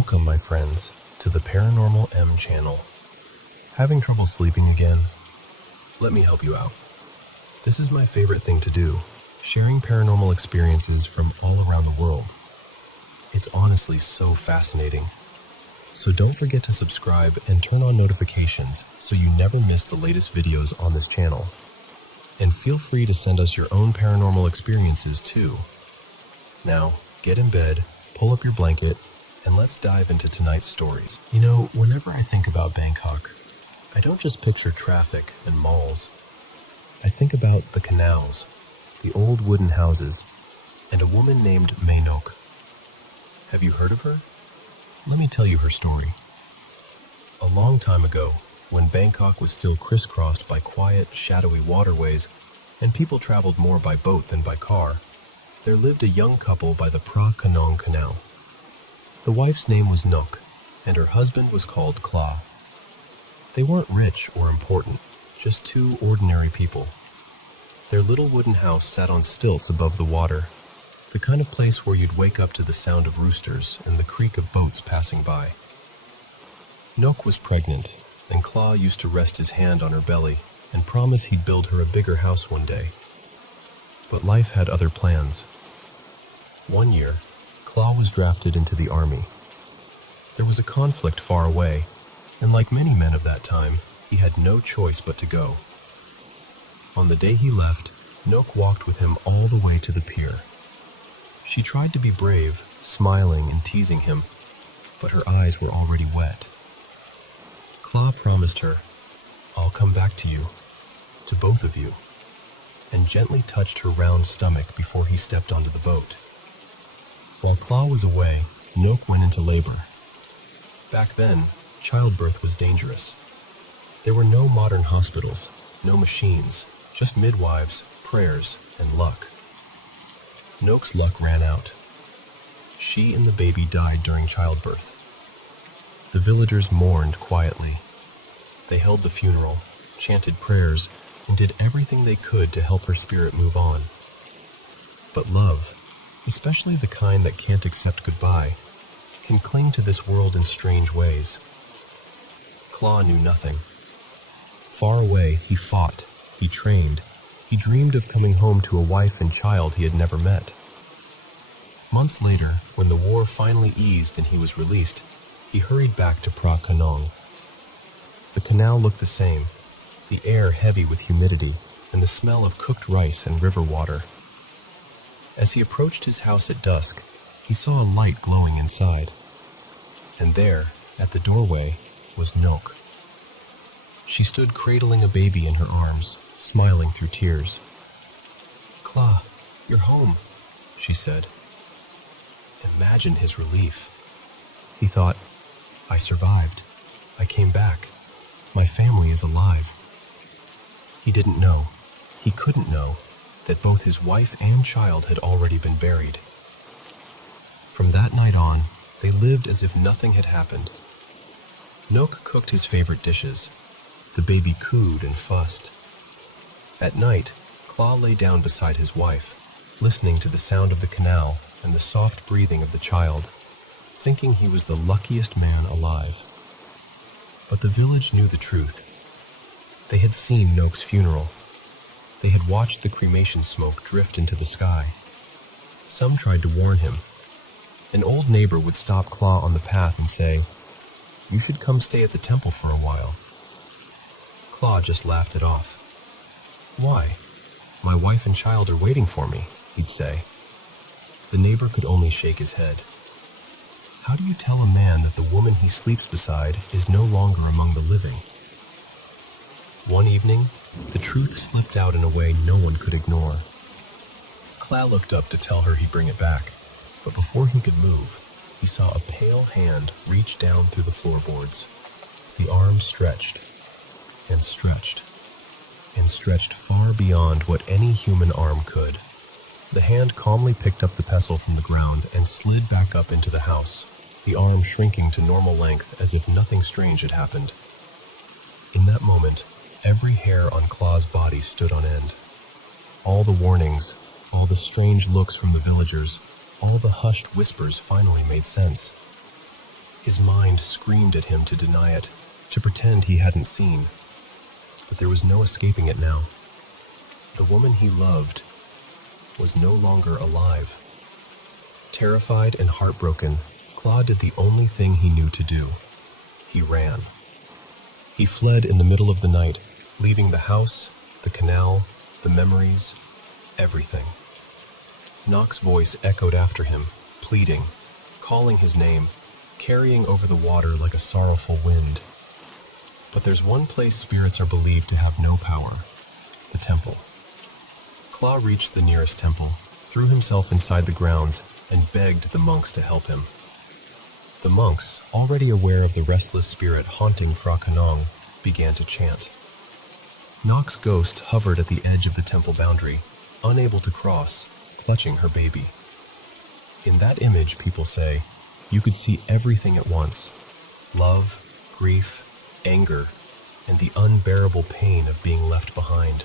Welcome, my friends, to the Paranormal M channel. Having trouble sleeping again? Let me help you out. This is my favorite thing to do, sharing paranormal experiences from all around the world. It's honestly so fascinating. So don't forget to subscribe and turn on notifications so you never miss the latest videos on this channel. And feel free to send us your own paranormal experiences too. Now, get in bed, pull up your blanket, and let's dive into tonight's stories. You know, whenever I think about Bangkok, I don't just picture traffic and malls. I think about the canals, the old wooden houses, and a woman named Nok. Have you heard of her? Let me tell you her story. A long time ago, when Bangkok was still crisscrossed by quiet, shadowy waterways, and people traveled more by boat than by car, there lived a young couple by the Phra Khanong Canal. The wife's name was Nok, and her husband was called Phra. They weren't rich or important, just two ordinary people. Their little wooden house sat on stilts above the water, the kind of place where you'd wake up to the sound of roosters and the creak of boats passing by. Nok was pregnant, and Phra used to rest his hand on her belly and promise he'd build her a bigger house one day. But life had other plans. One year, Phra was drafted into the army. There was a conflict far away, and like many men of that time, he had no choice but to go. On the day he left, Nok walked with him all the way to the pier. She tried to be brave, smiling and teasing him, but her eyes were already wet. Phra promised her, "I'll come back to you, to both of you," and gently touched her round stomach before he stepped onto the boat. While Phra was away, Nok went into labor. Back then, childbirth was dangerous. There were no modern hospitals, no machines, just midwives, prayers, and luck. Nok's luck ran out. She and the baby died during childbirth. The villagers mourned quietly. They held the funeral, chanted prayers, and did everything they could to help her spirit move on. But love, especially the kind that can't accept goodbye, can cling to this world in strange ways. Phra knew nothing. Far away, he fought, he trained, he dreamed of coming home to a wife and child he had never met. Months later, when the war finally eased and he was released, he hurried back to Phra Khanong. The canal looked the same, the air heavy with humidity and the smell of cooked rice and river water. As he approached his house at dusk, he saw a light glowing inside. And there, at the doorway, was Nok. She stood cradling a baby in her arms, smiling through tears. "Phra, you're home," she said. Imagine his relief. He thought, "I survived. I came back. My family is alive." He didn't know, he couldn't know, that both his wife and child had already been buried. From that night on, they lived as if nothing had happened. Nok cooked his favorite dishes. The baby cooed and fussed. At night, Phra lay down beside his wife, listening to the sound of the canal and the soft breathing of the child, thinking he was the luckiest man alive. But the village knew the truth. They had seen Nok's funeral. They had watched the cremation smoke drift into the sky. Some tried to warn him. An old neighbor would stop Phra on the path and say, "You should come stay at the temple for a while." Phra just laughed it off. "Why? My wife and child are waiting for me," he'd say. The neighbor could only shake his head. How do you tell a man that the woman he sleeps beside is no longer among the living? One evening, the truth slipped out in a way no one could ignore. Phra looked up to tell her he'd bring it back, but before he could move, he saw a pale hand reach down through the floorboards. The arm stretched, and stretched, and stretched far beyond what any human arm could. The hand calmly picked up the pestle from the ground and slid back up into the house, the arm shrinking to normal length as if nothing strange had happened. In that moment, every hair on Phra's body stood on end. All the warnings, all the strange looks from the villagers, all the hushed whispers finally made sense. His mind screamed at him to deny it, to pretend he hadn't seen. But there was no escaping it now. The woman he loved was no longer alive. Terrified and heartbroken, Claude did the only thing he knew to do. He ran. He fled in the middle of the night, leaving the house, the canal, the memories, everything. Knock's voice echoed after him, pleading, calling his name, carrying over the water like a sorrowful wind. But there's one place spirits are believed to have no power: the temple. Claude reached the nearest temple, threw himself inside the grounds, and begged the monks to help him. The monks, already aware of the restless spirit haunting Phra Khanong, began to chant. Knock's ghost hovered at the edge of the temple boundary, unable to cross, clutching her baby. In that image, people say, you could see everything at once: love, grief, anger, and the unbearable pain of being left behind.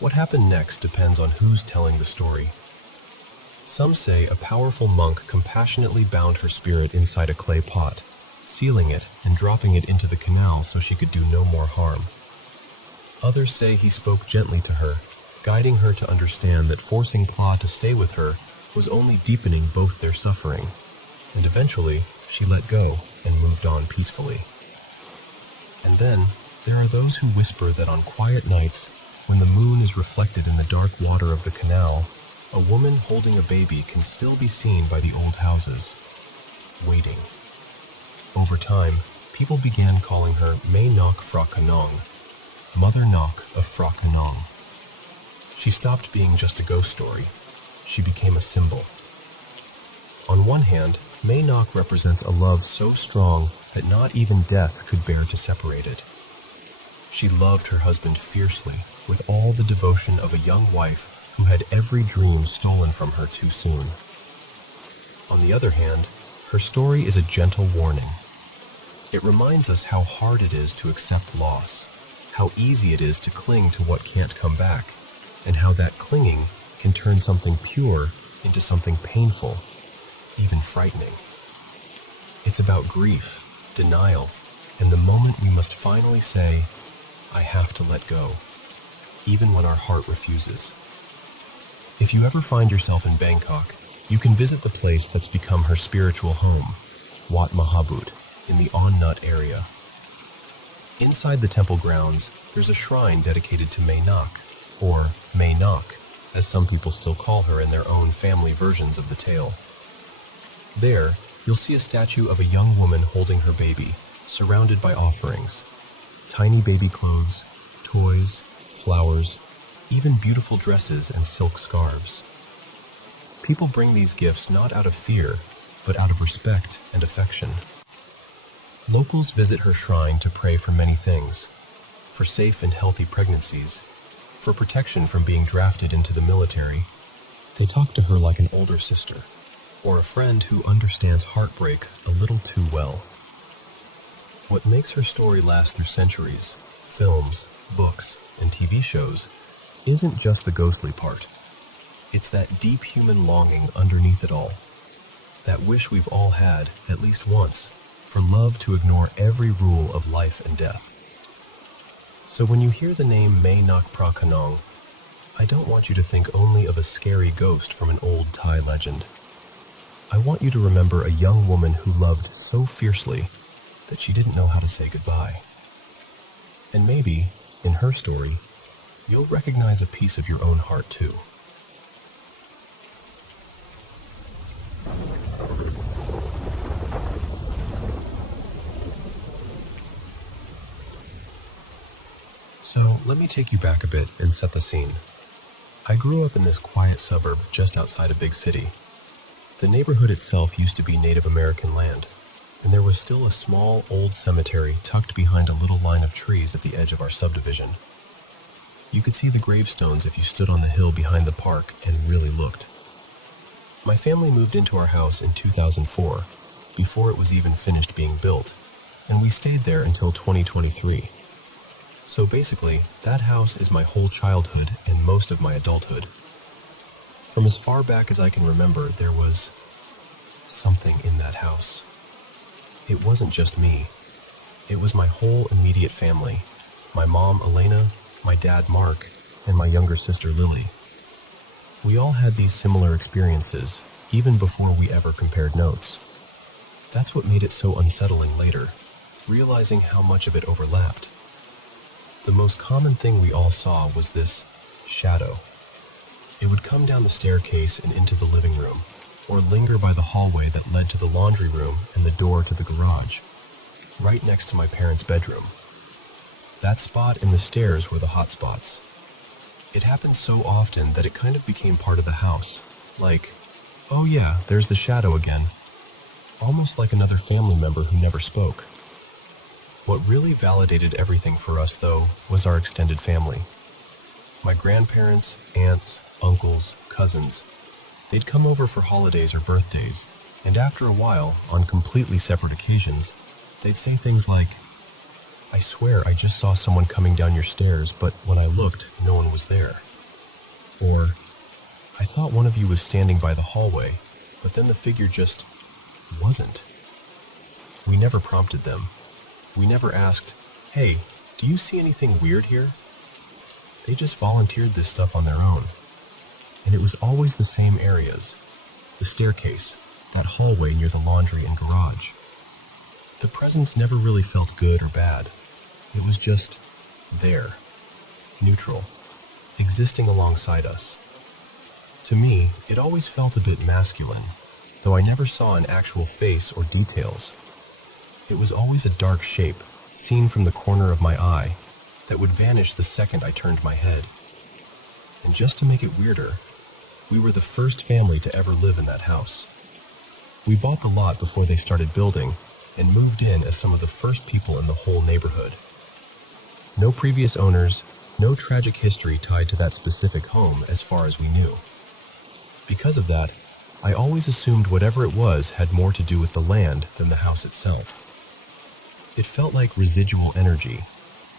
What happened next depends on who's telling the story. Some say a powerful monk compassionately bound her spirit inside a clay pot, sealing it and dropping it into the canal so she could do no more harm. Others say he spoke gently to her, guiding her to understand that forcing Claude to stay with her was only deepening both their suffering, and eventually she let go and moved on peacefully. And then there are those who whisper that on quiet nights, when the moon is reflected in the dark water of the canal, a woman holding a baby can still be seen by the old houses, waiting. Over time, people began calling her May Nok Phra Khanong, Mother Nok of Phra Khanong. She stopped being just a ghost story. She became a symbol. On one hand, May Nok represents a love so strong that not even death could bear to separate it. She loved her husband fiercely, with all the devotion of a young wife who had every dream stolen from her too soon. On the other hand, her story is a gentle warning. It reminds us how hard it is to accept loss, how easy it is to cling to what can't come back, and how that clinging can turn something pure into something painful, even frightening. It's about grief, denial, and the moment we must finally say, I have to let go, even when our heart refuses. If you ever find yourself in Bangkok, you can visit the place that's become her spiritual home, Wat Mahabut, in the On Nut area. Inside the temple grounds, there's a shrine dedicated to May Nok, or May Nok, as some people still call her in their own family versions of the tale. There, you'll see a statue of a young woman holding her baby, surrounded by offerings. Tiny baby clothes, toys, flowers, even beautiful dresses and silk scarves. People bring these gifts not out of fear, but out of respect and affection. Locals visit her shrine to pray for many things: for safe and healthy pregnancies, for protection from being drafted into the military. They talk to her like an older sister, or a friend who understands heartbreak a little too well. What makes her story last through centuries, films, books, and TV shows, isn't just the ghostly part. It's that deep human longing underneath it all. That wish we've all had, at least once, for love to ignore every rule of life and death. So when you hear the name May Nok Phra Khanong, I don't want you to think only of a scary ghost from an old Thai legend. I want you to remember a young woman who loved so fiercely that she didn't know how to say goodbye. And maybe, in her story, you'll recognize a piece of your own heart too. So let me take you back a bit and set the scene. I grew up in this quiet suburb just outside a big city. The neighborhood itself used to be Native American land, and there was still a small old cemetery tucked behind a little line of trees at the edge of our subdivision. You could see the gravestones if you stood on the hill behind the park and really looked. My family moved into our house in 2004, before it was even finished being built, and we stayed there until 2023. So basically, that house is my whole childhood and most of my adulthood. From as far back as I can remember, there was something in that house. it wasn't just me. It was my whole immediate family. My mom, Elena, my dad, Mark, and my younger sister, Lily. We all had these similar experiences, even before we ever compared notes. That's what made it so unsettling later, realizing how much of it overlapped. The most common thing we all saw was this shadow. It would come down the staircase and into the living room, or linger by the hallway that led to the laundry room and the door to the garage, right next to my parents' bedroom. That spot and the stairs were the hot spots. It happened so often that it kind of became part of the house, like, oh yeah, there's the shadow again. Almost like another family member who never spoke. What really validated everything for us, though, was our extended family. My grandparents, aunts, uncles, cousins, they'd come over for holidays or birthdays, and after a while, on completely separate occasions, they'd say things like, "I swear I just saw someone coming down your stairs, but when I looked, no one was there." Or, "I thought one of you was standing by the hallway, but then the figure just wasn't." We never prompted them. We never asked, "Hey, do you see anything weird here?" They just volunteered this stuff on their own. And it was always the same areas. The staircase, that hallway near the laundry and garage. The presence never really felt good or bad. It was just there, neutral, existing alongside us. To me, it always felt a bit masculine, though I never saw an actual face or details. It was always a dark shape, seen from the corner of my eye, that would vanish the second I turned my head. And just to make it weirder, we were the first family to ever live in that house. We bought the lot before they started building, and moved in as some of the first people in the whole neighborhood. No previous owners, no tragic history tied to that specific home as far as we knew. Because of that, I always assumed whatever it was had more to do with the land than the house itself. It felt like residual energy,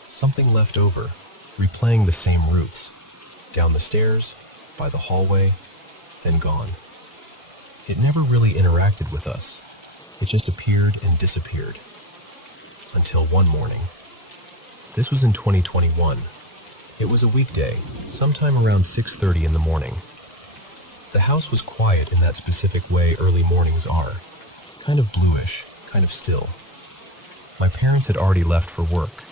something left over, replaying the same routes, down the stairs, by the hallway, then gone. It never really interacted with us. It just appeared and disappeared. Until one morning. This was in 2021. It was a weekday, sometime around 6:30 in the morning. The house was quiet in that specific way early mornings are. Kind of bluish, kind of still. My parents had already left for work.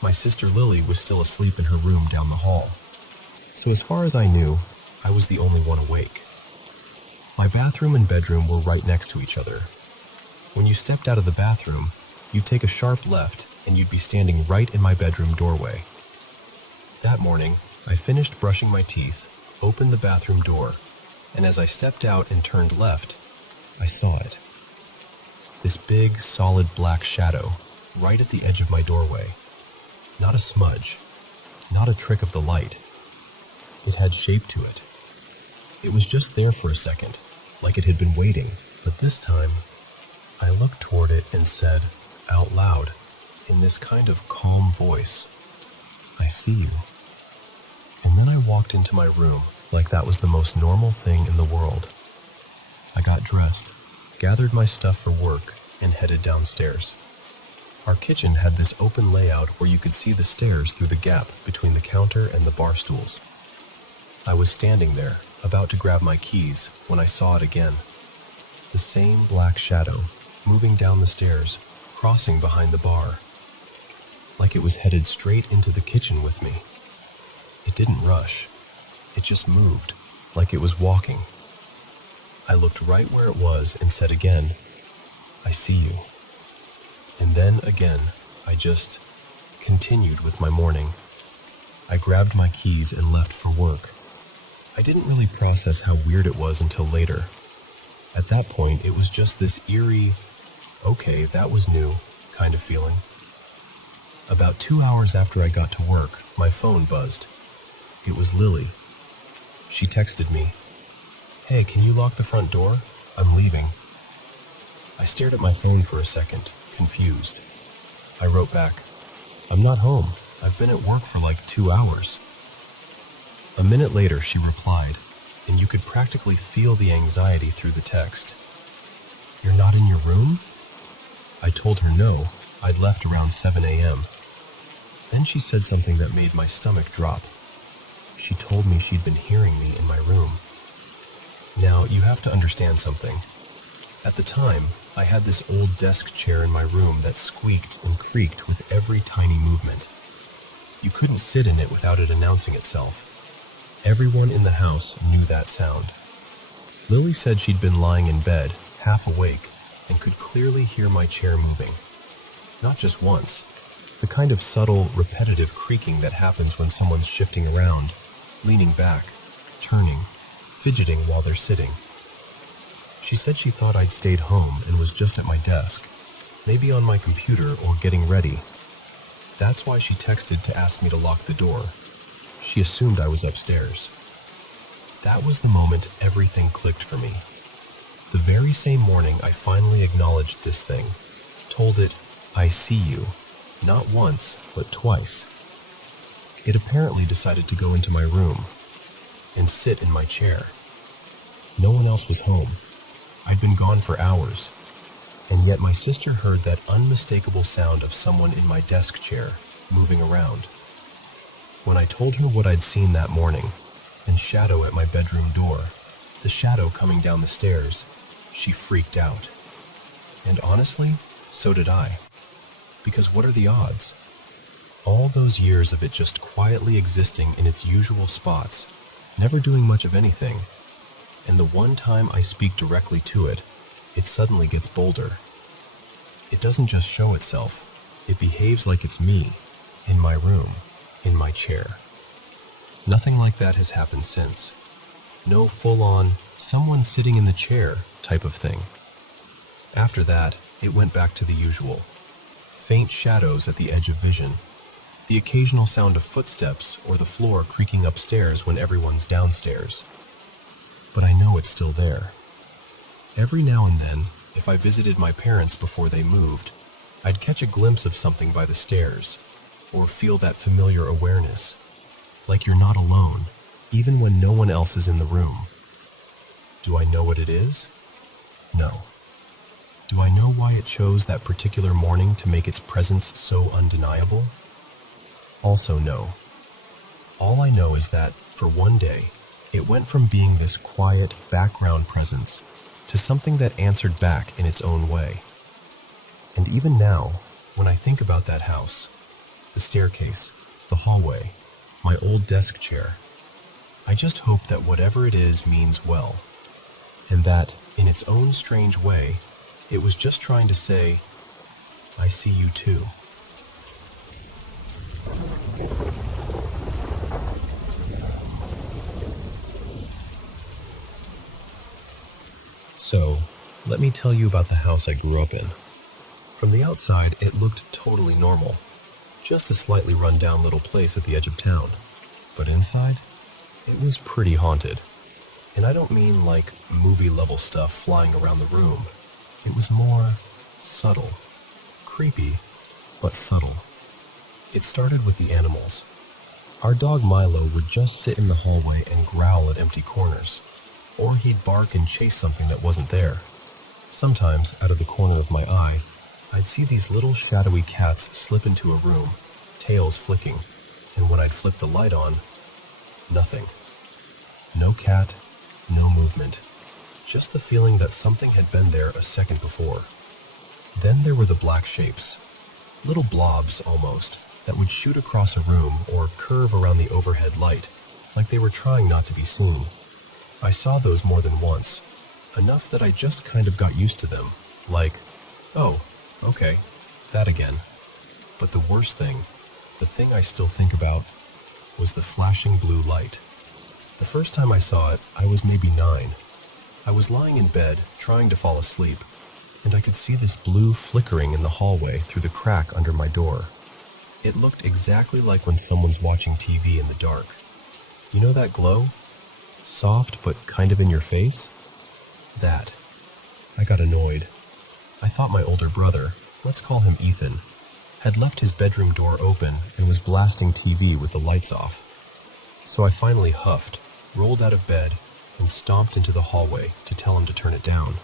My sister Lily was still asleep in her room down the hall. So as far as I knew, I was the only one awake. My bathroom and bedroom were right next to each other. When you stepped out of the bathroom, you'd take a sharp left and you'd be standing right in my bedroom doorway. That morning, I finished brushing my teeth, opened the bathroom door, and as I stepped out and turned left, I saw it. This big, solid black shadow right at the edge of my doorway. Not a smudge, not a trick of the light. It had shape to it. It was just there for a second, like it had been waiting, but this time, I looked toward it and said, out loud, in this kind of calm voice, "I see you." And then I walked into my room like that was the most normal thing in the world. I got dressed, gathered my stuff for work, and headed downstairs. Our kitchen had this open layout where you could see the stairs through the gap between the counter and the bar stools. I was standing there, about to grab my keys, when I saw it again. The same black shadow, moving down the stairs, crossing behind the bar. Like it was headed straight into the kitchen with me. It didn't rush. It just moved, like it was walking. I looked right where it was and said again, "I see you." And then again, I just continued with my morning. I grabbed my keys and left for work. I didn't really process how weird it was until later. At that point, it was just this eerie, okay, that was new, kind of feeling. About 2 hours after I got to work, my phone buzzed. It was Lily. She texted me, "Hey, can you lock the front door? I'm leaving." I stared at my phone for a second, confused. I wrote back, "I'm not home. I've been at work for like 2 hours." A minute later, she replied, and you could practically feel the anxiety through the text. "You're not in your room?" I told her no, I'd left around 7 a.m. Then she said something that made my stomach drop. She told me she'd been hearing me in my room. Now, you have to understand something. At the time, I had this old desk chair in my room that squeaked and creaked with every tiny movement. You couldn't sit in it without it announcing itself. Everyone in the house knew that sound. Lily said she'd been lying in bed, half awake, and could clearly hear my chair moving. Not just once. The kind of subtle, repetitive creaking that happens when someone's shifting around, leaning back, turning, fidgeting while they're sitting. She said she thought I'd stayed home and was just at my desk, maybe on my computer or getting ready. That's why she texted to ask me to lock the door. She assumed I was upstairs. That was the moment everything clicked for me. The very same morning I finally acknowledged this thing, told it, "I see you," not once, but twice. It apparently decided to go into my room and sit in my chair. No one else was home. I'd been gone for hours, and yet my sister heard that unmistakable sound of someone in my desk chair moving around. When I told her what I'd seen that morning, and shadow at my bedroom door, the shadow coming down the stairs, she freaked out. And honestly, so did I. Because what are the odds? All those years of it just quietly existing in its usual spots, never doing much of anything, and the one time I speak directly to it, it suddenly gets bolder. It doesn't just show itself, it behaves like it's me, in my room, in my chair. Nothing like that has happened since. No full-on, someone sitting in the chair type of thing. After that, it went back to the usual. Faint shadows at the edge of vision, the occasional sound of footsteps or the floor creaking upstairs when everyone's downstairs. But I know it's still there. Every now and then, if I visited my parents before they moved, I'd catch a glimpse of something by the stairs, or feel that familiar awareness, like you're not alone, even when no one else is in the room. Do I know what it is? No. Do I know why it chose that particular morning to make its presence so undeniable? Also no. All I know is that, for one day, it went from being this quiet background presence to something that answered back in its own way. And even now, when I think about that house, the staircase, the hallway, my old desk chair, I just hope that whatever it is means well, and that, in its own strange way, it was just trying to say, "I see you too." So, let me tell you about the house I grew up in. From the outside, it looked totally normal. Just a slightly run-down little place at the edge of town. But inside, it was pretty haunted. And I don't mean like movie-level stuff flying around the room. It was more subtle. Creepy, but subtle. It started with the animals. Our dog Milo would just sit in the hallway and growl at empty corners. Or he'd bark and chase something that wasn't there. Sometimes, out of the corner of my eye, I'd see these little shadowy cats slip into a room, tails flicking, and when I'd flip the light on, nothing. No cat, no movement. Just the feeling that something had been there a second before. Then there were the black shapes. Little blobs, almost, that would shoot across a room or curve around the overhead light, like they were trying not to be seen. I saw those more than once, enough that I just kind of got used to them, like, oh, okay, that again. But the worst thing, the thing I still think about, was the flashing blue light. The first time I saw it, I was maybe 9. I was lying in bed, trying to fall asleep, and I could see this blue flickering in the hallway through the crack under my door. It looked exactly like when someone's watching TV in the dark. You know that glow? Soft, but kind of in your face? That. I got annoyed. I thought my older brother, let's call him Ethan, had left his bedroom door open and was blasting TV with the lights off. So I finally huffed, rolled out of bed, and stomped into the hallway to tell him to turn it down.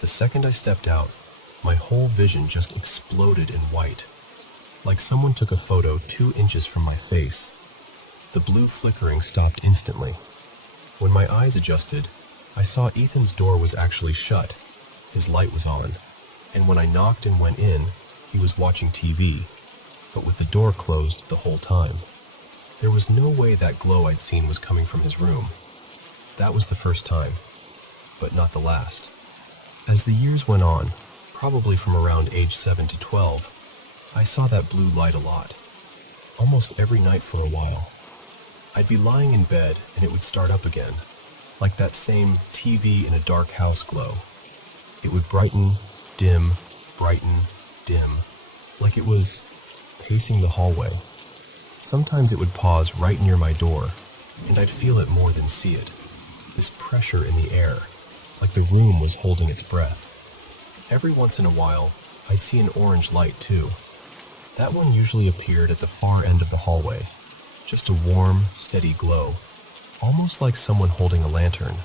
The second I stepped out, my whole vision just exploded in white, like someone took a photo 2 inches from my face. The blue flickering stopped instantly. When my eyes adjusted, I saw Ethan's door was actually shut. His light was on, and when I knocked and went in, he was watching TV, but with the door closed the whole time. There was no way that glow I'd seen was coming from his room. That was the first time, but not the last. As the years went on, probably from around age 7 to 12, I saw that blue light a lot, almost every night for a while. I'd be lying in bed and it would start up again, like that same TV in a dark house glow. It would brighten, dim, like it was pacing the hallway. Sometimes it would pause right near my door, and I'd feel it more than see it. This pressure in the air, like the room was holding its breath. Every once in a while, I'd see an orange light too. That one usually appeared at the far end of the hallway, just a warm, steady glow, almost like someone holding a lantern.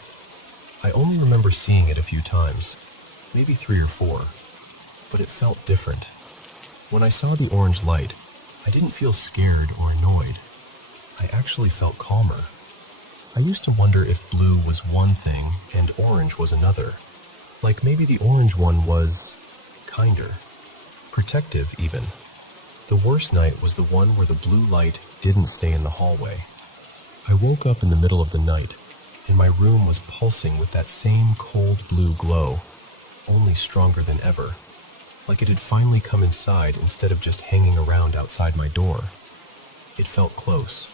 I only remember seeing it a few times, maybe 3 or 4, but it felt different. When I saw the orange light, I didn't feel scared or annoyed. I actually felt calmer. I used to wonder if blue was one thing and orange was another. Like maybe the orange one was kinder, protective even. The worst night was the one where the blue light didn't stay in the hallway. I woke up in the middle of the night, and my room was pulsing with that same cold blue glow, only stronger than ever. Like it had finally come inside instead of just hanging around outside my door. It felt close,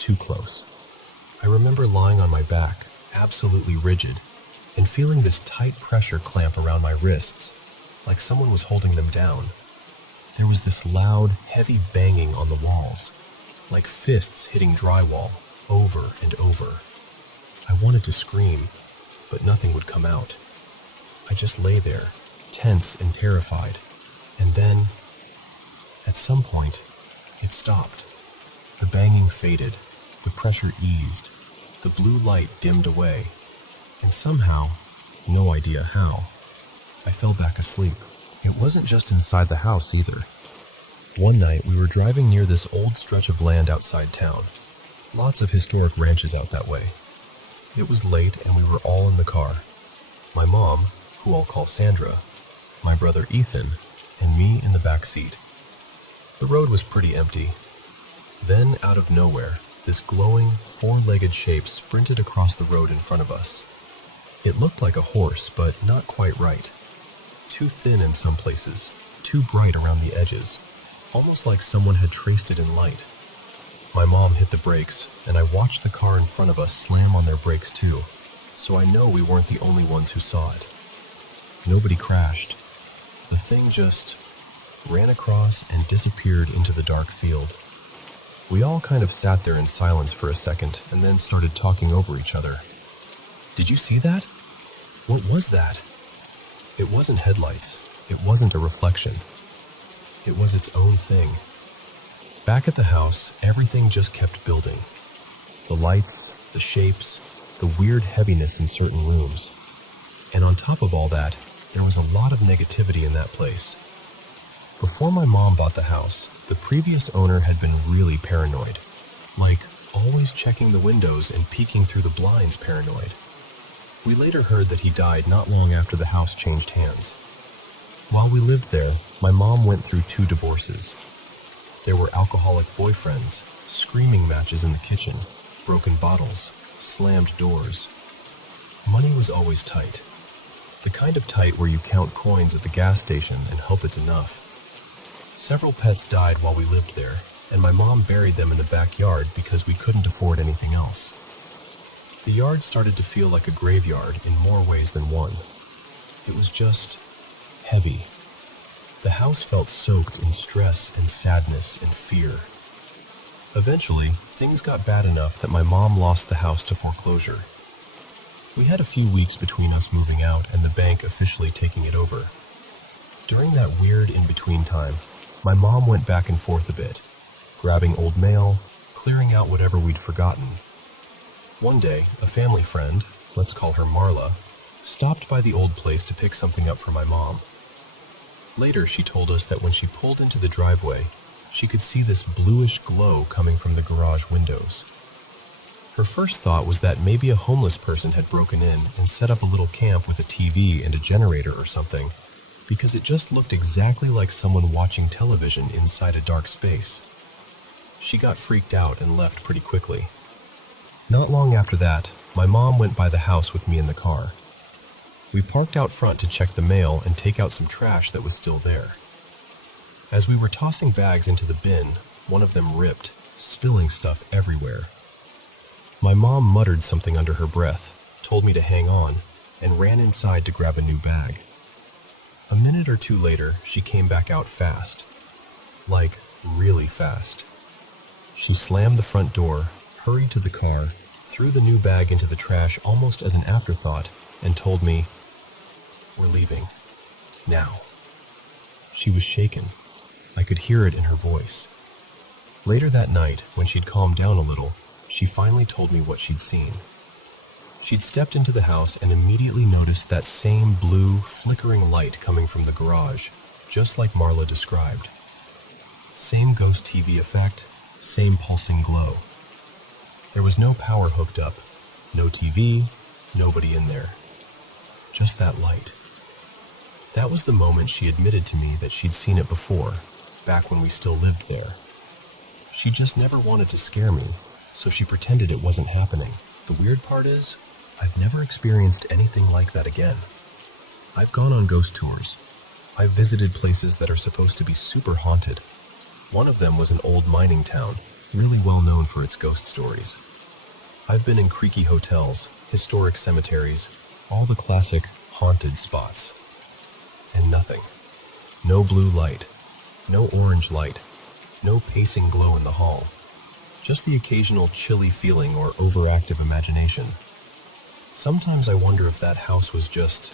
too close. I remember lying on my back, absolutely rigid, and feeling this tight pressure clamp around my wrists, like someone was holding them down. There was this loud, heavy banging on the walls, like fists hitting drywall, over and over. I wanted to scream, but nothing would come out. I just lay there, tense and terrified, and then, at some point, it stopped. The banging faded, the pressure eased, the blue light dimmed away, and somehow, no idea how, I fell back asleep. It wasn't just inside the house either. One night we were driving near this old stretch of land outside town. Lots of historic ranches out that way. It was late and we were all in the car. My mom, who I'll call Sandra, my brother Ethan, and me in the back seat. The road was pretty empty. Then, out of nowhere, this glowing, 4-legged shape sprinted across the road in front of us. It looked like a horse, but not quite right. Too thin in some places, too bright around the edges, almost like someone had traced it in light. My mom hit the brakes, and I watched the car in front of us slam on their brakes too, so I know we weren't the only ones who saw it. Nobody crashed. The thing just ran across and disappeared into the dark field. We all kind of sat there in silence for a second and then started talking over each other. Did you see that? What was that? It wasn't headlights. It wasn't a reflection. It was its own thing. Back at the house, everything just kept building. The lights, the shapes, the weird heaviness in certain rooms. And on top of all that, there was a lot of negativity in that place. Before my mom bought the house, the previous owner had been really paranoid. Like, always checking the windows and peeking through the blinds paranoid. We later heard that he died not long after the house changed hands. While we lived there, my mom went through 2 divorces. There were alcoholic boyfriends, screaming matches in the kitchen, broken bottles, slammed doors. Money was always tight. The kind of tight where you count coins at the gas station and hope it's enough. Several pets died while we lived there, and my mom buried them in the backyard because we couldn't afford anything else. The yard started to feel like a graveyard in more ways than one. It was just heavy. The house felt soaked in stress and sadness and fear. Eventually, things got bad enough that my mom lost the house to foreclosure. We had a few weeks between us moving out and the bank officially taking it over. During that weird in-between time, my mom went back and forth a bit, grabbing old mail, clearing out whatever we'd forgotten. One day, a family friend, let's call her Marla, stopped by the old place to pick something up for my mom. Later, she told us that when she pulled into the driveway, she could see this bluish glow coming from the garage windows. Her first thought was that maybe a homeless person had broken in and set up a little camp with a TV and a generator or something, because it just looked exactly like someone watching television inside a dark space. She got freaked out and left pretty quickly. Not long after that, my mom went by the house with me in the car. We parked out front to check the mail and take out some trash that was still there. As we were tossing bags into the bin, one of them ripped, spilling stuff everywhere. My mom muttered something under her breath, told me to hang on, and ran inside to grab a new bag. A minute or two later, she came back out fast. Like, really fast. She slammed the front door, hurried to the car, threw the new bag into the trash almost as an afterthought, and told me, "We're leaving. Now." She was shaken. I could hear it in her voice. Later that night, when she'd calmed down a little, she finally told me what she'd seen. She'd stepped into the house and immediately noticed that same blue, flickering light coming from the garage, just like Marla described. Same ghost TV effect, same pulsing glow. There was no power hooked up, no TV, nobody in there. Just that light. That was the moment she admitted to me that she'd seen it before, back when we still lived there. She just never wanted to scare me, so she pretended it wasn't happening. The weird part is, I've never experienced anything like that again. I've gone on ghost tours. I've visited places that are supposed to be super haunted. One of them was an old mining town, really well known for its ghost stories. I've been in creaky hotels, historic cemeteries, all the classic haunted spots. And nothing. No blue light, no orange light, no pacing glow in the hall. Just the occasional chilly feeling or overactive imagination. Sometimes I wonder if that house was just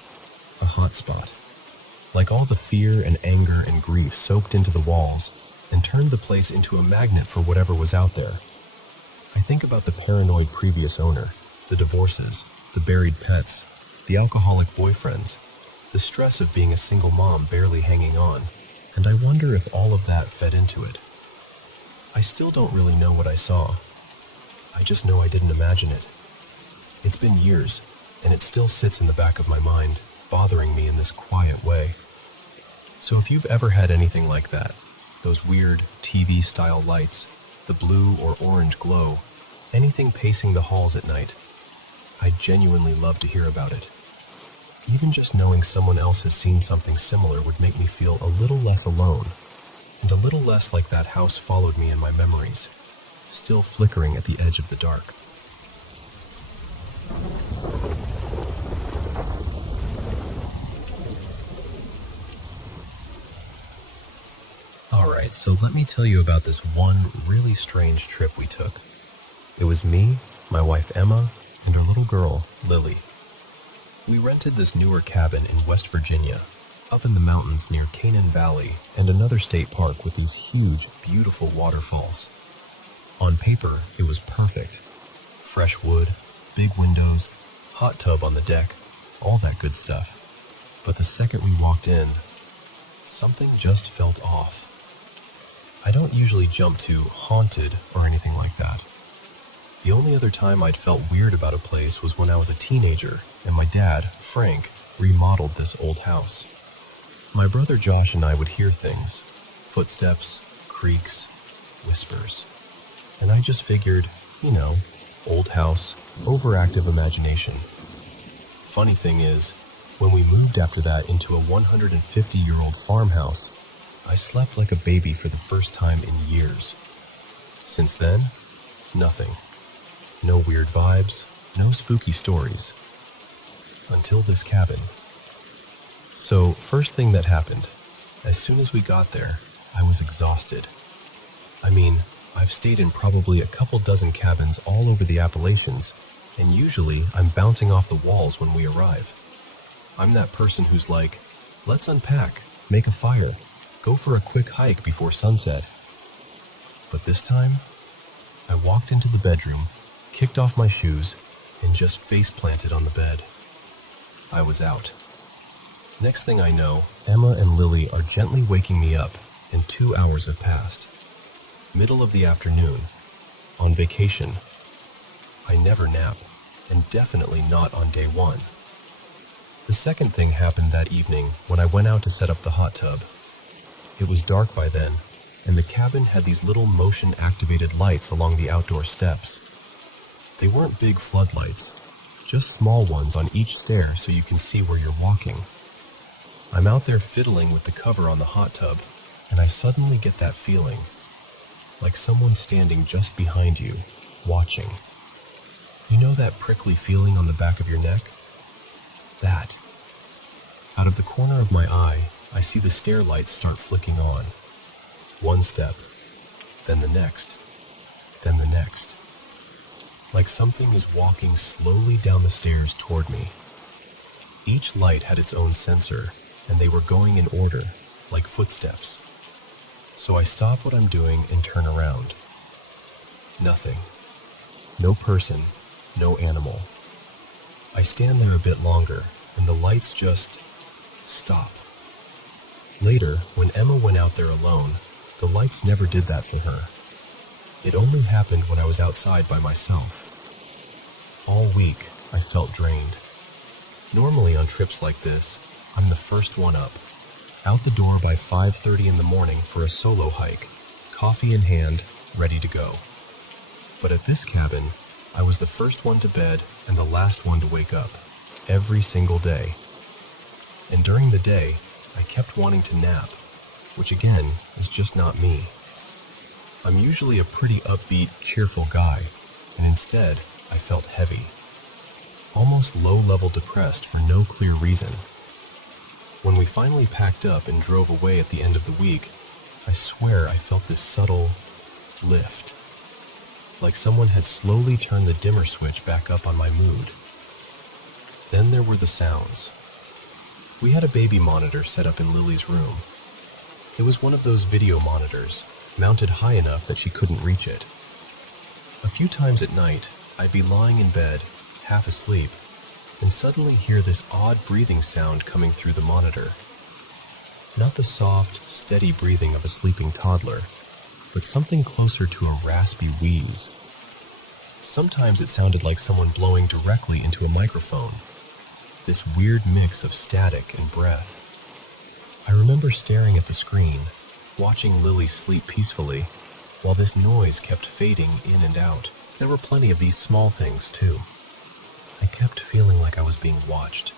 a hot spot. Like all the fear and anger and grief soaked into the walls and turned the place into a magnet for whatever was out there. I think about the paranoid previous owner, the divorces, the buried pets, the alcoholic boyfriends, the stress of being a single mom barely hanging on, and I wonder if all of that fed into it. I still don't really know what I saw. I just know I didn't imagine it. It's been years, and it still sits in the back of my mind, bothering me in this quiet way. So if you've ever had anything like that, those weird TV-style lights, the blue or orange glow, anything pacing the halls at night, I'd genuinely love to hear about it. Even just knowing someone else has seen something similar would make me feel a little less alone, and a little less like that house followed me in my memories, still flickering at the edge of the dark. Alright, so let me tell you about this one really strange trip we took. It was me, my wife Emma, and our little girl, Lily. We rented this newer cabin in West Virginia, up in the mountains near Canal Valley and another state park with these huge, beautiful waterfalls. On paper, it was perfect. Fresh wood, big windows, hot tub on the deck, all that good stuff. But the second we walked in, something just felt off. I don't usually jump to haunted or anything like that. The only other time I'd felt weird about a place was when I was a teenager and my dad, Frank, remodeled this old house. My brother Josh and I would hear things, footsteps, creaks, whispers. And I just figured, old house, overactive imagination. Funny thing is, when we moved after that into a 150-year-old farmhouse, I slept like a baby for the first time in years. Since then, nothing. No weird vibes, no spooky stories. Until this cabin. So, first thing that happened, as soon as we got there, I was exhausted. I mean, I've stayed in probably a couple dozen cabins all over the Appalachians, and usually I'm bouncing off the walls when we arrive. I'm that person who's like, let's unpack, make a fire, go for a quick hike before sunset. But this time, I walked into the bedroom, kicked off my shoes, and just face planted on the bed. I was out. Next thing I know, Emma and Lily are gently waking me up, and 2 hours have passed. Middle of the afternoon, on vacation. I never nap, and definitely not on day one. The second thing happened that evening when I went out to set up the hot tub. It was dark by then, and the cabin had these little motion-activated lights along the outdoor steps. They weren't big floodlights, just small ones on each stair so you can see where you're walking. I'm out there fiddling with the cover on the hot tub, and I suddenly get that feeling, like someone's standing just behind you, watching. You know that prickly feeling on the back of your neck? That. Out of the corner of my eye, I see the stair lights start flicking on. One step, then the next, then the next. Like something is walking slowly down the stairs toward me. Each light had its own sensor, and they were going in order, like footsteps. So I stop what I'm doing and turn around. Nothing. No person, no animal. I stand there a bit longer, and the lights just stop. Later, when Emma went out there alone, the lights never did that for her. It only happened when I was outside by myself. All week, I felt drained. Normally on trips like this, I'm the first one up, out the door by 5:30 in the morning for a solo hike, coffee in hand, ready to go. But at this cabin, I was the first one to bed and the last one to wake up, every single day. And during the day, I kept wanting to nap, which again is just not me. I'm usually a pretty upbeat, cheerful guy, and instead, I felt heavy. Almost low-level depressed for no clear reason. When we finally packed up and drove away at the end of the week, I swear I felt this subtle lift. Like someone had slowly turned the dimmer switch back up on my mood. Then there were the sounds. We had a baby monitor set up in Lily's room. It was one of those video monitors, mounted high enough that she couldn't reach it. A few times at night, I'd be lying in bed, half asleep, and suddenly hear this odd breathing sound coming through the monitor. Not the soft, steady breathing of a sleeping toddler, but something closer to a raspy wheeze. Sometimes it sounded like someone blowing directly into a microphone, this weird mix of static and breath. I remember staring at the screen, watching Lily sleep peacefully, while this noise kept fading in and out. There were plenty of these small things, too. I kept feeling like I was being watched,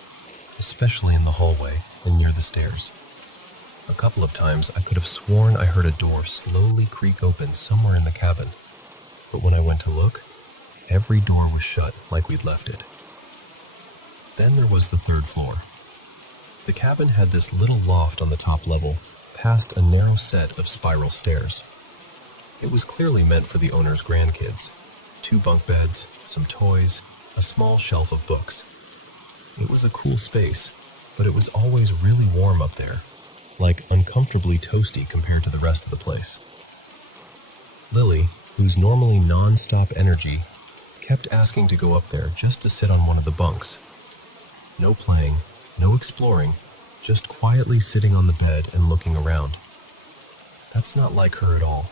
especially in the hallway and near the stairs. A couple of times I could have sworn I heard a door slowly creak open somewhere in the cabin, but when I went to look, every door was shut like we'd left it. Then there was the third floor. The cabin had this little loft on the top level, past a narrow set of spiral stairs. It was clearly meant for the owner's grandkids. 2 bunk beds, some toys, a small shelf of books. It was a cool space, but it was always really warm up there, like uncomfortably toasty compared to the rest of the place. Lily, whose normally non-stop energy, kept asking to go up there just to sit on one of the bunks. No playing, no exploring, just quietly sitting on the bed and looking around. That's not like her at all.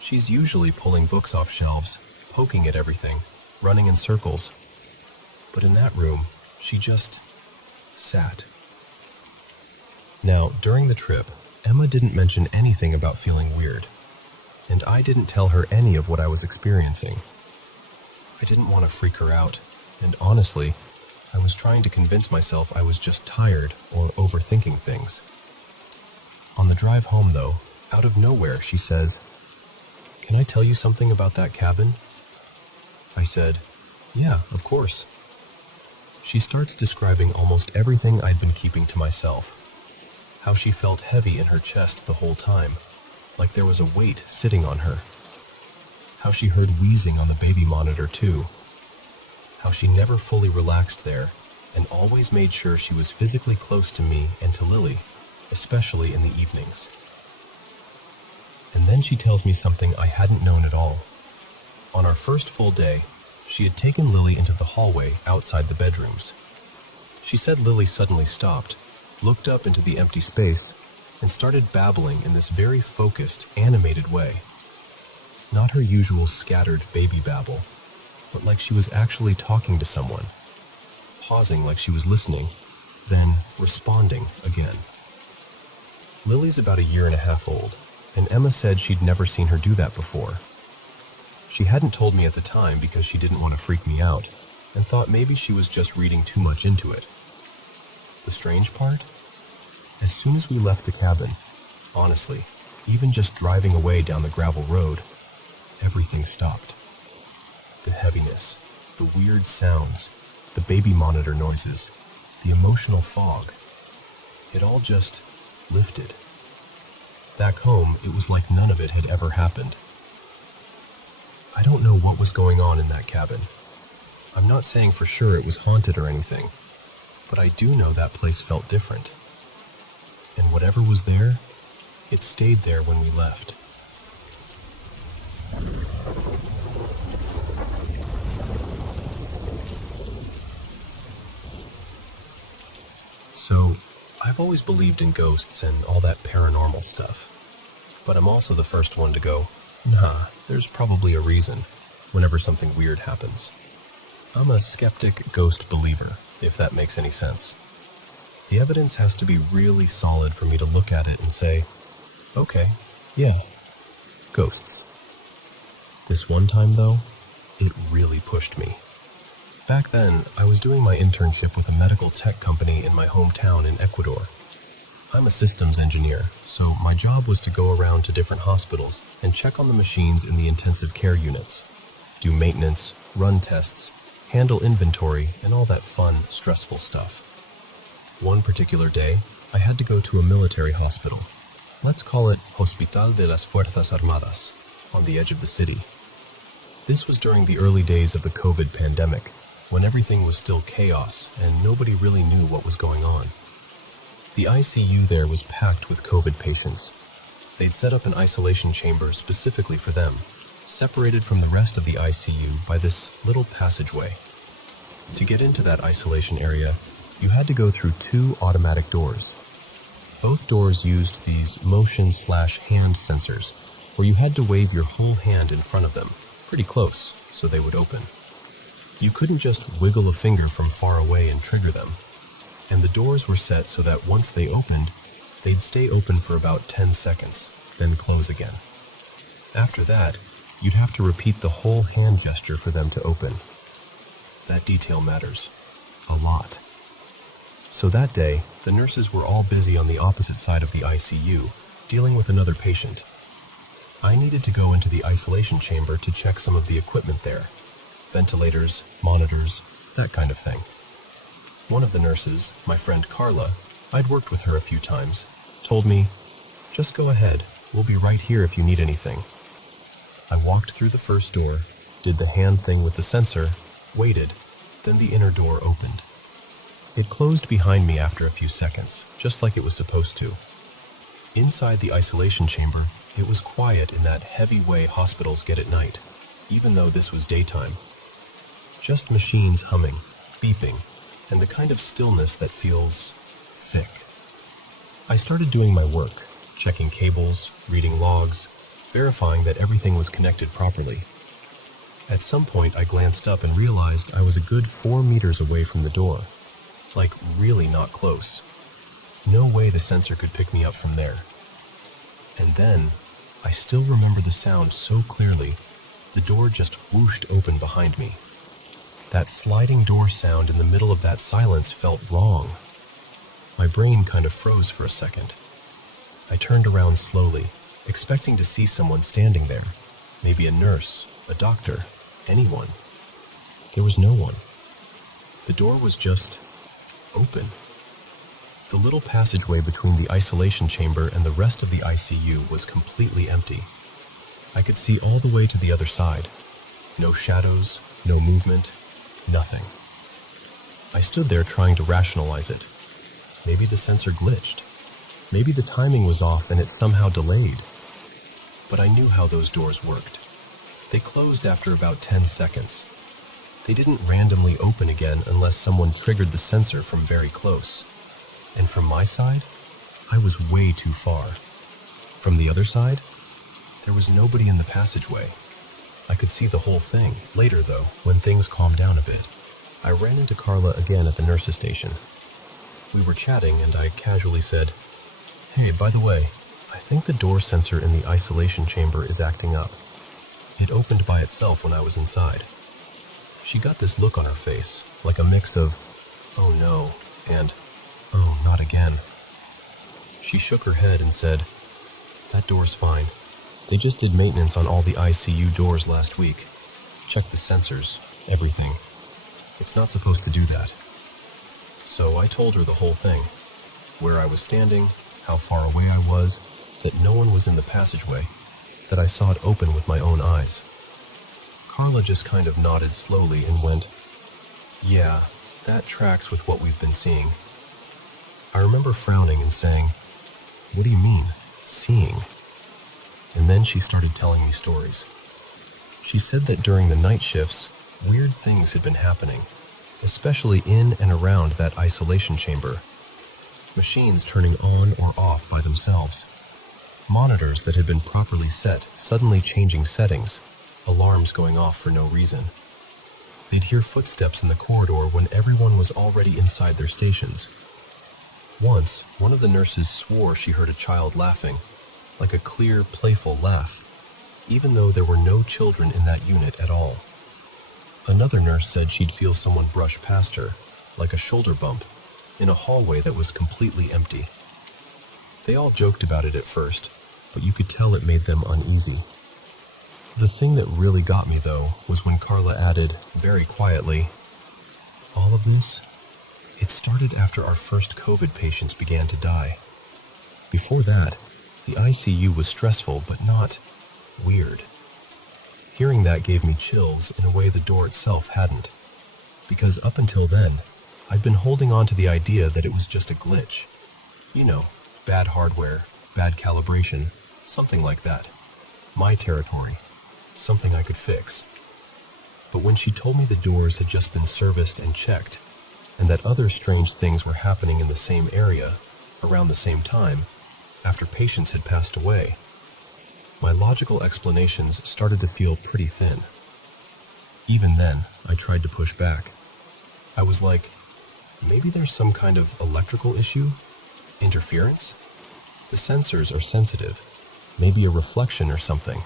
She's usually pulling books off shelves, poking at everything, running in circles. But in that room, she just sat. Now, during the trip, Emma didn't mention anything about feeling weird, and I didn't tell her any of what I was experiencing. I didn't want to freak her out, and honestly, I was trying to convince myself I was just tired or overthinking things. On the drive home, though, out of nowhere, she says, "Can I tell you something about that cabin?" I said, "Yeah, of course." She starts describing almost everything I'd been keeping to myself. How she felt heavy in her chest the whole time, like there was a weight sitting on her. How she heard wheezing on the baby monitor too. How she never fully relaxed there and always made sure she was physically close to me and to Lily, especially in the evenings. And then she tells me something I hadn't known at all. On our first full day, she had taken Lily into the hallway outside the bedrooms. She said Lily suddenly stopped, looked up into the empty space, and started babbling in this very focused, animated way. Not her usual scattered baby babble, but like she was actually talking to someone, pausing like she was listening, then responding again. Lily's about 1.5 years old, and Emma said she'd never seen her do that before. She hadn't told me at the time because she didn't want to freak me out, and thought maybe she was just reading too much into it. The strange part? As soon as we left the cabin, honestly, even just driving away down the gravel road, everything stopped. The heaviness, the weird sounds, the baby monitor noises, the emotional fog. It all just lifted. Back home, it was like none of it had ever happened. I don't know what was going on in that cabin. I'm not saying for sure it was haunted or anything, but I do know that place felt different. And whatever was there, it stayed there when we left. So, I've always believed in ghosts and all that paranormal stuff. But I'm also the first one to go, nah, there's probably a reason whenever something weird happens. I'm a skeptic ghost believer, if that makes any sense. The evidence has to be really solid for me to look at it and say, okay, yeah, ghosts. This one time, though, it really pushed me. Back then, I was doing my internship with a medical tech company in my hometown in Ecuador. I'm a systems engineer, so my job was to go around to different hospitals and check on the machines in the intensive care units, do maintenance, run tests, handle inventory, and all that fun, stressful stuff. One particular day, I had to go to a military hospital. Let's call it Hospital de las Fuerzas Armadas, on the edge of the city. This was during the early days of the COVID pandemic, when everything was still chaos and nobody really knew what was going on. The ICU there was packed with COVID patients. They'd set up an isolation chamber specifically for them, separated from the rest of the ICU by this little passageway. To get into that isolation area, you had to go through 2 automatic doors. Both doors used these motion/hand sensors, where you had to wave your whole hand in front of them, pretty close, so they would open. You couldn't just wiggle a finger from far away and trigger them. And the doors were set so that once they opened, they'd stay open for about 10 seconds, then close again. After that, you'd have to repeat the whole hand gesture for them to open. That detail matters. A lot. So that day, the nurses were all busy on the opposite side of the ICU, dealing with another patient. I needed to go into the isolation chamber to check some of the equipment there. Ventilators, monitors, that kind of thing. One of the nurses, my friend Carla, I'd worked with her a few times, told me, just go ahead, we'll be right here if you need anything. I walked through the first door, did the hand thing with the sensor, waited, then the inner door opened. It closed behind me after a few seconds, just like it was supposed to. Inside the isolation chamber, it was quiet in that heavy way hospitals get at night, even though this was daytime. Just machines humming, beeping, and the kind of stillness that feels thick. I started doing my work, checking cables, reading logs, verifying that everything was connected properly. At some point, I glanced up and realized I was a good 4 meters away from the door. Like, really not close. No way the sensor could pick me up from there. And then, I still remember the sound so clearly, the door just whooshed open behind me. That sliding door sound in the middle of that silence felt wrong. My brain kind of froze for a second. I turned around slowly, expecting to see someone standing there. Maybe a nurse, a doctor, anyone. There was no one. The door was just open. The little passageway between the isolation chamber and the rest of the ICU was completely empty. I could see all the way to the other side. No shadows, no movement, nothing. I stood there trying to rationalize it. Maybe the sensor glitched. Maybe the timing was off and it somehow delayed. But I knew how those doors worked. They closed after about 10 seconds. They didn't randomly open again unless someone triggered the sensor from very close. And from my side, I was way too far. From the other side, there was nobody in the passageway. I could see the whole thing. Later, though, when things calmed down a bit, I ran into Carla again at the nurse's station. We were chatting and I casually said, "Hey, by the way, I think the door sensor in the isolation chamber is acting up. It opened by itself when I was inside." She got this look on her face, like a mix of, "Oh no," and, "Oh, not again." She shook her head and said, "That door's fine. They just did maintenance on all the ICU doors last week. Checked the sensors, everything. It's not supposed to do that." So I told her the whole thing, where I was standing, how far away I was, that no one was in the passageway, that I saw it open with my own eyes. Carla just kind of nodded slowly and went, "Yeah, that tracks with what we've been seeing." I remember frowning and saying, "What do you mean, seeing?" And then she started telling me stories. She said that during the night shifts, weird things had been happening, especially in and around that isolation chamber. Machines turning on or off by themselves. Monitors that had been properly set suddenly changing settings, alarms going off for no reason. They'd hear footsteps in the corridor when everyone was already inside their stations. Once, one of the nurses swore she heard a child laughing, like a clear, playful laugh, even though there were no children in that unit at all. Another nurse said she'd feel someone brush past her, like a shoulder bump, in a hallway that was completely empty. They all joked about it at first, but you could tell it made them uneasy. The thing that really got me, though, was when Carla added, very quietly, "All of this, it started after our first COVID patients began to die. Before that, the ICU was stressful, but not weird." Hearing that gave me chills in a way the door itself hadn't, because up until then, I'd been holding on to the idea that it was just a glitch. You know, bad hardware, bad calibration, something like that. My territory, something I could fix. But when she told me the doors had just been serviced and checked, and that other strange things were happening in the same area, around the same time, after patients had passed away, my logical explanations started to feel pretty thin. Even then, I tried to push back. I was like, maybe there's some kind of electrical issue? Interference? The sensors are sensitive. Maybe a reflection or something.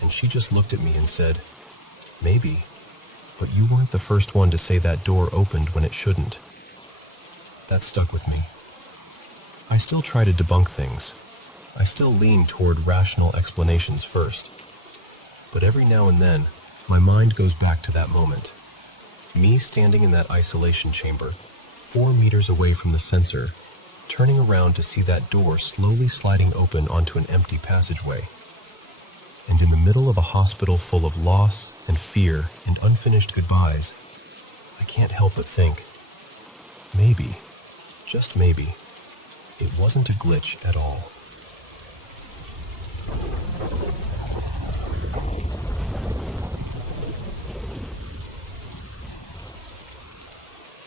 And she just looked at me and said, "Maybe, but you weren't the first one to say that door opened when it shouldn't." That stuck with me. I still try to debunk things. I still lean toward rational explanations first. But every now and then, my mind goes back to that moment. Me standing in that isolation chamber, 4 meters away from the sensor, turning around to see that door slowly sliding open onto an empty passageway. And in the middle of a hospital full of loss and fear and unfinished goodbyes, I can't help but think, maybe, just maybe, it wasn't a glitch at all.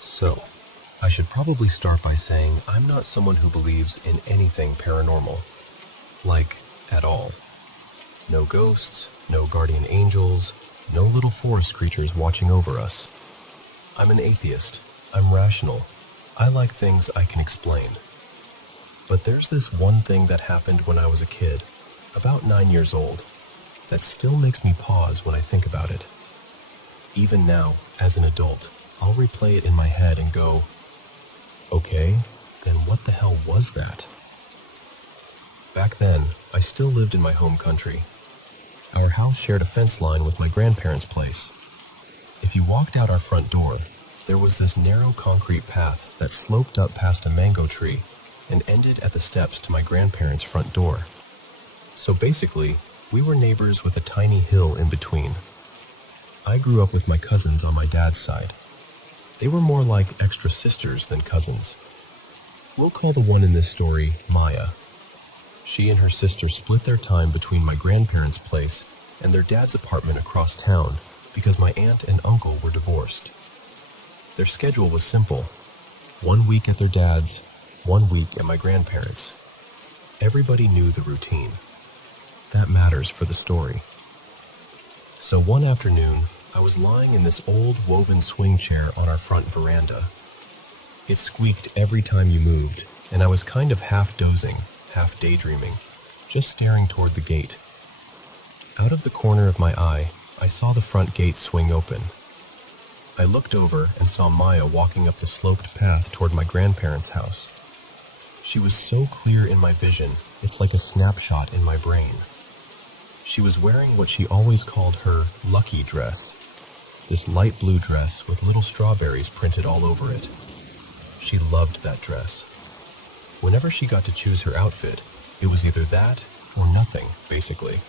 So, I should probably start by saying I'm not someone who believes in anything paranormal. Like, at all. No ghosts, no guardian angels, no little forest creatures watching over us. I'm an atheist. I'm rational. I like things I can explain. But there's this one thing that happened when I was a kid, about 9 years old, that still makes me pause when I think about it. Even now, as an adult, I'll replay it in my head and go, okay, then what the hell was that? Back then, I still lived in my home country. Our house shared a fence line with my grandparents' place. If you walked out our front door, there was this narrow concrete path that sloped up past a mango tree and ended at the steps to my grandparents' front door. So basically, we were neighbors with a tiny hill in between. I grew up with my cousins on my dad's side. They were more like extra sisters than cousins. We'll call the one in this story Maya. She and her sister split their time between my grandparents' place and their dad's apartment across town because my aunt and uncle were divorced. Their schedule was simple. 1 week at their dad's, 1 week at my grandparents'. Everybody knew the routine. That matters for the story. So one afternoon, I was lying in this old woven swing chair on our front veranda. It squeaked every time you moved, and I was kind of half dozing, half daydreaming, just staring toward the gate. Out of the corner of my eye, I saw the front gate swing open. I looked over and saw Maya walking up the sloped path toward my grandparents' house. She was so clear in my vision, it's like a snapshot in my brain. She was wearing what she always called her lucky dress, this light blue dress with little strawberries printed all over it. She loved that dress. Whenever she got to choose her outfit, it was either that or nothing, basically.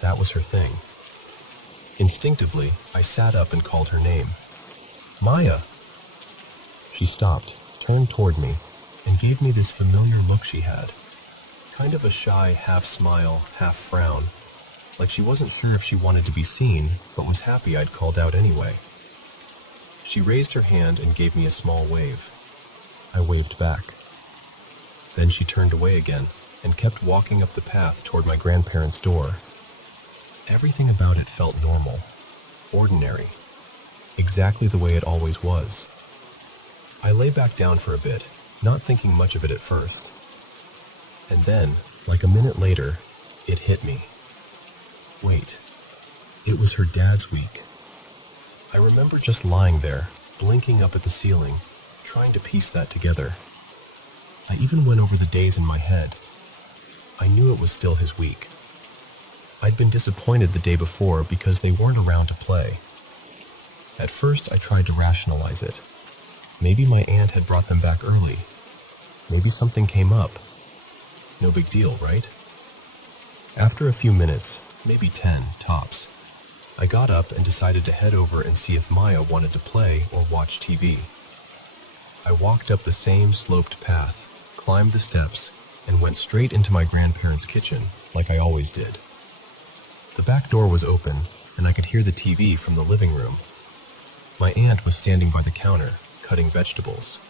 That was her thing. Instinctively, I sat up and called her name. Maya! She stopped, turned toward me, and gave me this familiar look she had. Kind of a shy half-smile, half-frown, like she wasn't sure if she wanted to be seen, but was happy I'd called out anyway. She raised her hand and gave me a small wave. I waved back. Then she turned away again and kept walking up the path toward my grandparents' door. Everything about it felt normal, ordinary, exactly the way it always was. I lay back down for a bit, not thinking much of it at first. And then, like a minute later, it hit me. Wait, it was her dad's week. I remember just lying there, blinking up at the ceiling, trying to piece that together. I even went over the days in my head. I knew it was still his week. I'd been disappointed the day before because they weren't around to play. At first, I tried to rationalize it. Maybe my aunt had brought them back early. Maybe something came up. No big deal, right? After a few minutes, maybe 10 tops, I got up and decided to head over and see if Maya wanted to play or watch TV. I walked up the same sloped path, climbed the steps, and went straight into my grandparents' kitchen, like I always did. The back door was open, and I could hear the TV from the living room. My aunt was standing by the counter, cutting vegetables.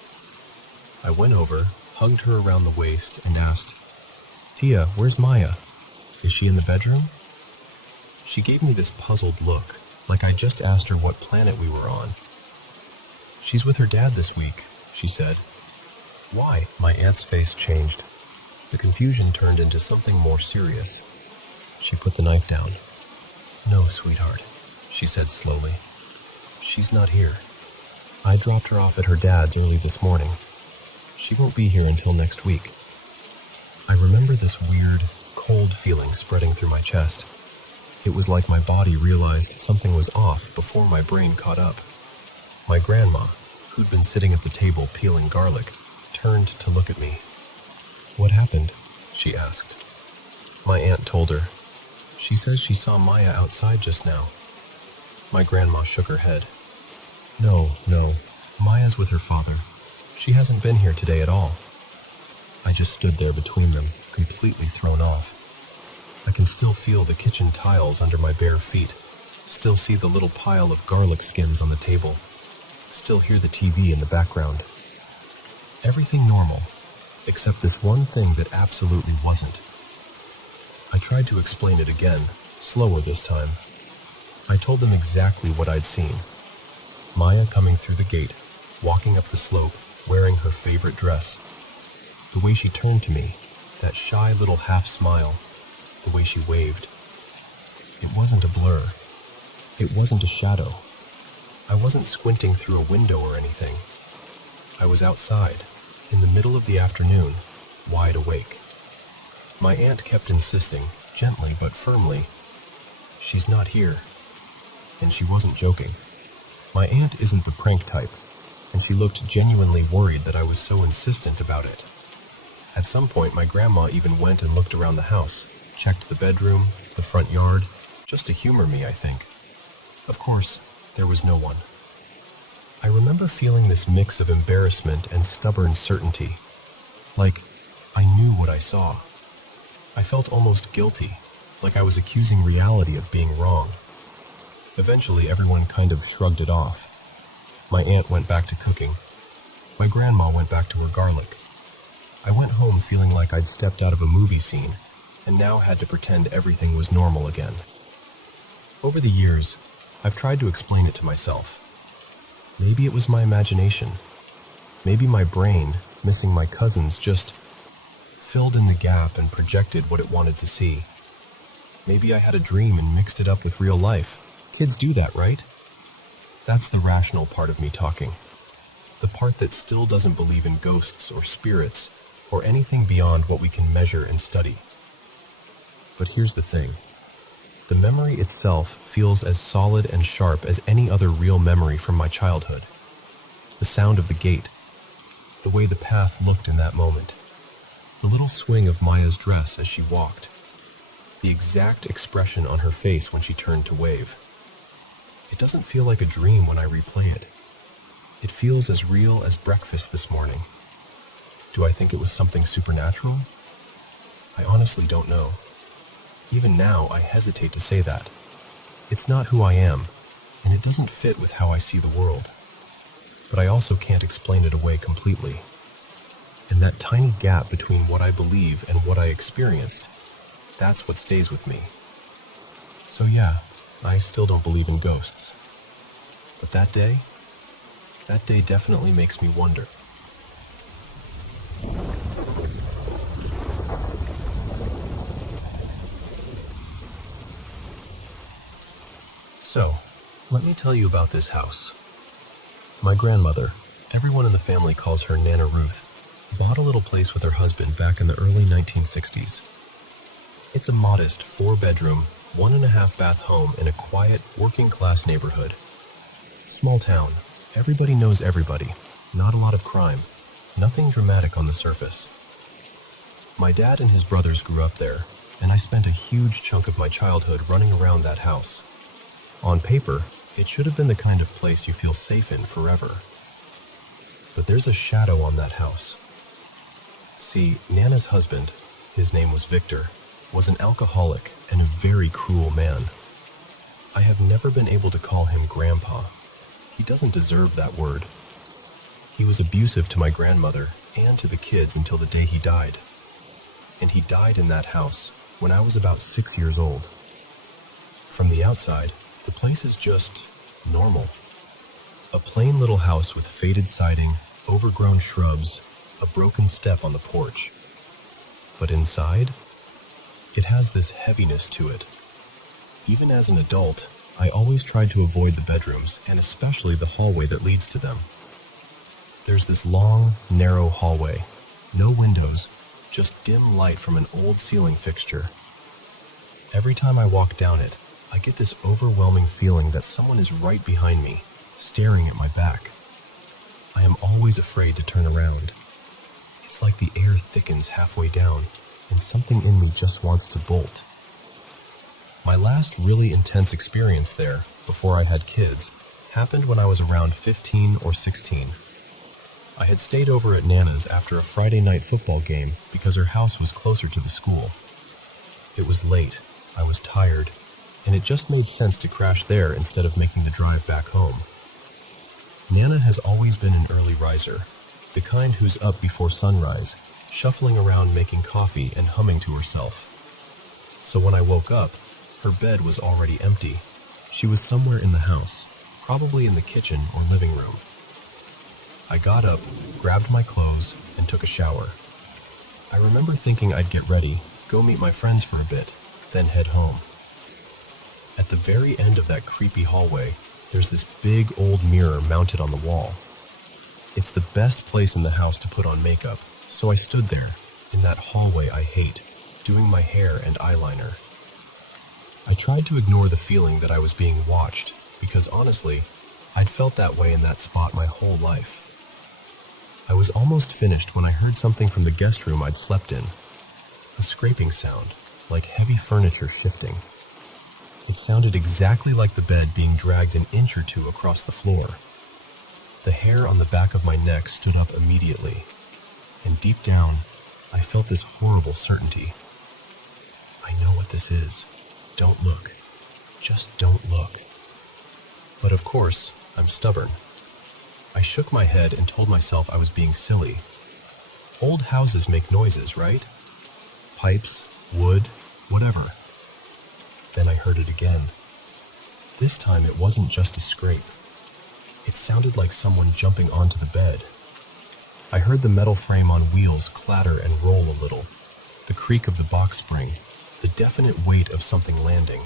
I went over, hugged her around the waist, and asked, "Tia, where's Maya? Is she in the bedroom?" She gave me this puzzled look, like I just asked her what planet we were on. "She's with her dad this week," she said. "Why?" My aunt's face changed. The confusion turned into something more serious. She put the knife down. "No, sweetheart," she said slowly. "She's not here. I dropped her off at her dad's early this morning. She won't be here until next week." I remember this weird, cold feeling spreading through my chest. It was like my body realized something was off before my brain caught up. My grandma, who'd been sitting at the table peeling garlic, turned to look at me. "What happened?" she asked. My aunt told her. "She says she saw Maya outside just now." My grandma shook her head. No, Maya's with her father. She hasn't been here today at all." I just stood there between them, completely thrown off. I can still feel the kitchen tiles under my bare feet, still see the little pile of garlic skins on the table, still hear the TV in the background. Everything normal, except this one thing that absolutely wasn't. I tried to explain it again, slower this time. I told them exactly what I'd seen. Maya coming through the gate, walking up the slope, wearing her favorite dress. The way she turned to me, that shy little half-smile, the way she waved. It wasn't a blur. It wasn't a shadow. I wasn't squinting through a window or anything. I was outside, in the middle of the afternoon, wide awake. My aunt kept insisting, gently but firmly, "She's not here." And she wasn't joking. My aunt isn't the prank type, and she looked genuinely worried that I was so insistent about it. At some point, my grandma even went and looked around the house, checked the bedroom, the front yard, just to humor me, I think. Of course, there was no one. I remember feeling this mix of embarrassment and stubborn certainty, like I knew what I saw. I felt almost guilty, like I was accusing reality of being wrong. Eventually, everyone kind of shrugged it off. My aunt went back to cooking. My grandma went back to her garlic. I went home feeling like I'd stepped out of a movie scene and now had to pretend everything was normal again. Over the years, I've tried to explain it to myself. Maybe it was my imagination. Maybe my brain, missing my cousins, just filled in the gap and projected what it wanted to see. Maybe I had a dream and mixed it up with real life. Kids do that, right? That's the rational part of me talking. The part that still doesn't believe in ghosts or spirits or anything beyond what we can measure and study. But here's the thing. The memory itself feels as solid and sharp as any other real memory from my childhood. The sound of the gate, the way the path looked in that moment, the little swing of Maya's dress as she walked, the exact expression on her face when she turned to wave. It doesn't feel like a dream when I replay it. It feels as real as breakfast this morning. Do I think it was something supernatural? I honestly don't know. Even now, I hesitate to say that. It's not who I am, and it doesn't fit with how I see the world. But I also can't explain it away completely. And that tiny gap between what I believe and what I experienced, that's what stays with me. So yeah, I still don't believe in ghosts. But that day definitely makes me wonder. So, let me tell you about this house. My grandmother, everyone in the family calls her Nana Ruth, bought a little place with her husband back in the early 1960s. It's a modest 4-bedroom, 1.5-bath home in a quiet, working-class neighborhood. Small town, everybody knows everybody, not a lot of crime, nothing dramatic on the surface. My dad and his brothers grew up there, and I spent a huge chunk of my childhood running around that house. On paper, it should have been the kind of place you feel safe in forever. But there's a shadow on that house. See, Nana's husband, his name was Victor, was an alcoholic and a very cruel man. I have never been able to call him Grandpa. He doesn't deserve that word. He was abusive to my grandmother and to the kids until the day he died. And he died in that house when I was about 6 years old. From the outside, the place is just normal. A plain little house with faded siding, overgrown shrubs, a broken step on the porch. But inside, it has this heaviness to it. Even as an adult, I always tried to avoid the bedrooms, and especially the hallway that leads to them. There's this long, narrow hallway, no windows, just dim light from an old ceiling fixture. Every time I walk down it, I get this overwhelming feeling that someone is right behind me, staring at my back. I am always afraid to turn around. It's like the air thickens halfway down, and something in me just wants to bolt. My last really intense experience there, before I had kids, happened when I was around 15 or 16. I had stayed over at Nana's after a Friday night football game because her house was closer to the school. It was late, I was tired, and it just made sense to crash there instead of making the drive back home. Nana has always been an early riser, the kind who's up before sunrise, shuffling around making coffee and humming to herself. So when I woke up, her bed was already empty. She was somewhere in the house, probably in the kitchen or living room. I got up, grabbed my clothes, and took a shower. I remember thinking I'd get ready, go meet my friends for a bit, then head home. At the very end of that creepy hallway, there's this big old mirror mounted on the wall. It's the best place in the house to put on makeup, so I stood there, in that hallway I hate, doing my hair and eyeliner. I tried to ignore the feeling that I was being watched, because honestly, I'd felt that way in that spot my whole life. I was almost finished when I heard something from the guest room I'd slept in. A scraping sound, like heavy furniture shifting. It sounded exactly like the bed being dragged an inch or two across the floor. The hair on the back of my neck stood up immediately, and deep down, I felt this horrible certainty. I know what this is. Don't look. Just don't look. But of course, I'm stubborn. I shook my head and told myself I was being silly. Old houses make noises, right? Pipes, wood, whatever. Then I heard it again. This time it wasn't just a scrape. It sounded like someone jumping onto the bed. I heard the metal frame on wheels clatter and roll a little, the creak of the box spring, the definite weight of something landing.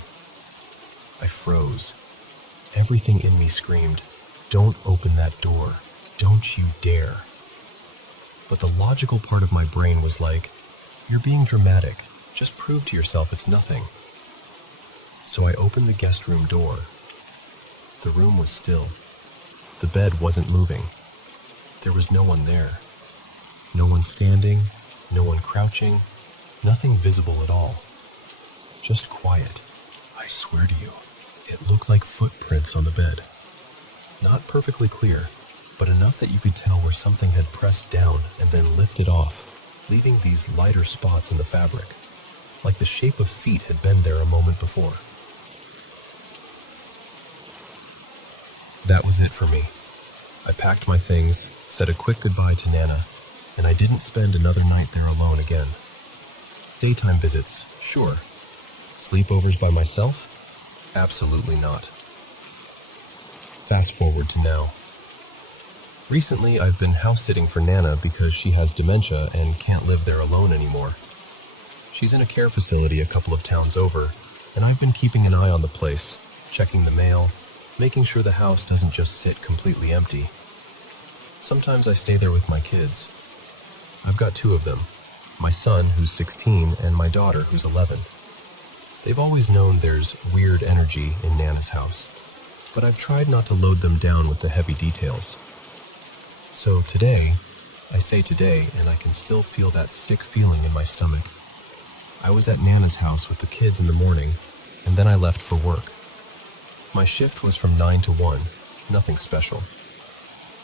I froze. Everything in me screamed, "Don't open that door. Don't you dare." But the logical part of my brain was like, "You're being dramatic. Just prove to yourself it's nothing." So I opened the guest room door. The room was still. The bed wasn't moving. There was no one there. No one standing, no one crouching, nothing visible at all. Just quiet. I swear to you, it looked like footprints on the bed. Not perfectly clear, but enough that you could tell where something had pressed down and then lifted off, leaving these lighter spots in the fabric, like the shape of feet had been there a moment before. That was it for me. I packed my things, said a quick goodbye to Nana, and I didn't spend another night there alone again. Daytime visits, sure. Sleepovers by myself? Absolutely not. Fast forward to now. Recently, I've been house-sitting for Nana because she has dementia and can't live there alone anymore. She's in a care facility a couple of towns over, and I've been keeping an eye on the place, checking the mail, making sure the house doesn't just sit completely empty. Sometimes I stay there with my kids. I've got 2 of them, my son, who's 16, and my daughter, who's 11. They've always known there's weird energy in Nana's house, but I've tried not to load them down with the heavy details. So today, I say today, and I can still feel that sick feeling in my stomach. I was at Nana's house with the kids in the morning, and then I left for work. My shift was from 9 to 1, nothing special.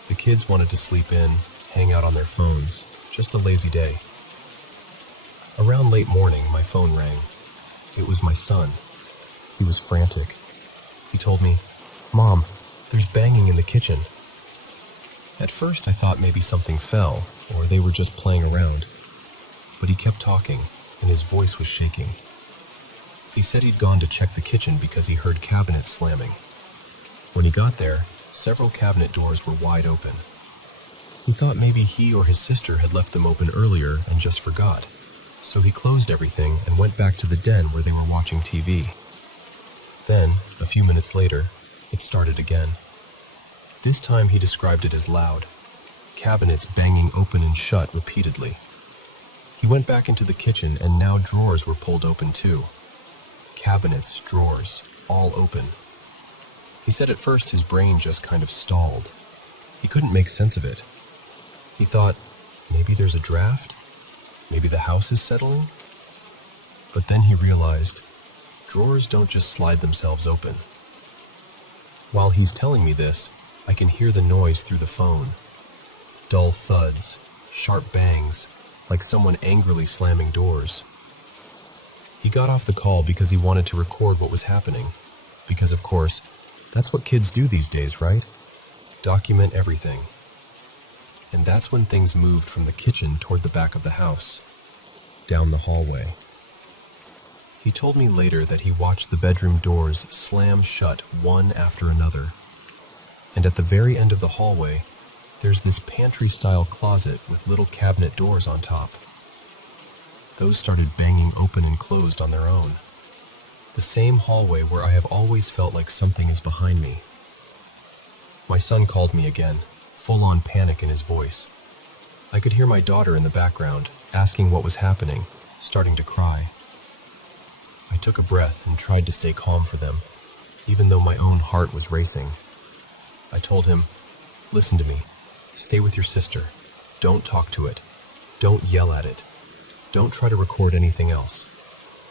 The kids wanted to sleep in, hang out on their phones, just a lazy day. Around late morning, my phone rang. It was my son. He was frantic. He told me, "Mom, there's banging in the kitchen." At first, I thought maybe something fell, or they were just playing around. But he kept talking, and his voice was shaking. He said he'd gone to check the kitchen because he heard cabinets slamming. When he got there, several cabinet doors were wide open. He thought maybe he or his sister had left them open earlier and just forgot, so he closed everything and went back to the den where they were watching TV. Then, a few minutes later, it started again. This time he described it as loud, cabinets banging open and shut repeatedly. He went back into the kitchen and now drawers were pulled open too. Cabinets, drawers, all open. He said at first his brain just kind of stalled. He couldn't make sense of it. He thought, maybe there's a draft? Maybe the house is settling? But then he realized, drawers don't just slide themselves open. While he's telling me this, I can hear the noise through the phone. Dull thuds, sharp bangs, like someone angrily slamming doors. He got off the call because he wanted to record what was happening. Because, of course, that's what kids do these days, right? Document everything. And that's when things moved from the kitchen toward the back of the house, down the hallway. He told me later that he watched the bedroom doors slam shut one after another. And at the very end of the hallway, there's this pantry-style closet with little cabinet doors on top. Those started banging open and closed on their own. The same hallway where I have always felt like something is behind me. My son called me again, full-on panic in his voice. I could hear my daughter in the background, asking what was happening, starting to cry. I took a breath and tried to stay calm for them, even though my own heart was racing. I told him, "Listen to me. Stay with your sister. Don't talk to it. Don't yell at it. Don't try to record anything else.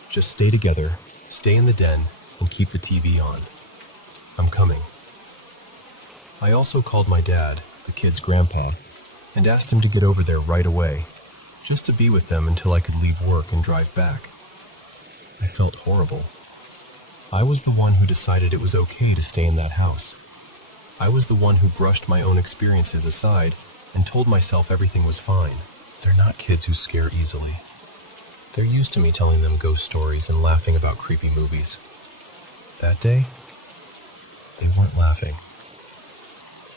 Just stay together, stay in the den, and keep the TV on. I'm coming." I also called my dad, the kids' grandpa, and asked him to get over there right away, just to be with them until I could leave work and drive back. I felt horrible. I was the one who decided it was okay to stay in that house. I was the one who brushed my own experiences aside and told myself everything was fine. They're not kids who scare easily. They're used to me telling them ghost stories and laughing about creepy movies. That day, they weren't laughing.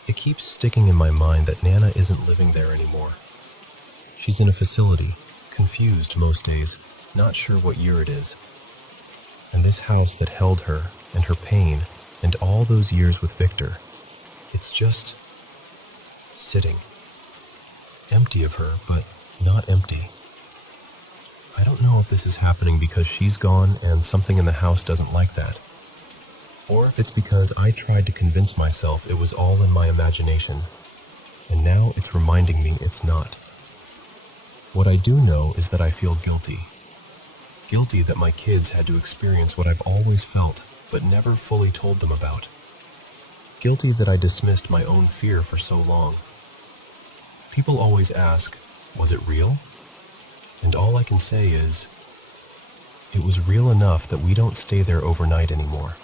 It keeps sticking in my mind that Nana isn't living there anymore. She's in a facility, confused most days, not sure what year it is. And this house that held her and her pain and all those years with Victor, it's just sitting. Empty of her, but not empty. I don't know if this is happening because she's gone and something in the house doesn't like that, or if it's because I tried to convince myself it was all in my imagination, and now it's reminding me it's not. What I do know is that I feel guilty. Guilty that my kids had to experience what I've always felt, but never fully told them about. Guilty that I dismissed my own fear for so long. People always ask, was it real? And all I can say is, it was real enough that we don't stay there overnight anymore.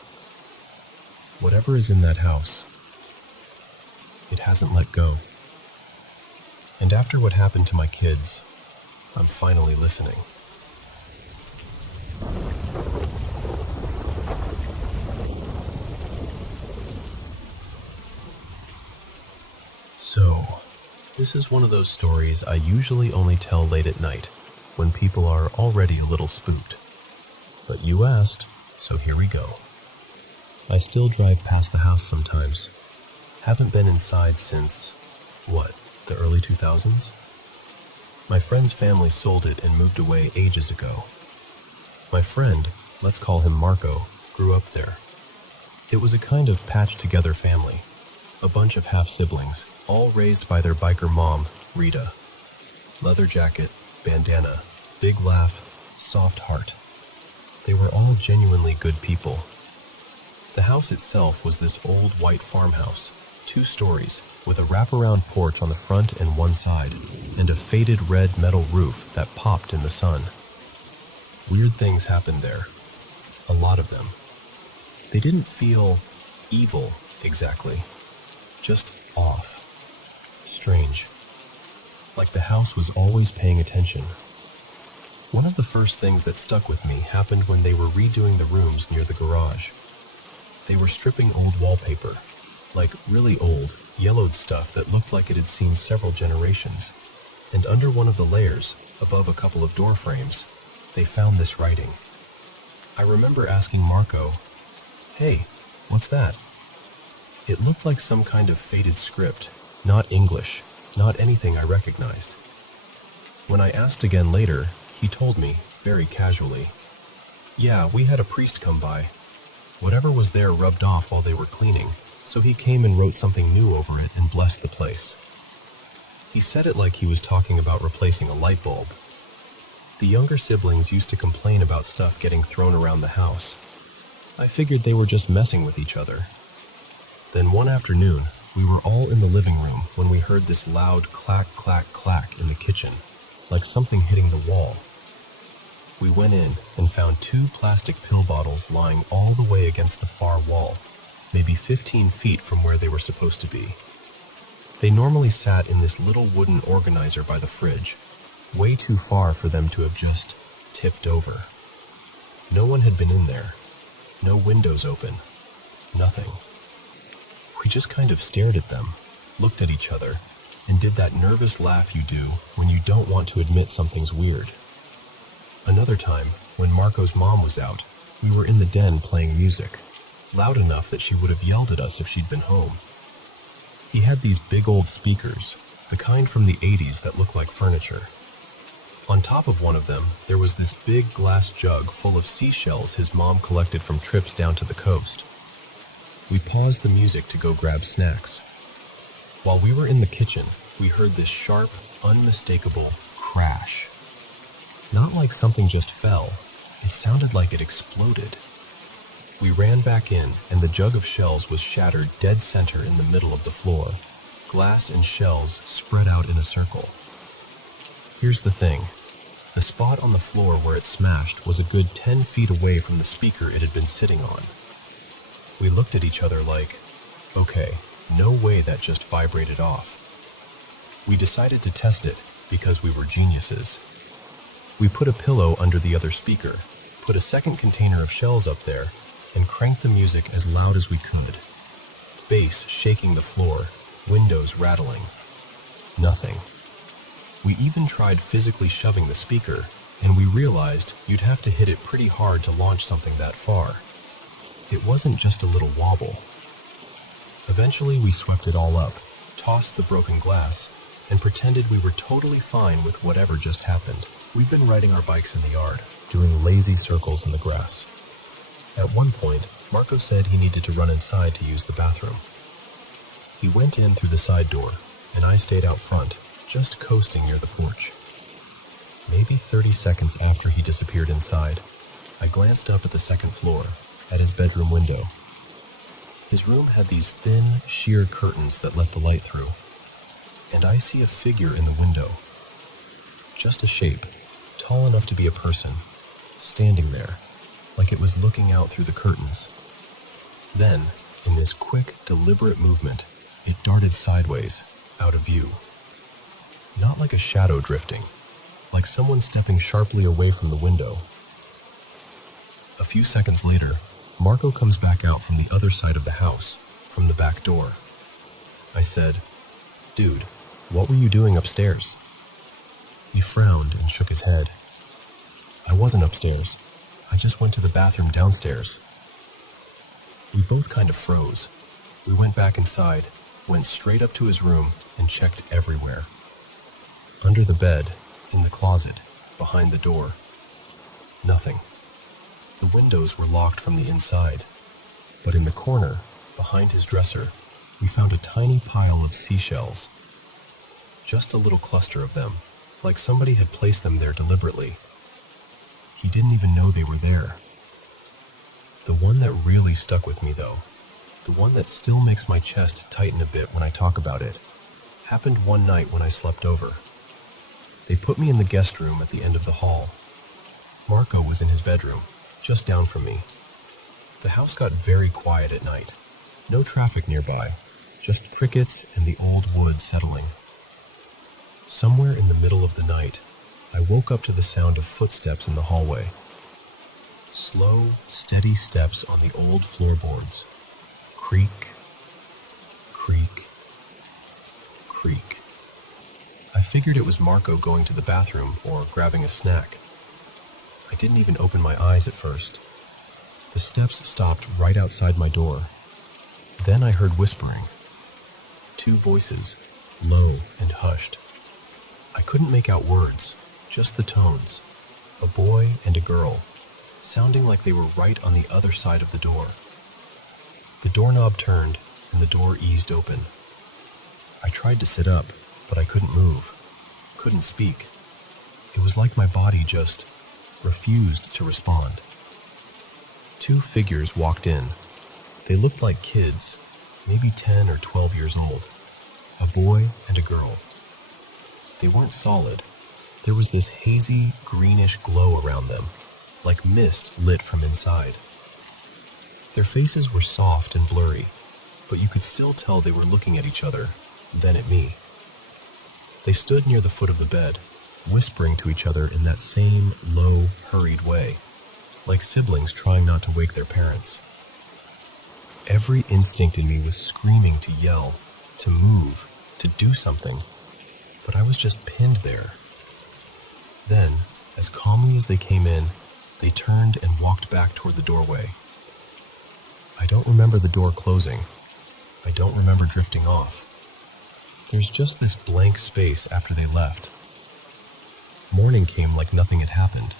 Whatever is in that house, it hasn't let go. And after what happened to my kids, I'm finally listening. So, this is one of those stories I usually only tell late at night, when people are already a little spooked. But you asked, so here we go. I still drive past the house sometimes. Haven't been inside since, the early 2000s? My friend's family sold it and moved away ages ago. My friend, let's call him Marco, grew up there. It was a kind of patched-together family, a bunch of half-siblings, all raised by their biker mom, Rita. Leather jacket, bandana, big laugh, soft heart. They were all genuinely good people. The house itself was this old white farmhouse, 2 stories, with a wraparound porch on the front and one side, and a faded red metal roof that popped in the sun. Weird things happened there. A lot of them. They didn't feel evil, exactly. Just off. Strange. Like the house was always paying attention. One of the first things that stuck with me happened when they were redoing the rooms near the garage. They were stripping old wallpaper, like really old, yellowed stuff that looked like it had seen several generations. And under one of the layers, above a couple of door frames, they found this writing. I remember asking Marco, "Hey, what's that?" It looked like some kind of faded script, not English, not anything I recognized. When I asked again later, he told me, very casually, "Yeah, we had a priest come by. Whatever was there rubbed off while they were cleaning, so he came and wrote something new over it and blessed the place." He said it like he was talking about replacing a light bulb. The younger siblings used to complain about stuff getting thrown around the house. I figured they were just messing with each other. Then one afternoon, we were all in the living room when we heard this loud clack, clack, clack in the kitchen, like something hitting the wall. We went in and found 2 plastic pill bottles lying all the way against the far wall, maybe 15 feet from where they were supposed to be. They normally sat in this little wooden organizer by the fridge, way too far for them to have just tipped over. No one had been in there. No windows open. Nothing. We just kind of stared at them, looked at each other, and did that nervous laugh you do when you don't want to admit something's weird. Another time, when Marco's mom was out, we were in the den playing music, loud enough that she would have yelled at us if she'd been home. He had these big old speakers, the kind from the 80s that look like furniture. On top of one of them, there was this big glass jug full of seashells his mom collected from trips down to the coast. We paused the music to go grab snacks. While we were in the kitchen, we heard this sharp, unmistakable crash. Not like something just fell. It sounded like it exploded. We ran back in, and the jug of shells was shattered dead center in the middle of the floor. Glass and shells spread out in a circle. Here's the thing. The spot on the floor where it smashed was a good 10 feet away from the speaker it had been sitting on. We looked at each other like, okay, No way that just vibrated off. We decided to test it because we were geniuses. We put a pillow under the other speaker, put a second container of shells up there, and cranked the music as loud as we could. Bass shaking the floor, windows rattling. Nothing. We even tried physically shoving the speaker, and we realized you'd have to hit it pretty hard to launch something that far. It wasn't just a little wobble. Eventually we swept it all up, tossed the broken glass, and pretended we were totally fine with whatever just happened. We'd been riding our bikes in the yard, doing lazy circles in the grass. At one point, Marco said he needed to run inside to use the bathroom. He went in through the side door, and I stayed out front, just coasting near the porch. Maybe 30 seconds after he disappeared inside, I glanced up at the second floor, at his bedroom window. His room had these thin, sheer curtains that let the light through, and I see a figure in the window. Just a shape, tall enough to be a person, standing there, like it was looking out through the curtains. Then, in this quick, deliberate movement, it darted sideways, out of view. Not like a shadow drifting, like someone stepping sharply away from the window. A few seconds later, Marco comes back out from the other side of the house, from the back door. I said, "Dude, what were you doing upstairs?" He frowned and shook his head. "I wasn't upstairs. I just went to the bathroom downstairs." We both kind of froze. We went back inside, went straight up to his room, and checked everywhere. Under the bed, in the closet, behind the door. Nothing. The windows were locked from the inside, but in the corner, behind his dresser, we found a tiny pile of seashells. Just a little cluster of them, like somebody had placed them there deliberately. He didn't even know they were there. The one that really stuck with me, though, the one that still makes my chest tighten a bit when I talk about it, happened one night when I slept over. They put me in the guest room at the end of the hall. Marco was in his bedroom, just down from me. The house got very quiet at night. No traffic nearby, just crickets and the old wood settling. Somewhere in the middle of the night, I woke up to the sound of footsteps in the hallway. Slow, steady steps on the old floorboards. Creak, creak, creak. I figured it was Marco going to the bathroom or grabbing a snack. I didn't even open my eyes at first. The steps stopped right outside my door. Then I heard whispering. 2 voices, low and hushed. I couldn't make out words, just the tones. A boy and a girl, sounding like they were right on the other side of the door. The doorknob turned and the door eased open. I tried to sit up, but I couldn't move, couldn't speak. It was like my body just refused to respond. 2 figures walked in. They looked like kids, maybe 10 or 12 years old. A boy and a girl. They weren't solid. There was this hazy, greenish glow around them, like mist lit from inside. Their faces were soft and blurry, but you could still tell they were looking at each other, then at me. They stood near the foot of the bed, whispering to each other in that same low, hurried way, like siblings trying not to wake their parents. Every instinct in me was screaming to yell, to move, to do something, but I was just pinned there. Then, as calmly as they came in, they turned and walked back toward the doorway. I don't remember the door closing. I don't remember drifting off. There's just this blank space after they left. Morning came like nothing had happened.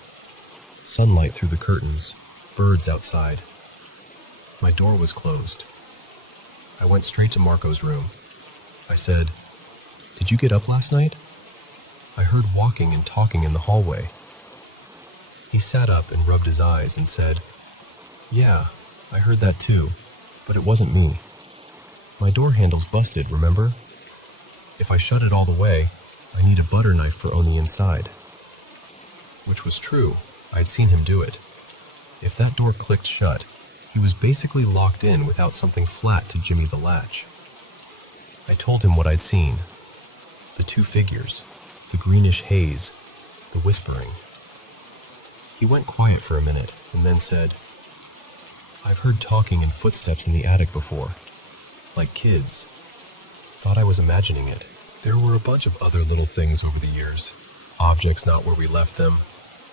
Sunlight through the curtains, birds outside. My door was closed. I went straight to Marco's room. I said, "Did you get up last night?" I heard walking and talking in the hallway. He sat up and rubbed his eyes and said, "Yeah, I heard that too, but it wasn't me. My door handle's busted, remember? If I shut it all the way, I need a butter knife for on the inside." Which was true. I'd seen him do it. If that door clicked shut, he was basically locked in without something flat to jimmy the latch. I told him what I'd seen. The two figures, the greenish haze, the whispering. He went quiet for a minute and then said, "I've heard talking and footsteps in the attic before, like kids. Thought I was imagining it. There were a bunch of other little things over the years. Objects not where we left them,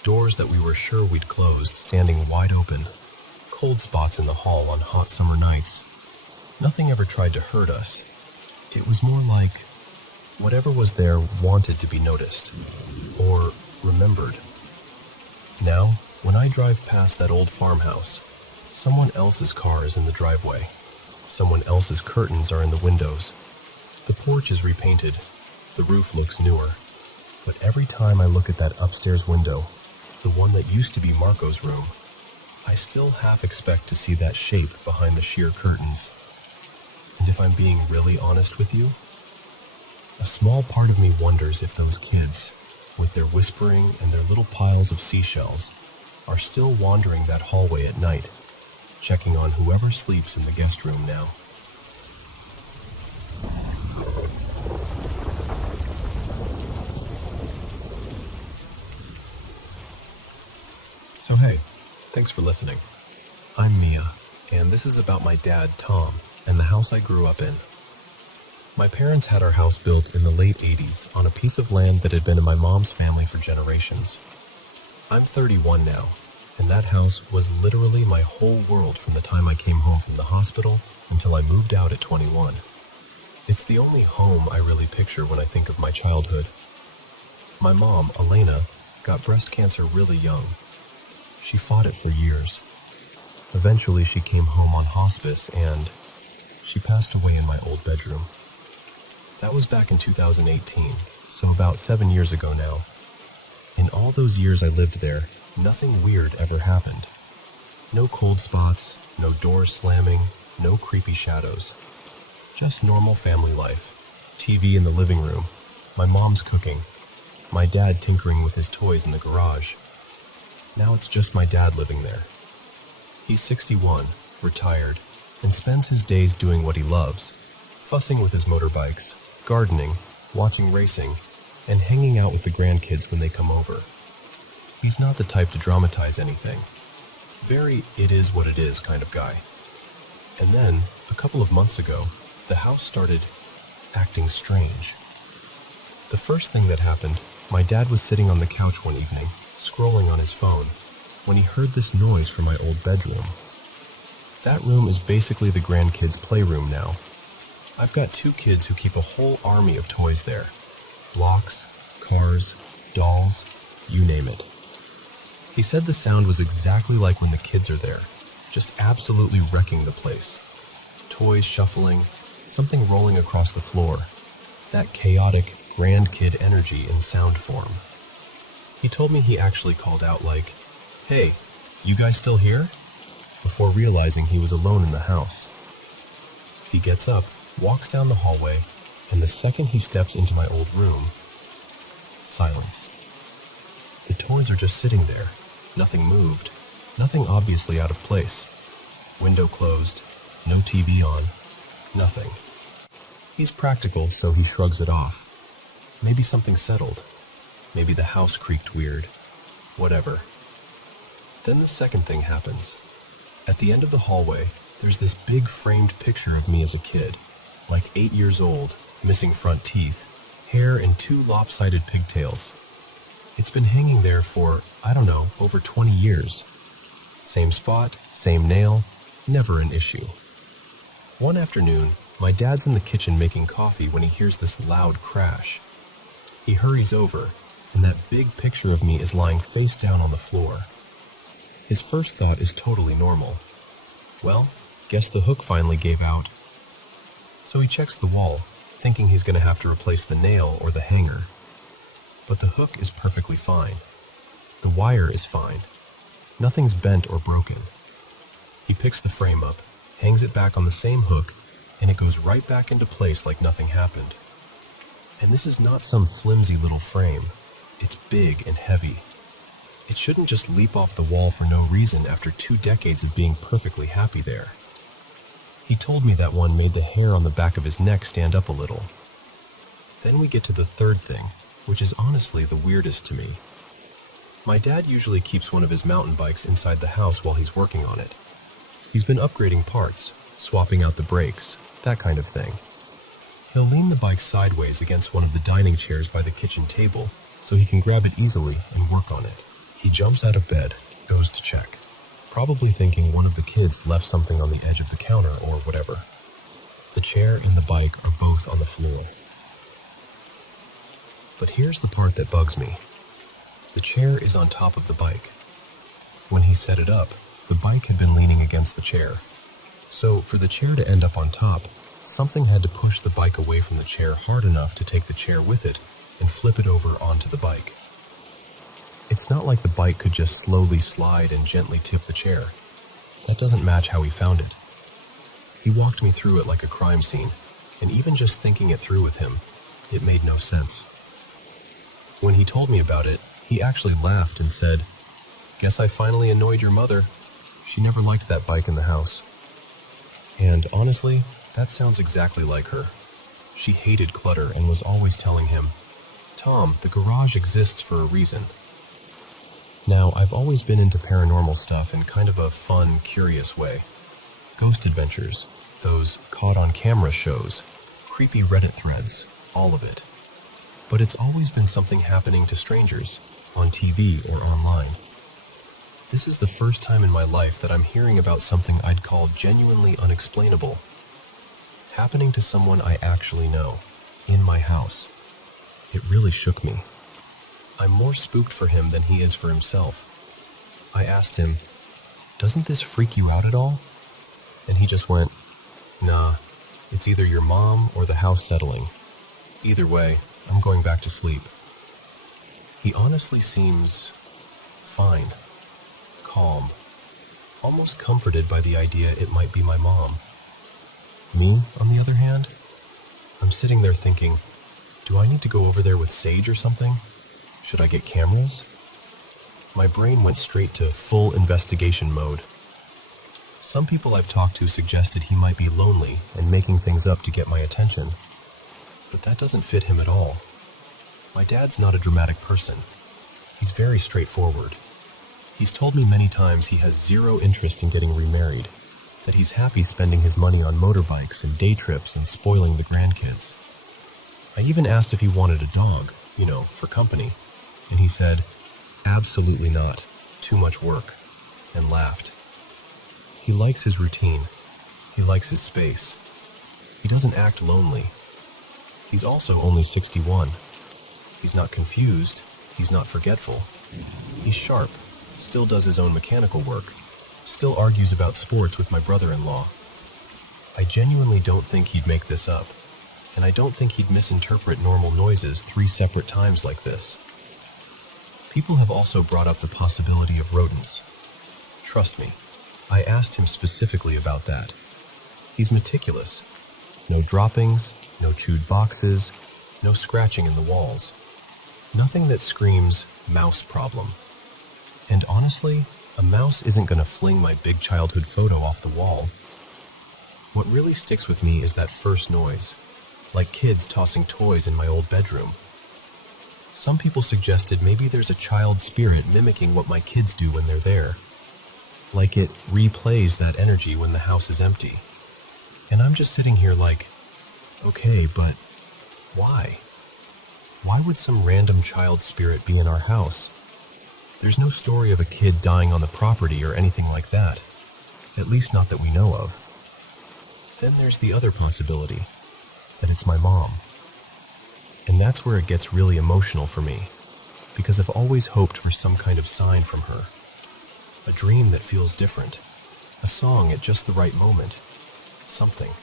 doors that we were sure we'd closed standing wide open, cold spots in the hall on hot summer nights. Nothing ever tried to hurt us. It was more like whatever was there wanted to be noticed, or remembered. Now, when I drive past that old farmhouse, someone else's car is in the driveway. Someone else's curtains are in the windows. The porch is repainted. The roof looks newer. But every time I look at that upstairs window, the one that used to be Marco's room, I still half expect to see that shape behind the sheer curtains. And if I'm being really honest with you, a small part of me wonders if those kids, with their whispering and their little piles of seashells, are still wandering that hallway at night, checking on whoever sleeps in the guest room now." So hey, thanks for listening. I'm Mia, and this is about my dad, Tom, and the house I grew up in. My parents had our house built in the late 80s on a piece of land that had been in my mom's family for generations. I'm 31 now, and that house was literally my whole world from the time I came home from the hospital until I moved out at 21. It's the only home I really picture when I think of my childhood. My mom, Elena, got breast cancer really young. She fought it for years. Eventually, she came home on hospice and she passed away in my old bedroom. That was back in 2018, so about 7 years ago now. In all those years I lived there, nothing weird ever happened. No cold spots, no doors slamming, no creepy shadows. Just normal family life. TV in the living room, my mom's cooking, my dad tinkering with his toys in the garage. Now it's just my dad living there. He's 61, retired, and spends his days doing what he loves, fussing with his motorbikes, gardening, watching racing, and hanging out with the grandkids when they come over. He's not the type to dramatize anything. Very it-is-what-it-is kind of guy. And then, a couple of months ago, the house started acting strange. The first thing that happened, my dad was sitting on the couch one evening, scrolling on his phone, when he heard this noise from my old bedroom. That room is basically the grandkids' playroom now. I've got 2 kids who keep a whole army of toys there. Blocks, cars, dolls, you name it. He said the sound was exactly like when the kids are there, just absolutely wrecking the place. Toys shuffling, something rolling across the floor. That chaotic, grandkid energy in sound form. He told me he actually called out like, "Hey, you guys still here?" before realizing he was alone in the house. He gets up, walks down the hallway, and the second he steps into my old room, silence. The toys are just sitting there, nothing moved, nothing obviously out of place. Window closed, no TV on, nothing. He's practical, so he shrugs it off. Maybe something settled. Maybe the house creaked weird. Whatever. Then the second thing happens. At the end of the hallway, there's this big framed picture of me as a kid, like 8 years old, missing front teeth, hair and 2 lopsided pigtails. It's been hanging there for, I don't know, over 20 years. Same spot, same nail, never an issue. One afternoon, my dad's in the kitchen making coffee when he hears this loud crash. He hurries over, and that big picture of me is lying face down on the floor. His first thought is totally normal. Well, guess the hook finally gave out. So he checks the wall, thinking he's going to have to replace the nail or the hanger. But the hook is perfectly fine. The wire is fine. Nothing's bent or broken. He picks the frame up, hangs it back on the same hook, and it goes right back into place like nothing happened. And this is not some flimsy little frame. It's big and heavy. It shouldn't just leap off the wall for no reason after 2 decades of being perfectly happy there. He told me that one made the hair on the back of his neck stand up a little. Then we get to the third thing, which is honestly the weirdest to me. My dad usually keeps one of his mountain bikes inside the house while he's working on it. He's been upgrading parts, swapping out the brakes, that kind of thing. He'll lean the bike sideways against one of the dining chairs by the kitchen table so he can grab it easily and work on it. He jumps out of bed, goes to check, probably thinking one of the kids left something on the edge of the counter or whatever. The chair and the bike are both on the floor. But here's the part that bugs me. The chair is on top of the bike. When he set it up, the bike had been leaning against the chair. So for the chair to end up on top, something had to push the bike away from the chair hard enough to take the chair with it and flip it over onto the bike. It's not like the bike could just slowly slide and gently tip the chair. That doesn't match how he found it. He walked me through it like a crime scene, and even just thinking it through with him, it made no sense. When he told me about it, he actually laughed and said, "Guess I finally annoyed your mother. She never liked that bike in the house." And honestly, that sounds exactly like her. She hated clutter and was always telling him, "Tom, the garage exists for a reason." Now, I've always been into paranormal stuff in kind of a fun, curious way. Ghost adventures, those caught-on-camera shows, creepy Reddit threads, all of it. But it's always been something happening to strangers, on TV or online. This is the first time in my life that I'm hearing about something I'd call genuinely unexplainable. Happening to someone I actually know, in my house. It really shook me. I'm more spooked for him than he is for himself. I asked him, "Doesn't this freak you out at all?" And he just went, "Nah, it's either your mom or the house settling. Either way, I'm going back to sleep." He honestly seems fine, calm, almost comforted by the idea it might be my mom. Me, on the other hand, I'm sitting there thinking, do I need to go over there with Sage or something? Should I get cameras? My brain went straight to full investigation mode. Some people I've talked to suggested he might be lonely and making things up to get my attention. But that doesn't fit him at all. My dad's not a dramatic person. He's very straightforward. He's told me many times he has zero interest in getting remarried, that he's happy spending his money on motorbikes and day trips and spoiling the grandkids. I even asked if he wanted a dog, for company, and he said, "Absolutely not, too much work," and laughed. He likes his routine. He likes his space. He doesn't act lonely. He's also only 61. He's not confused. He's not forgetful. He's sharp, still does his own mechanical work, still argues about sports with my brother-in-law. I genuinely don't think he'd make this up, and I don't think he'd misinterpret normal noises 3 separate times like this. People have also brought up the possibility of rodents. Trust me, I asked him specifically about that. He's meticulous. No droppings, no chewed boxes, no scratching in the walls. Nothing that screams mouse problem. And honestly, a mouse isn't going to fling my big childhood photo off the wall. What really sticks with me is that first noise, like kids tossing toys in my old bedroom. Some people suggested maybe there's a child spirit mimicking what my kids do when they're there. Like it replays that energy when the house is empty. And I'm just sitting here like, okay, but why? Why would some random child spirit be in our house? There's no story of a kid dying on the property or anything like that. At least not that we know of. Then there's the other possibility, that it's my mom. And that's where it gets really emotional for me, because I've always hoped for some kind of sign from her. A dream that feels different. A song at just the right moment. Something.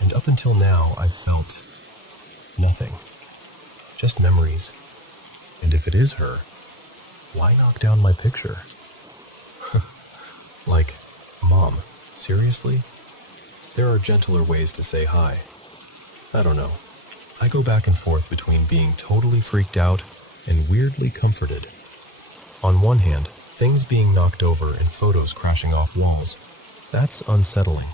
And up until now, I've felt nothing. Just memories. And if it is her, why knock down my picture? Like, Mom, seriously? There are gentler ways to say hi. I don't know. I go back and forth between being totally freaked out and weirdly comforted. On one hand, things being knocked over and photos crashing off walls, that's unsettling.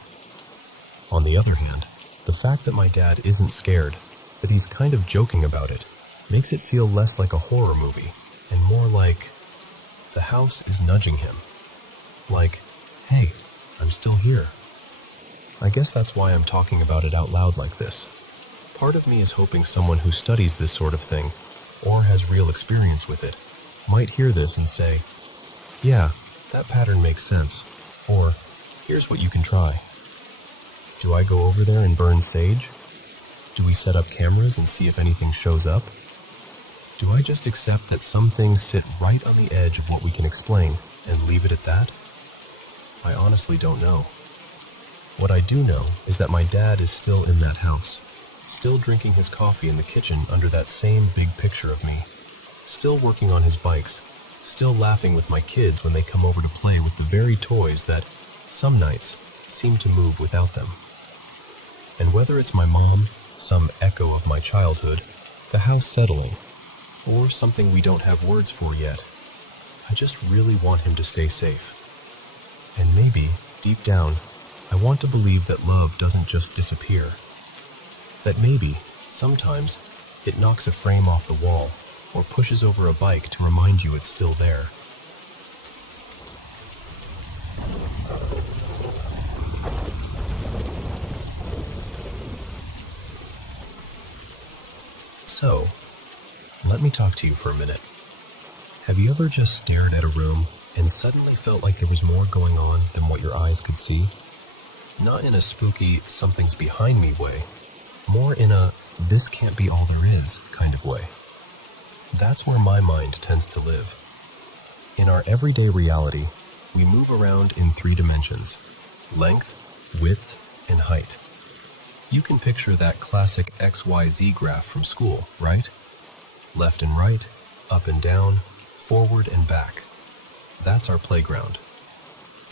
On the other hand, the fact that my dad isn't scared, that he's kind of joking about it, makes it feel less like a horror movie and more like the house is nudging him. Like, hey, I'm still here. I guess that's why I'm talking about it out loud like this. Part of me is hoping someone who studies this sort of thing, or has real experience with it, might hear this and say, yeah, that pattern makes sense, or here's what you can try. Do I go over there and burn sage? Do we set up cameras and see if anything shows up? Do I just accept that some things sit right on the edge of what we can explain and leave it at that? I honestly don't know. What I do know is that my dad is still in that house, still drinking his coffee in the kitchen under that same big picture of me, still working on his bikes, still laughing with my kids when they come over to play with the very toys that, some nights, seem to move without them. And whether it's my mom, some echo of my childhood, the house settling, or something we don't have words for yet, I just really want him to stay safe. And maybe, deep down, I want to believe that love doesn't just disappear. That maybe, sometimes, it knocks a frame off the wall or pushes over a bike to remind you it's still there. So, let me talk to you for a minute. Have you ever just stared at a room and suddenly felt like there was more going on than what your eyes could see? Not in a spooky, something's behind me way, more in a, this can't be all there is kind of way. That's where my mind tends to live. In our everyday reality, we move around in 3 dimensions: length, width, and height. You can picture that classic XYZ graph from school, right? Left and right, up and down, forward and back. That's our playground.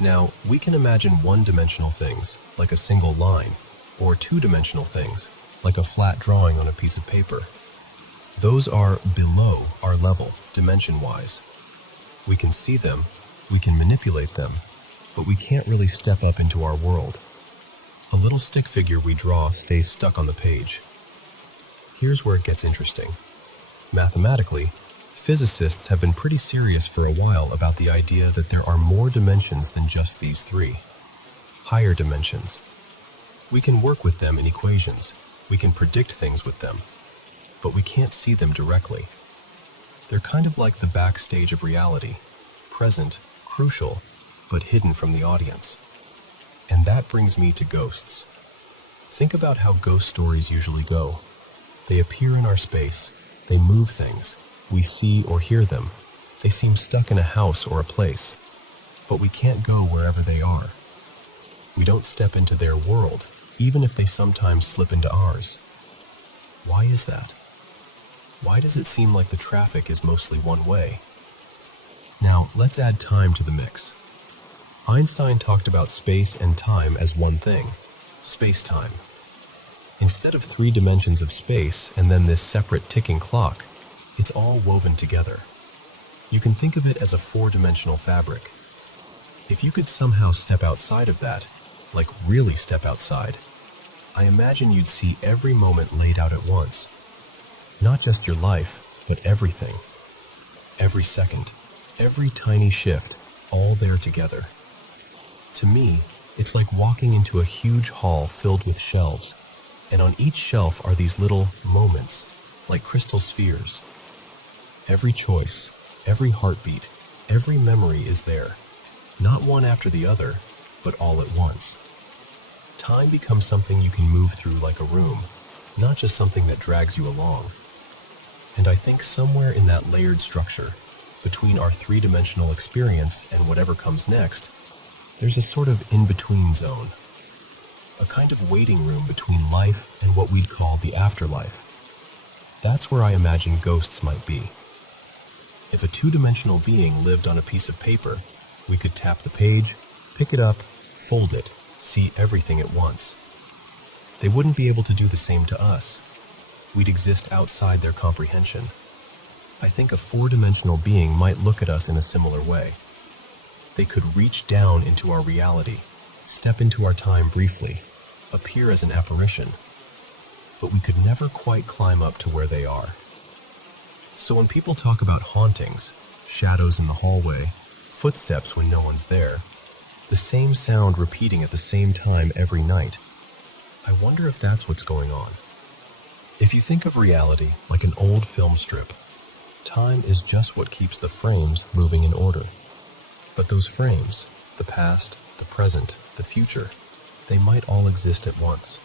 Now, we can imagine one-dimensional things, like a single line, or 2-dimensional things, like a flat drawing on a piece of paper. Those are below our level, dimension-wise. We can see them, we can manipulate them, but we can't really step up into our world. A little stick figure we draw stays stuck on the page. Here's where it gets interesting. Mathematically, physicists have been pretty serious for a while about the idea that there are more dimensions than just these 3. Higher dimensions. We can work with them in equations, we can predict things with them, but we can't see them directly. They're kind of like the backstage of reality, present, crucial, but hidden from the audience. And that brings me to ghosts. Think about how ghost stories usually go. They appear in our space, they move things, we see or hear them. They seem stuck in a house or a place, but we can't go wherever they are. We don't step into their world, even if they sometimes slip into ours. Why is that? Why does it seem like the traffic is mostly one way? Now, let's add time to the mix. Einstein talked about space and time as one thing, space-time. Instead of 3 dimensions of space and then this separate ticking clock, it's all woven together. You can think of it as a 4-dimensional fabric. If you could somehow step outside of that, like really step outside, I imagine you'd see every moment laid out at once. Not just your life, but everything. Every second, every tiny shift, all there together. To me, it's like walking into a huge hall filled with shelves, and on each shelf are these little moments, like crystal spheres. Every choice, every heartbeat, every memory is there, not one after the other, but all at once. Time becomes something you can move through like a room, not just something that drags you along. And I think somewhere in that layered structure, between our 3-dimensional experience and whatever comes next, there's a sort of in-between zone. A kind of waiting room between life and what we'd call the afterlife. That's where I imagine ghosts might be. If a 2-dimensional being lived on a piece of paper, we could tap the page, pick it up, fold it, see everything at once. They wouldn't be able to do the same to us. We'd exist outside their comprehension. I think a 4-dimensional being might look at us in a similar way. They could reach down into our reality, step into our time briefly, appear as an apparition, but we could never quite climb up to where they are. So when people talk about hauntings, shadows in the hallway, footsteps when no one's there, the same sound repeating at the same time every night, I wonder if that's what's going on. If you think of reality like an old film strip, time is just what keeps the frames moving in order. But those frames, the past, the present, the future, they might all exist at once.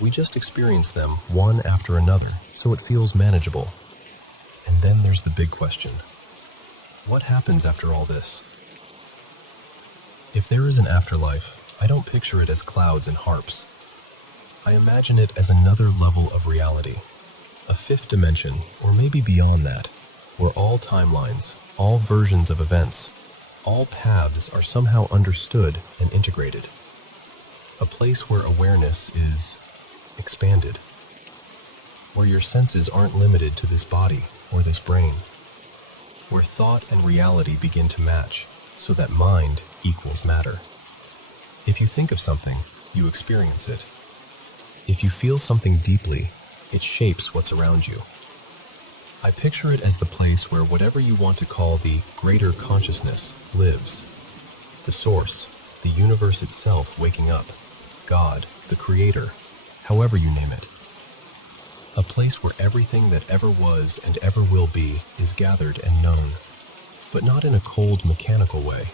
We just experience them one after another, so it feels manageable. And then there's the big question. What happens after all this? If there is an afterlife, I don't picture it as clouds and harps. I imagine it as another level of reality, a fifth dimension, or maybe beyond that, where all timelines, all versions of events, all paths are somehow understood and integrated. A place where awareness is expanded, where your senses aren't limited to this body or this brain, where thought and reality begin to match so that mind equals matter. If you think of something, you experience it. If you feel something deeply, it shapes what's around you. I picture it as the place where whatever you want to call the greater consciousness lives. The source, the universe itself waking up, God, the creator, however you name it. A place where everything that ever was and ever will be is gathered and known, but not in a cold, mechanical way,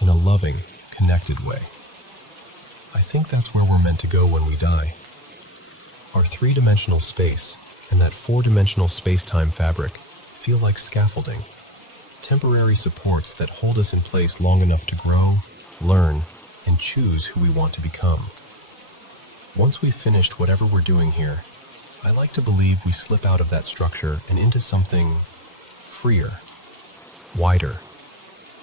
in a loving, connected way. I think that's where we're meant to go when we die. Our three-dimensional space and that four-dimensional space-time fabric feel like scaffolding, temporary supports that hold us in place long enough to grow, learn, and choose who we want to become. Once we've finished whatever we're doing here, I like to believe we slip out of that structure and into something freer, wider,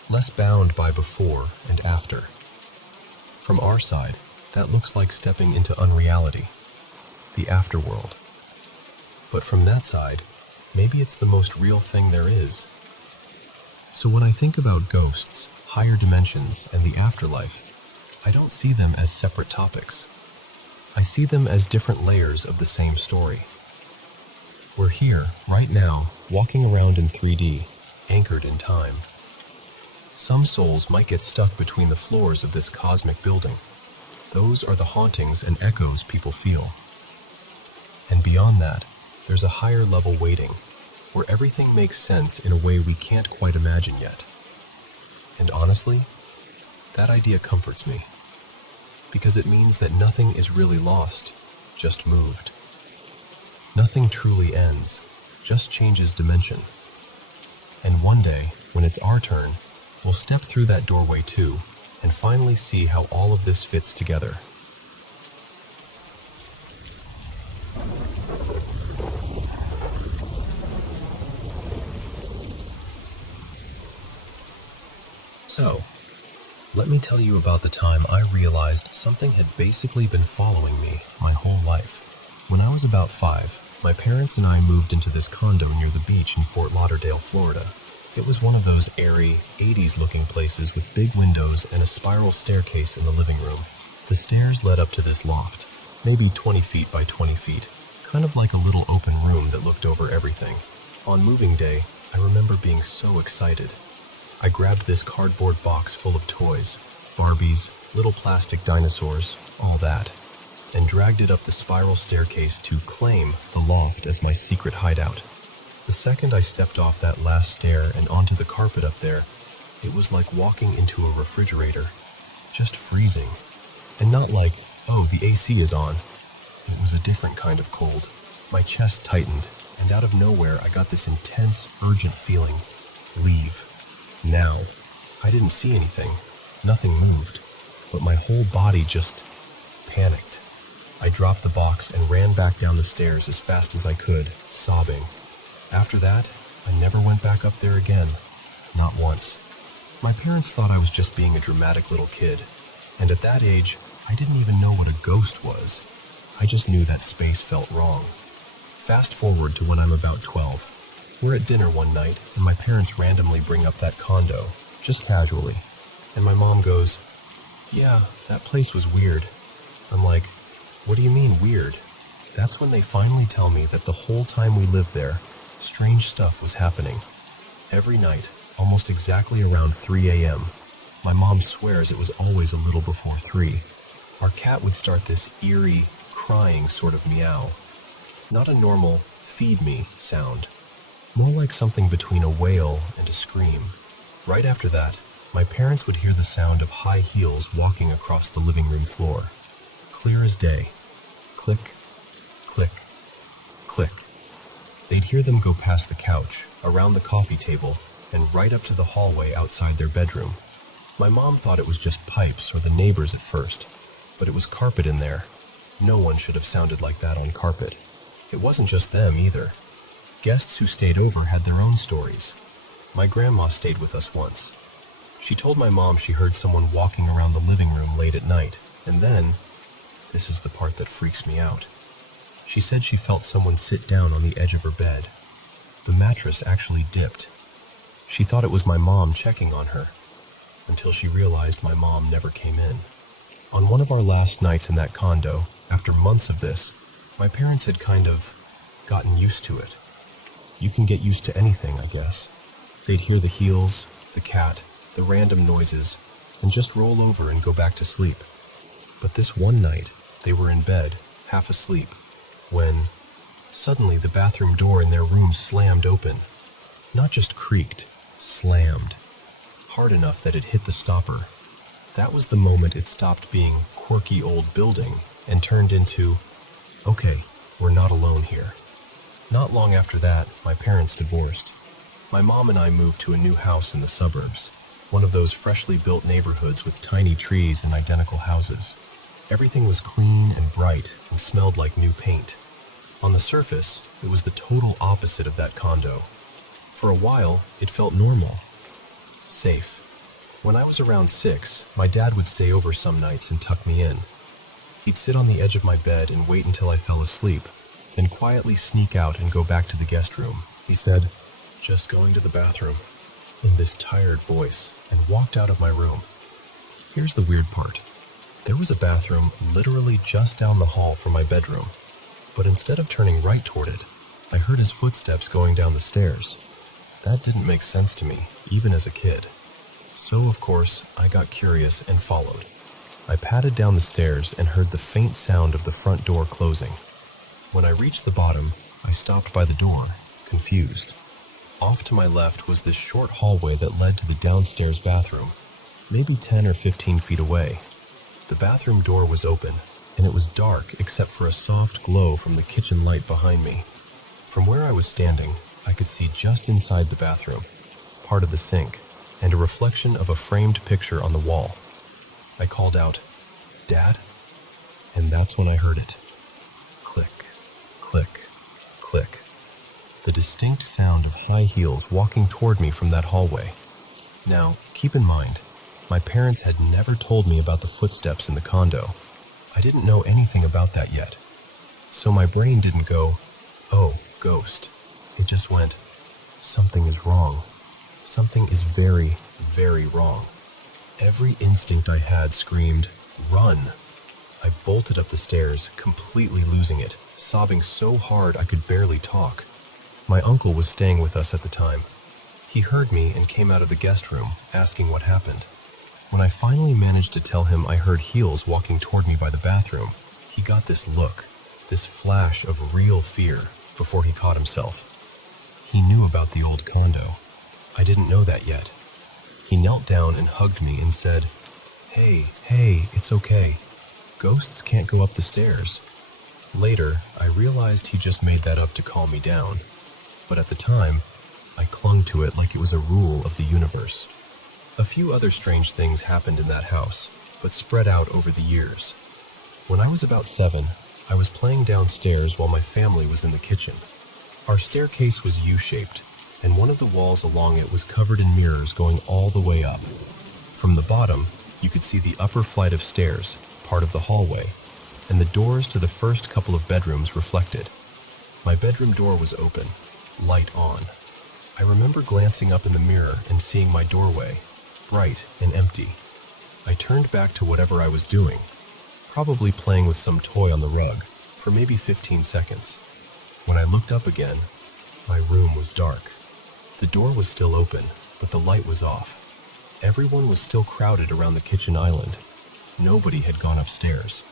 less bound by before and after. From our side, that looks like stepping into unreality, the afterworld. But from that side, maybe it's the most real thing there is. So when I think about ghosts, higher dimensions, and the afterlife, I don't see them as separate topics. I see them as different layers of the same story. We're here, right now, walking around in 3D, anchored in time. Some souls might get stuck between the floors of this cosmic building. Those are the hauntings and echoes people feel. And beyond that, there's a higher level waiting, where everything makes sense in a way we can't quite imagine yet. And honestly, that idea comforts me, because it means that nothing is really lost, just moved. Nothing truly ends, just changes dimension. And one day, when it's our turn, we'll step through that doorway too, and finally see how all of this fits together. So, let me tell you about the time I realized something had basically been following me my whole life. When I was about 5, my parents and I moved into this condo near the beach in Fort Lauderdale, Florida. It was one of those airy, 80s-looking places with big windows and a spiral staircase in the living room. The stairs led up to this loft, maybe 20 feet by 20 feet, kind of like a little open room that looked over everything. On moving day, I remember being so excited. I grabbed this cardboard box full of toys, Barbies, little plastic dinosaurs, all that, and dragged it up the spiral staircase to claim the loft as my secret hideout. The second I stepped off that last stair and onto the carpet up there, it was like walking into a refrigerator, just freezing. And not like, oh, the AC is on. It was a different kind of cold. My chest tightened, and out of nowhere I got this intense, urgent feeling. Leave. Now. I didn't see anything. Nothing moved. But my whole body just panicked. I dropped the box and ran back down the stairs as fast as I could, sobbing. After that, I never went back up there again. Not once. My parents thought I was just being a dramatic little kid. And at that age, I didn't even know what a ghost was. I just knew that space felt wrong. Fast forward to when I'm about 12. We're at dinner one night, and my parents randomly bring up that condo, just casually. And my mom goes, "Yeah, that place was weird. I'm like, what do you mean weird? That's when they finally tell me that the whole time we lived there, strange stuff was happening. Every night, almost exactly around 3 a.m., my mom swears it was always a little before 3, our cat would start this eerie, crying sort of meow. Not a normal feed me sound, more like something between a wail and a scream. Right after that, my parents would hear the sound of high heels walking across the living room floor. Clear as day. Click, click, click. They'd hear them go past the couch, around the coffee table, and right up to the hallway outside their bedroom. My mom thought it was just pipes or the neighbors at first, but it was carpet in there. No one should have sounded like that on carpet. It wasn't just them either. Guests who stayed over had their own stories. My grandma stayed with us once. She told my mom she heard someone walking around the living room late at night, and then, this is the part that freaks me out, she said she felt someone sit down on the edge of her bed. The mattress actually dipped. She thought it was my mom checking on her, until she realized my mom never came in. On one of our last nights in that condo, after months of this, my parents had kind of gotten used to it. You can get used to anything, I guess. They'd hear the heels, the cat, the random noises, and just roll over and go back to sleep. But this one night, they were in bed, half asleep, when suddenly the bathroom door in their room slammed open. Not just creaked, slammed. Hard enough that it hit the stopper. That was the moment it stopped being quirky old building and turned into, okay, we're not alone here. Not long after that, my parents divorced. My mom and I moved to a new house in the suburbs, one of those freshly built neighborhoods with tiny trees and identical houses. Everything was clean and bright and smelled like new paint. On the surface, it was the total opposite of that condo. For a while, it felt normal. Safe. When I was around 6, my dad would stay over some nights and tuck me in. He'd sit on the edge of my bed and wait until I fell asleep, then quietly sneak out and go back to the guest room. He said, "Just going to the bathroom," in this tired voice, and walked out of my room. Here's the weird part. There was a bathroom literally just down the hall from my bedroom, but instead of turning right toward it, I heard his footsteps going down the stairs. That didn't make sense to me, even as a kid. So, of course, I got curious and followed. I padded down the stairs and heard the faint sound of the front door closing. When I reached the bottom, I stopped by the door, confused. Off to my left was this short hallway that led to the downstairs bathroom, maybe 10 or 15 feet away. The bathroom door was open, and it was dark except for a soft glow from the kitchen light behind me. From where I was standing, I could see just inside the bathroom, part of the sink, and a reflection of a framed picture on the wall. I called out, "Dad?" And that's when I heard it. Click, click, click. The distinct sound of high heels walking toward me from that hallway. Now, keep in mind, my parents had never told me about the footsteps in the condo. I didn't know anything about that yet. So my brain didn't go, "Oh, ghost." It just went, something is wrong. Something is very, very wrong. Every instinct I had screamed, "Run!" I bolted up the stairs, completely losing it, sobbing so hard I could barely talk. My uncle was staying with us at the time. He heard me and came out of the guest room, asking what happened. When I finally managed to tell him I heard heels walking toward me by the bathroom, he got this look, this flash of real fear, before he caught himself. He knew about the old condo. I didn't know that yet. He knelt down and hugged me and said, Hey, it's okay. Ghosts can't go up the stairs." Later, I realized he just made that up to calm me down. But at the time, I clung to it like it was a rule of the universe. A few other strange things happened in that house, but spread out over the years. When I was about 7, I was playing downstairs while my family was in the kitchen. Our staircase was U-shaped, and one of the walls along it was covered in mirrors going all the way up. From the bottom, you could see the upper flight of stairs, part of the hallway, and the doors to the first couple of bedrooms reflected. My bedroom door was open, light on. I remember glancing up in the mirror and seeing my doorway, bright and empty. I turned back to whatever I was doing, probably playing with some toy on the rug, for maybe 15 seconds. When I looked up again, my room was dark. The door was still open, but the light was off. Everyone was still crowded around the kitchen island. Nobody had gone upstairs.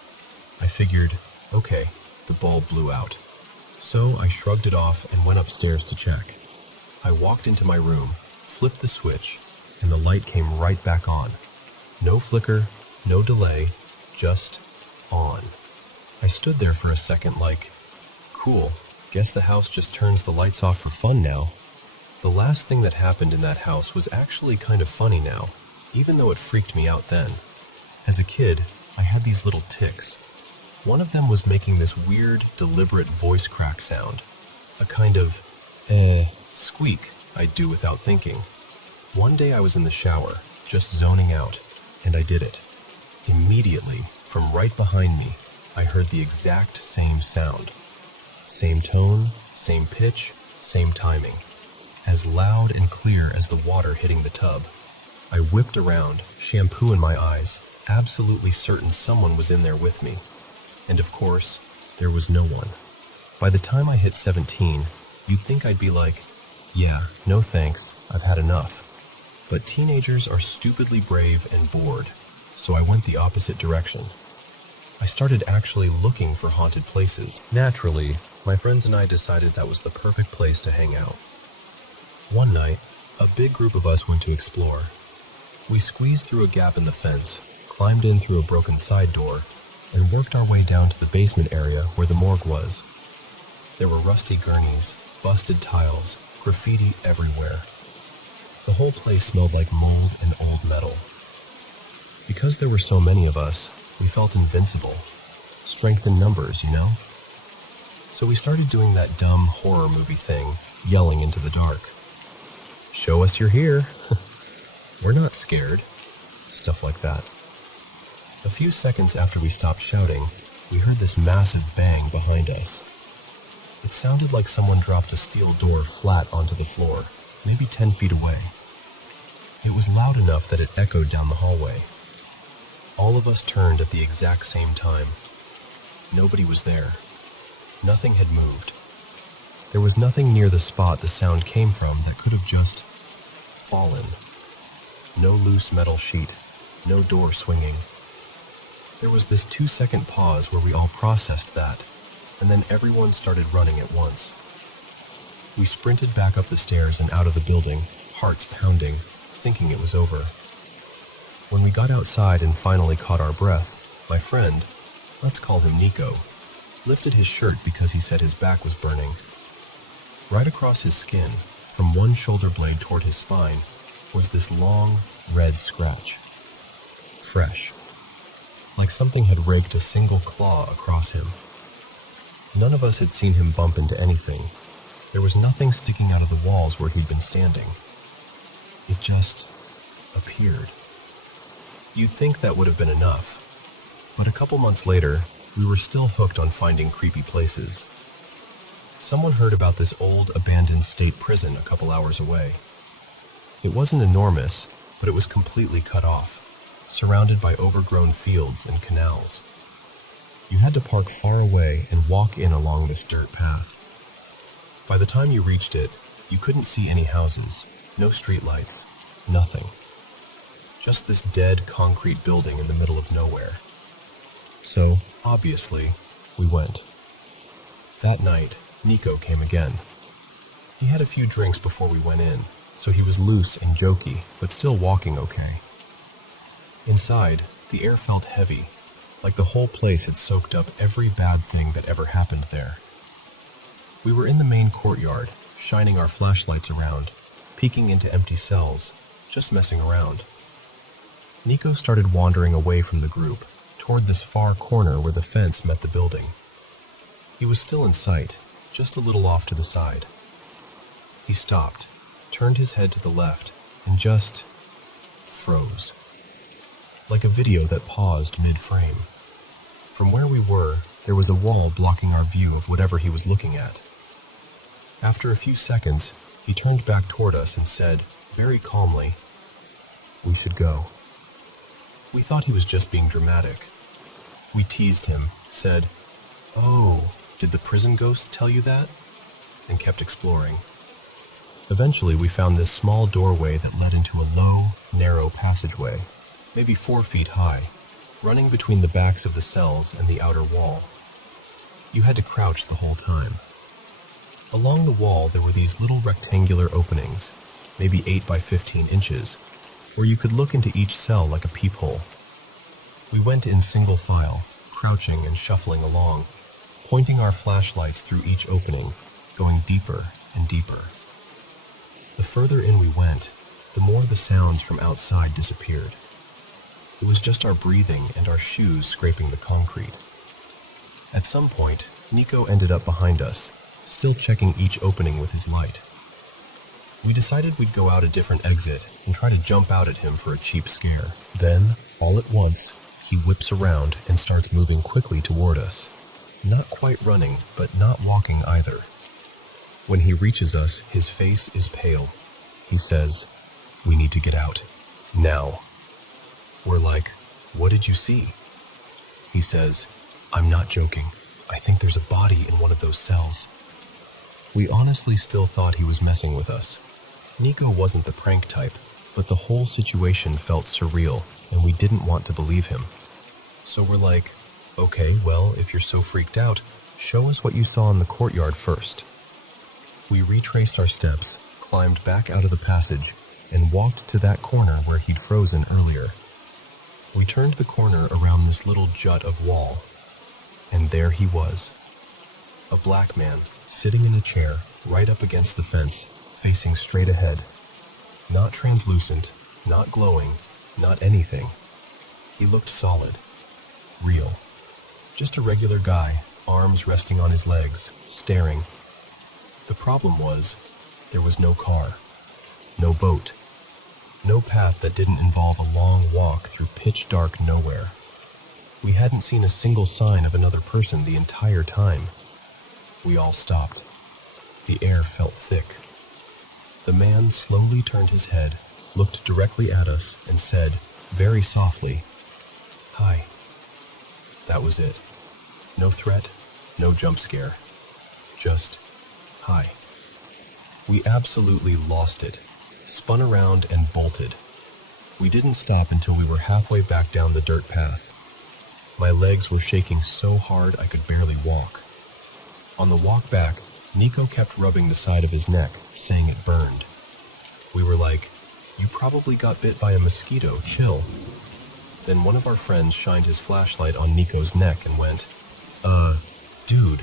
I figured, okay, the bulb blew out. So I shrugged it off and went upstairs to check. I walked into my room, flipped the switch, and the light came right back on. No flicker, no delay, just on. I stood there for a second like, cool, guess the house just turns the lights off for fun now. The last thing that happened in that house was actually kind of funny now, even though it freaked me out then. As a kid, I had these little tics. One of them was making this weird, deliberate voice crack sound. A kind of, squeak I'd do without thinking. One day I was in the shower, just zoning out, and I did it. Immediately, from right behind me, I heard the exact same sound. Same tone, same pitch, same timing. As loud and clear as the water hitting the tub. I whipped around, shampoo in my eyes, absolutely certain someone was in there with me. And of course, there was no one. By the time I hit 17, you'd think I'd be like, yeah, no thanks, I've had enough. But teenagers are stupidly brave and bored, so I went the opposite direction. I started actually looking for haunted places. Naturally, my friends and I decided that was the perfect place to hang out. One night, a big group of us went to explore. We squeezed through a gap in the fence, climbed in through a broken side door, and worked our way down to the basement area where the morgue was. There were rusty gurneys, busted tiles, graffiti everywhere. The whole place smelled like mold and old metal. Because there were so many of us, we felt invincible. Strength in numbers, you know? So we started doing that dumb horror movie thing, yelling into the dark. Show us you're here. We're not scared. Stuff like that. A few seconds after we stopped shouting, we heard this massive bang behind us. It sounded like someone dropped a steel door flat onto the floor, maybe 10 feet away. It was loud enough that it echoed down the hallway. All of us turned at the exact same time. Nobody was there. Nothing had moved. There was nothing near the spot the sound came from that could have just fallen. No loose metal sheet, no door swinging. There was this 2-second pause where we all processed that, and then everyone started running at once. We sprinted back up the stairs and out of the building, hearts pounding, thinking it was over. When we got outside and finally caught our breath, my friend, let's call him Nico, lifted his shirt because he said his back was burning. Right across his skin, from one shoulder blade toward his spine, was this long, red scratch. Fresh. Like something had raked a single claw across him. None of us had seen him bump into anything. There was nothing sticking out of the walls where he'd been standing. It just appeared. You'd think that would have been enough. But a couple months later, we were still hooked on finding creepy places. Someone heard about this old, abandoned state prison a couple hours away. It wasn't enormous, but it was completely cut off, surrounded by overgrown fields and canals. You had to park far away and walk in along this dirt path. By the time you reached it, you couldn't see any houses, no streetlights, nothing. Just this dead concrete building in the middle of nowhere. So, obviously, we went. That night, Nico came again. He had a few drinks before we went in, so he was loose and jokey, but still walking okay. Inside, the air felt heavy, like the whole place had soaked up every bad thing that ever happened there. We were in the main courtyard, shining our flashlights around, peeking into empty cells, just messing around. Nico started wandering away from the group, toward this far corner where the fence met the building. He was still in sight, just a little off to the side. He stopped, turned his head to the left, and just froze. Like a video that paused mid-frame. From where we were, there was a wall blocking our view of whatever he was looking at. After a few seconds, he turned back toward us and said, very calmly, "We should go." We thought he was just being dramatic. We teased him, said, "Oh, did the prison ghost tell you that?" and kept exploring. Eventually, we found this small doorway that led into a low, narrow passageway, maybe 4 feet high, running between the backs of the cells and the outer wall. You had to crouch the whole time. Along the wall, there were these little rectangular openings, maybe 8 by 15 inches, where you could look into each cell like a peephole. We went in single file, crouching and shuffling along, pointing our flashlights through each opening, going deeper and deeper. The further in we went, the more the sounds from outside disappeared. It was just our breathing and our shoes scraping the concrete. At some point, Nico ended up behind us, still checking each opening with his light. We decided we'd go out a different exit and try to jump out at him for a cheap scare. Then, all at once, he whips around and starts moving quickly toward us. Not quite running, but not walking either. When he reaches us, his face is pale. He says, "We need to get out. Now." We're like, "What did you see?" He says, "I'm not joking. I think there's a body in one of those cells." We honestly still thought he was messing with us. Nico wasn't the prank type, but the whole situation felt surreal, and we didn't want to believe him. So we're like, "Okay, well, if you're so freaked out, show us what you saw in the courtyard first." We retraced our steps, climbed back out of the passage, and walked to that corner where he'd frozen earlier. We turned the corner around this little jut of wall, and there he was. A black man, sitting in a chair, right up against the fence, facing straight ahead. Not translucent, not glowing, not anything. He looked solid, real. Just a regular guy, arms resting on his legs, staring. The problem was, there was no car, no boat, no path that didn't involve a long walk through pitch dark nowhere. We hadn't seen a single sign of another person the entire time. We all stopped. The air felt thick. The man slowly turned his head, looked directly at us, and said, very softly, "Hi." That was it. No threat, no jump scare. Just, "Hi." We absolutely lost it, spun around and bolted. We didn't stop until we were halfway back down the dirt path. My legs were shaking so hard I could barely walk. On the walk back, Nico kept rubbing the side of his neck, saying it burned. We were like, "You probably got bit by a mosquito, chill." Then one of our friends shined his flashlight on Nico's neck and went, Dude,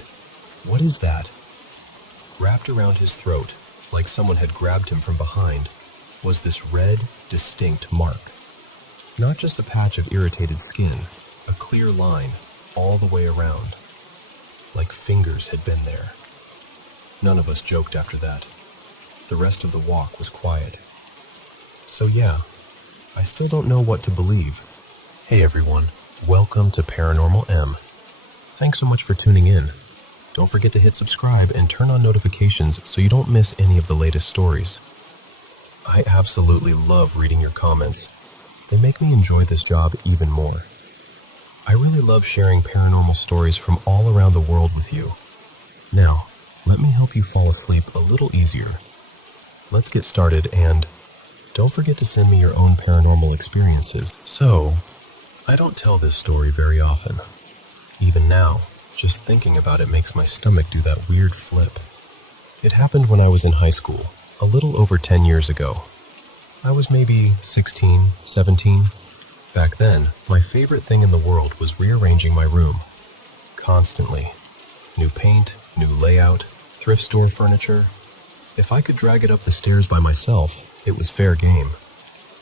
what is that?" Wrapped around his throat, like someone had grabbed him from behind, was this red, distinct mark. Not just a patch of irritated skin, a clear line all the way around. Like fingers had been there. None of us joked after that. The rest of the walk was quiet. So yeah, I still don't know what to believe. Hey everyone, welcome to Paranormal M. Thanks so much for tuning in. Don't forget to hit subscribe and turn on notifications so you don't miss any of the latest stories. I absolutely love reading your comments. They make me enjoy this job even more. I really love sharing paranormal stories from all around the world with you. Now, let me help you fall asleep a little easier. Let's get started, and don't forget to send me your own paranormal experiences. So, I don't tell this story very often. Even now, just thinking about it makes my stomach do that weird flip. It happened when I was in high school, a little over 10 years ago. I was maybe 16, 17. Back then, my favorite thing in the world was rearranging my room. Constantly. New paint, new layout, thrift store furniture. If I could drag it up the stairs by myself, it was fair game.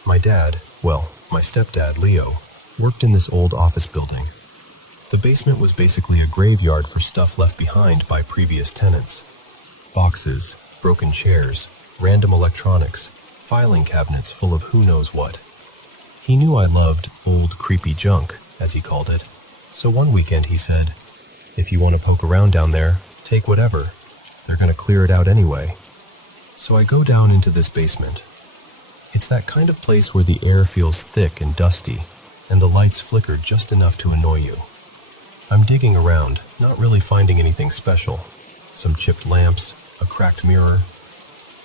My dad, well, my stepdad, Leo, worked in this old office building. The basement was basically a graveyard for stuff left behind by previous tenants. Boxes, broken chairs, random electronics, filing cabinets full of who knows what. He knew I loved old creepy junk, as he called it, so one weekend he said, "If you want to poke around down there, take whatever. They're going to clear it out anyway." So I go down into this basement. It's that kind of place where the air feels thick and dusty, and the lights flicker just enough to annoy you. I'm digging around, not really finding anything special. Some chipped lamps, a cracked mirror.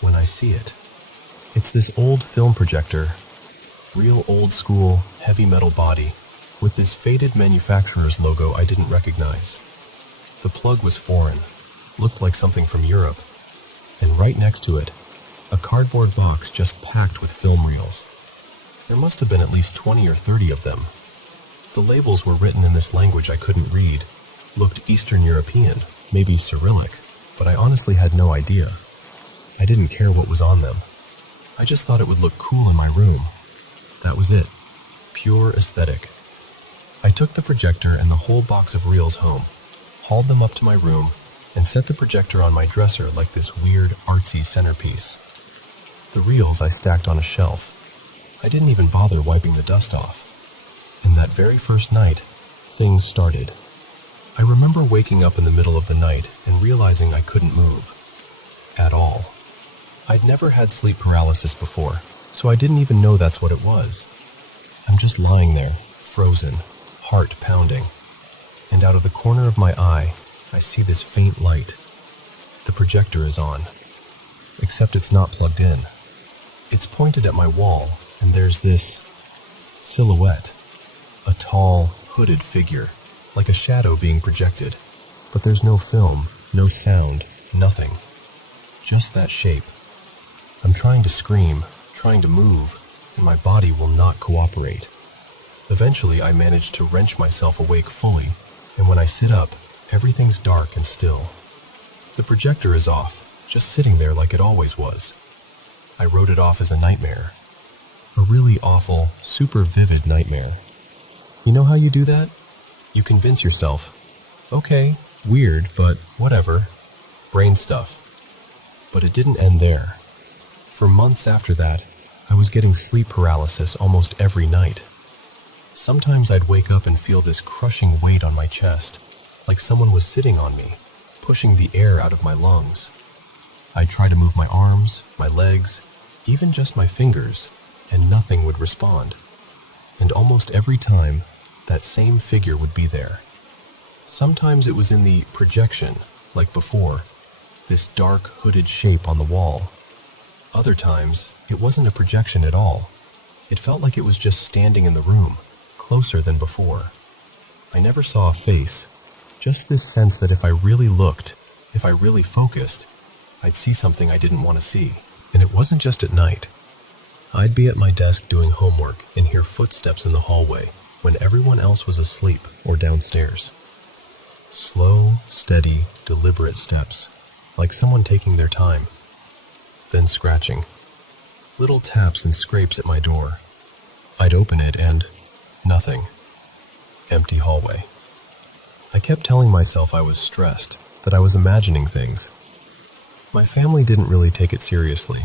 When I see it, it's this old film projector, real old school, heavy metal body, with this faded manufacturer's logo I didn't recognize. The plug was foreign, looked like something from Europe, and right next to it, a cardboard box just packed with film reels. There must have been at least 20 or 30 of them. The labels were written in this language I couldn't read, looked Eastern European, maybe Cyrillic, but I honestly had no idea. I didn't care what was on them. I just thought it would look cool in my room. That was it. Pure aesthetic. I took the projector and the whole box of reels home, hauled them up to my room, and set the projector on my dresser like this weird, artsy centerpiece. The reels I stacked on a shelf. I didn't even bother wiping the dust off. And that very first night, things started. I remember waking up in the middle of the night and realizing I couldn't move. At all. I'd never had sleep paralysis before, so I didn't even know that's what it was. I'm just lying there, frozen, heart pounding. And out of the corner of my eye, I see this faint light. The projector is on. Except it's not plugged in. It's pointed at my wall, and there's this silhouette. A tall, hooded figure, like a shadow being projected. But there's no film, no sound, nothing. Just that shape. I'm trying to scream, trying to move, and my body will not cooperate. Eventually, I manage to wrench myself awake fully, and when I sit up, everything's dark and still. The projector is off, just sitting there like it always was. I wrote it off as a nightmare. A really awful, super vivid nightmare. You know how you do that? You convince yourself, okay, weird, but whatever. Brain stuff. But it didn't end there. For months after that, I was getting sleep paralysis almost every night. Sometimes I'd wake up and feel this crushing weight on my chest, like someone was sitting on me, pushing the air out of my lungs. I'd try to move my arms, my legs, even just my fingers, and nothing would respond. And almost every time, that same figure would be there. Sometimes it was in the projection, like before, this dark, hooded shape on the wall. Other times, it wasn't a projection at all. It felt like it was just standing in the room, closer than before. I never saw a face, just this sense that if I really looked, if I really focused, I'd see something I didn't want to see. And it wasn't just at night. I'd be at my desk doing homework and hear footsteps in the hallway when everyone else was asleep or downstairs. Slow, steady, deliberate steps, like someone taking their time. Then scratching. Little taps and scrapes at my door. I'd open it and nothing. Empty hallway. I kept telling myself I was stressed, that I was imagining things. My family didn't really take it seriously.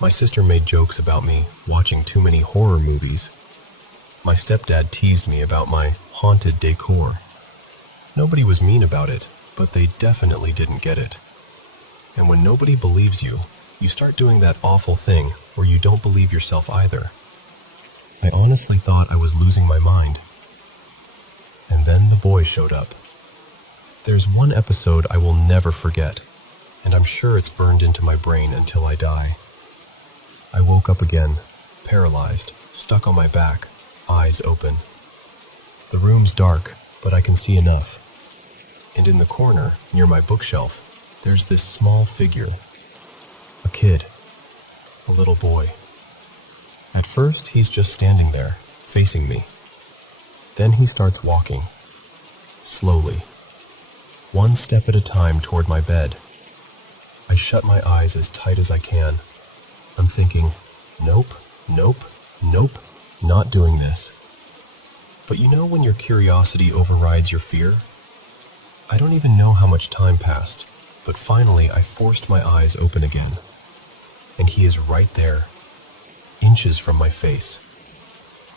My sister made jokes about me watching too many horror movies. My stepdad teased me about my haunted decor. Nobody was mean about it, but they definitely didn't get it. And when nobody believes you, you start doing that awful thing where you don't believe yourself either. I honestly thought I was losing my mind. And then the boy showed up. There's one episode I will never forget, and I'm sure it's burned into my brain until I die. I woke up again, paralyzed, stuck on my back, eyes open. The room's dark, but I can see enough. And in the corner, near my bookshelf, there's this small figure. A kid. A little boy. At first, he's just standing there, facing me. Then he starts walking. Slowly. One step at a time toward my bed. I shut my eyes as tight as I can. I'm thinking, nope, nope, nope, not doing this. But you know when your curiosity overrides your fear? I don't even know how much time passed, but finally I forced my eyes open again. And he is right there, inches from my face.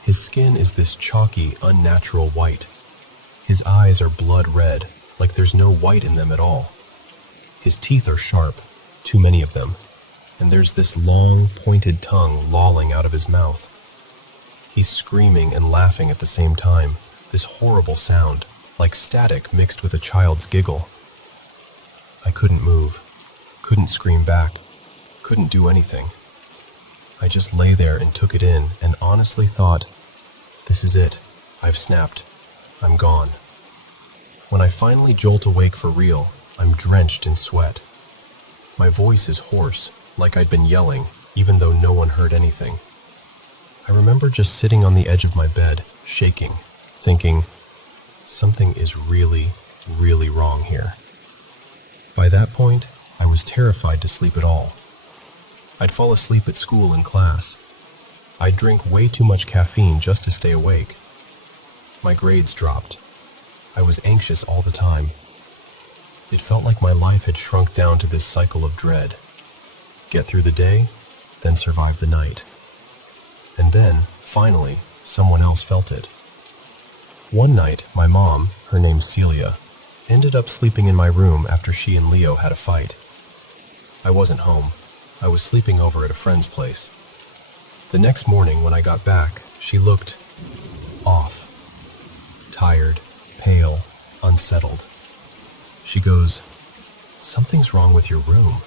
His skin is this chalky, unnatural white. His eyes are blood red, like there's no white in them at all. His teeth are sharp, too many of them, and there's this long, pointed tongue lolling out of his mouth. He's screaming and laughing at the same time, this horrible sound, like static mixed with a child's giggle. I couldn't move, couldn't scream back, couldn't do anything. I just lay there and took it in and honestly thought, this is it. I've snapped. I'm gone. When I finally jolt awake for real, I'm drenched in sweat. My voice is hoarse, like I'd been yelling, even though no one heard anything. I remember just sitting on the edge of my bed, shaking, thinking, something is really, really wrong here. By that point, I was terrified to sleep at all. I'd fall asleep at school and class. I'd drink way too much caffeine just to stay awake. My grades dropped. I was anxious all the time. It felt like my life had shrunk down to this cycle of dread. Get through the day, then survive the night. And then, finally, someone else felt it. One night, my mom, her name's Celia, ended up sleeping in my room after she and Leo had a fight. I wasn't home. I was sleeping over at a friend's place. The next morning when I got back, she looked off. Tired, pale, unsettled. She goes, "Something's wrong with your room."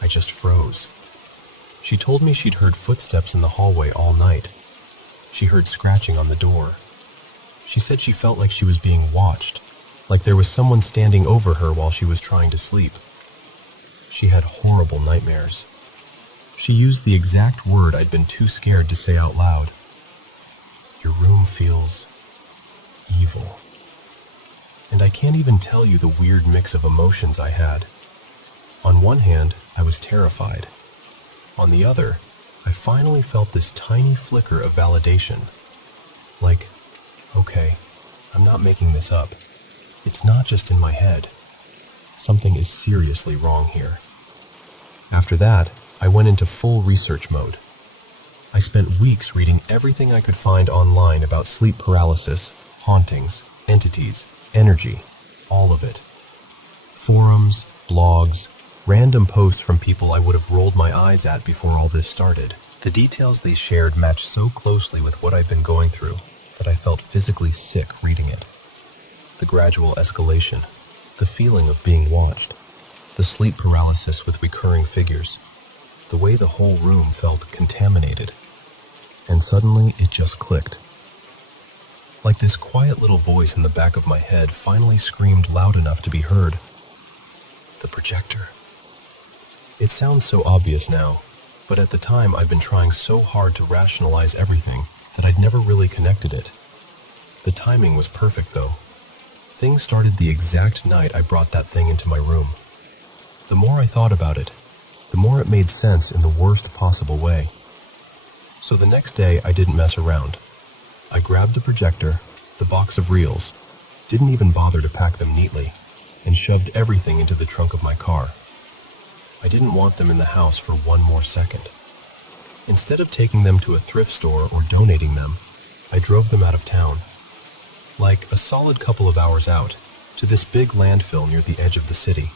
I just froze. She told me she'd heard footsteps in the hallway all night. She heard scratching on the door. She said she felt like she was being watched, like there was someone standing over her while she was trying to sleep. She had horrible nightmares. She used the exact word I'd been too scared to say out loud. Your room feels evil. And I can't even tell you the weird mix of emotions I had. On one hand, I was terrified. On the other, I finally felt this tiny flicker of validation. Like, okay, I'm not making this up. It's not just in my head. Something is seriously wrong here. After that, I went into full research mode. I spent weeks reading everything I could find online about sleep paralysis, hauntings, entities, energy, all of it. Forums, blogs, random posts from people I would have rolled my eyes at before all this started. The details they shared matched so closely with what I'd been going through that I felt physically sick reading it. The gradual escalation, the feeling of being watched, the sleep paralysis with recurring figures, the way the whole room felt contaminated. And suddenly it just clicked. Like this quiet little voice in the back of my head finally screamed loud enough to be heard. The projector. It sounds so obvious now, but at the time I'd been trying so hard to rationalize everything that I'd never really connected it. The timing was perfect though. Things started the exact night I brought that thing into my room. The more I thought about it, the more it made sense in the worst possible way. So the next day I didn't mess around. I grabbed the projector, the box of reels, didn't even bother to pack them neatly, and shoved everything into the trunk of my car. I didn't want them in the house for one more second. Instead of taking them to a thrift store or donating them, I drove them out of town. Like a solid couple of hours out, to this big landfill near the edge of the city.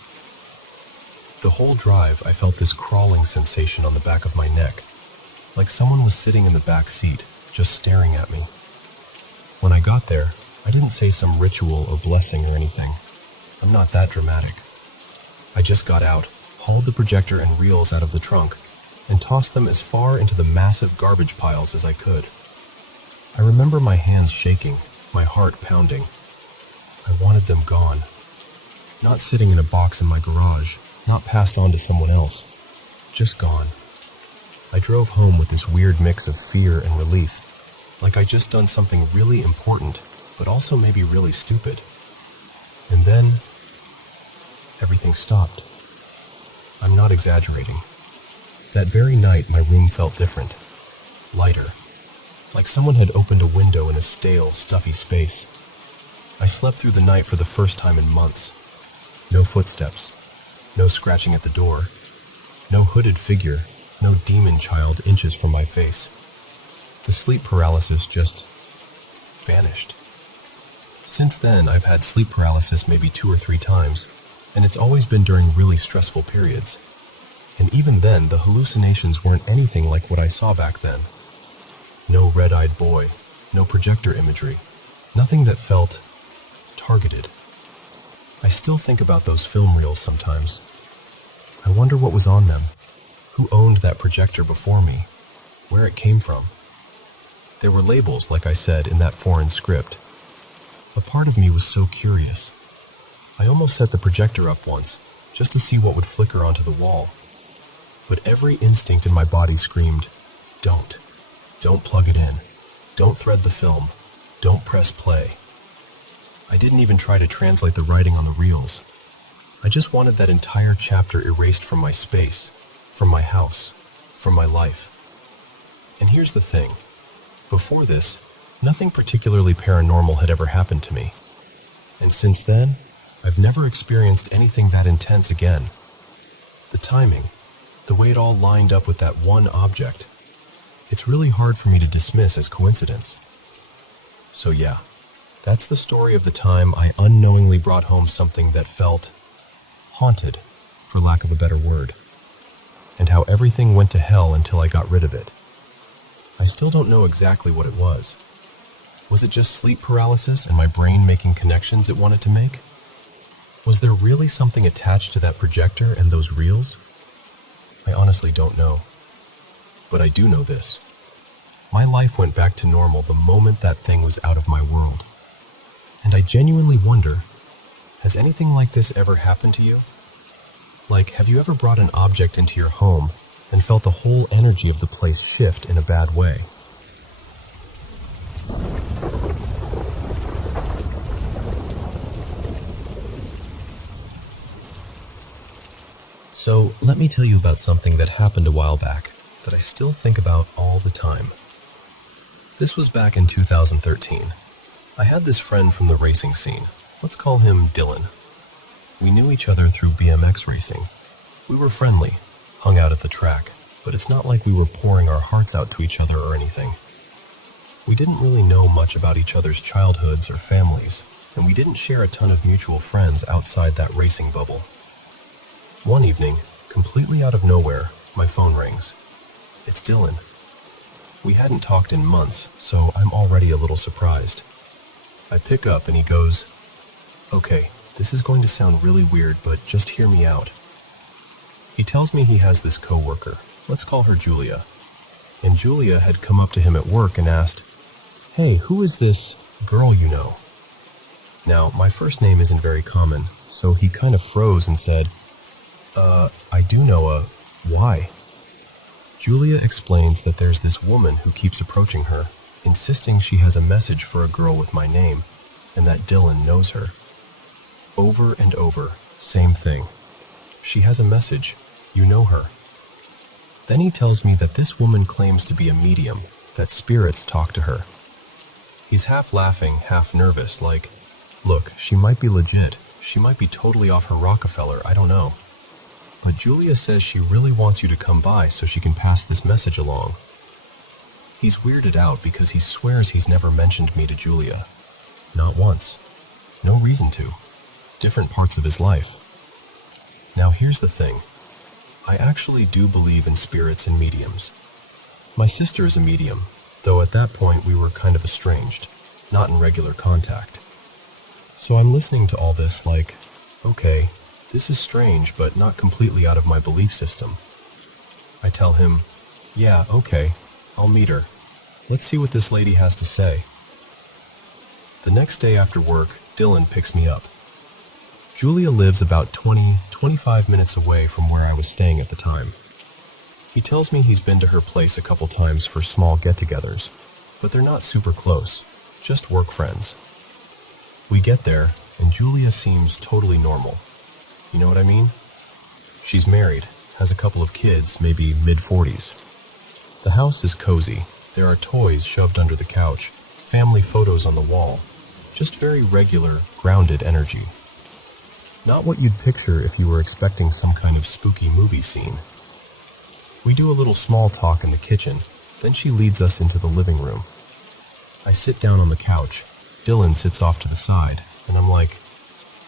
The whole drive I felt this crawling sensation on the back of my neck, like someone was sitting in the back seat, just staring at me. When I got there, I didn't say some ritual or blessing or anything. I'm not that dramatic. I just got out, hauled the projector and reels out of the trunk, and tossed them as far into the massive garbage piles as I could. I remember my hands shaking, my heart pounding. I wanted them gone. Not sitting in a box in my garage, not passed on to someone else. Just gone. I drove home with this weird mix of fear and relief, like I'd just done something really important, but also maybe really stupid. And then, everything stopped. I'm not exaggerating. That very night, my room felt different. Lighter. Like someone had opened a window in a stale, stuffy space. I slept through the night for the first time in months. No footsteps. No scratching at the door. No hooded figure. No demon child inches from my face. The sleep paralysis just vanished. Since then, I've had sleep paralysis maybe 2 or 3 times, and it's always been during really stressful periods. And even then, the hallucinations weren't anything like what I saw back then. No red-eyed boy, no projector imagery, nothing that felt targeted. I still think about those film reels sometimes. I wonder what was on them, who owned that projector before me, where it came from. There were labels, like I said, in that foreign script. A part of me was so curious. I almost set the projector up once, just to see what would flicker onto the wall. But every instinct in my body screamed, "Don't. Don't plug it in. Don't thread the film. Don't press play." I didn't even try to translate the writing on the reels. I just wanted that entire chapter erased from my space, from my house, from my life. And here's the thing. Before this, nothing particularly paranormal had ever happened to me. And since then, I've never experienced anything that intense again. The timing, the way it all lined up with that one object, it's really hard for me to dismiss as coincidence. So yeah, that's the story of the time I unknowingly brought home something that felt haunted, for lack of a better word, and how everything went to hell until I got rid of it. I still don't know exactly what it was. Was it just sleep paralysis and my brain making connections it wanted to make? Was there really something attached to that projector and those reels? I honestly don't know. But I do know this. My life went back to normal the moment that thing was out of my world. And I genuinely wonder, has anything like this ever happened to you? Like, have you ever brought an object into your home and felt the whole energy of the place shift in a bad way? So, let me tell you about something that happened a while back that I still think about all the time. This was back in 2013. I had this friend from the racing scene. Let's call him Dylan. We knew each other through BMX racing. We were friendly, hung out at the track, but it's not like we were pouring our hearts out to each other or anything. We didn't really know much about each other's childhoods or families, and we didn't share a ton of mutual friends outside that racing bubble. One evening, completely out of nowhere, my phone rings. It's Dylan. We hadn't talked in months, so I'm already a little surprised. I pick up and he goes, "Okay, this is going to sound really weird, but just hear me out." He tells me he has this coworker, let's call her Julia. And Julia had come up to him at work and asked, "Hey, who is this girl you know?" Now, my first name isn't very common, so he kind of froze and said, I do know why?" Julia explains that there's this woman who keeps approaching her, insisting she has a message for a girl with my name, and that Dylan knows her. Over and over, same thing. She has a message, you know her. Then he tells me that this woman claims to be a medium, that spirits talk to her. He's half laughing, half nervous, like, look, she might be legit, she might be totally off her Rockefeller, I don't know. But Julia says she really wants you to come by so she can pass this message along. He's weirded out because he swears he's never mentioned me to Julia. Not once. No reason to. Different parts of his life. Now here's the thing. I actually do believe in spirits and mediums. My sister is a medium, though at that point we were kind of estranged, not in regular contact. So I'm listening to all this like, okay, this is strange, but not completely out of my belief system. I tell him, yeah, okay, I'll meet her. Let's see what this lady has to say. The next day after work, Dylan picks me up. Julia lives about 25 minutes away from where I was staying at the time. He tells me he's been to her place a couple times for small get-togethers, but they're not super close, just work friends. We get there, and Julia seems totally normal. You know what I mean? She's married, has a couple of kids, maybe mid-40s. The house is cozy. There are toys shoved under the couch, family photos on the wall. Just very regular, grounded energy. Not what you'd picture if you were expecting some kind of spooky movie scene. We do a little small talk in the kitchen, then she leads us into the living room. I sit down on the couch. Dylan sits off to the side, and I'm like,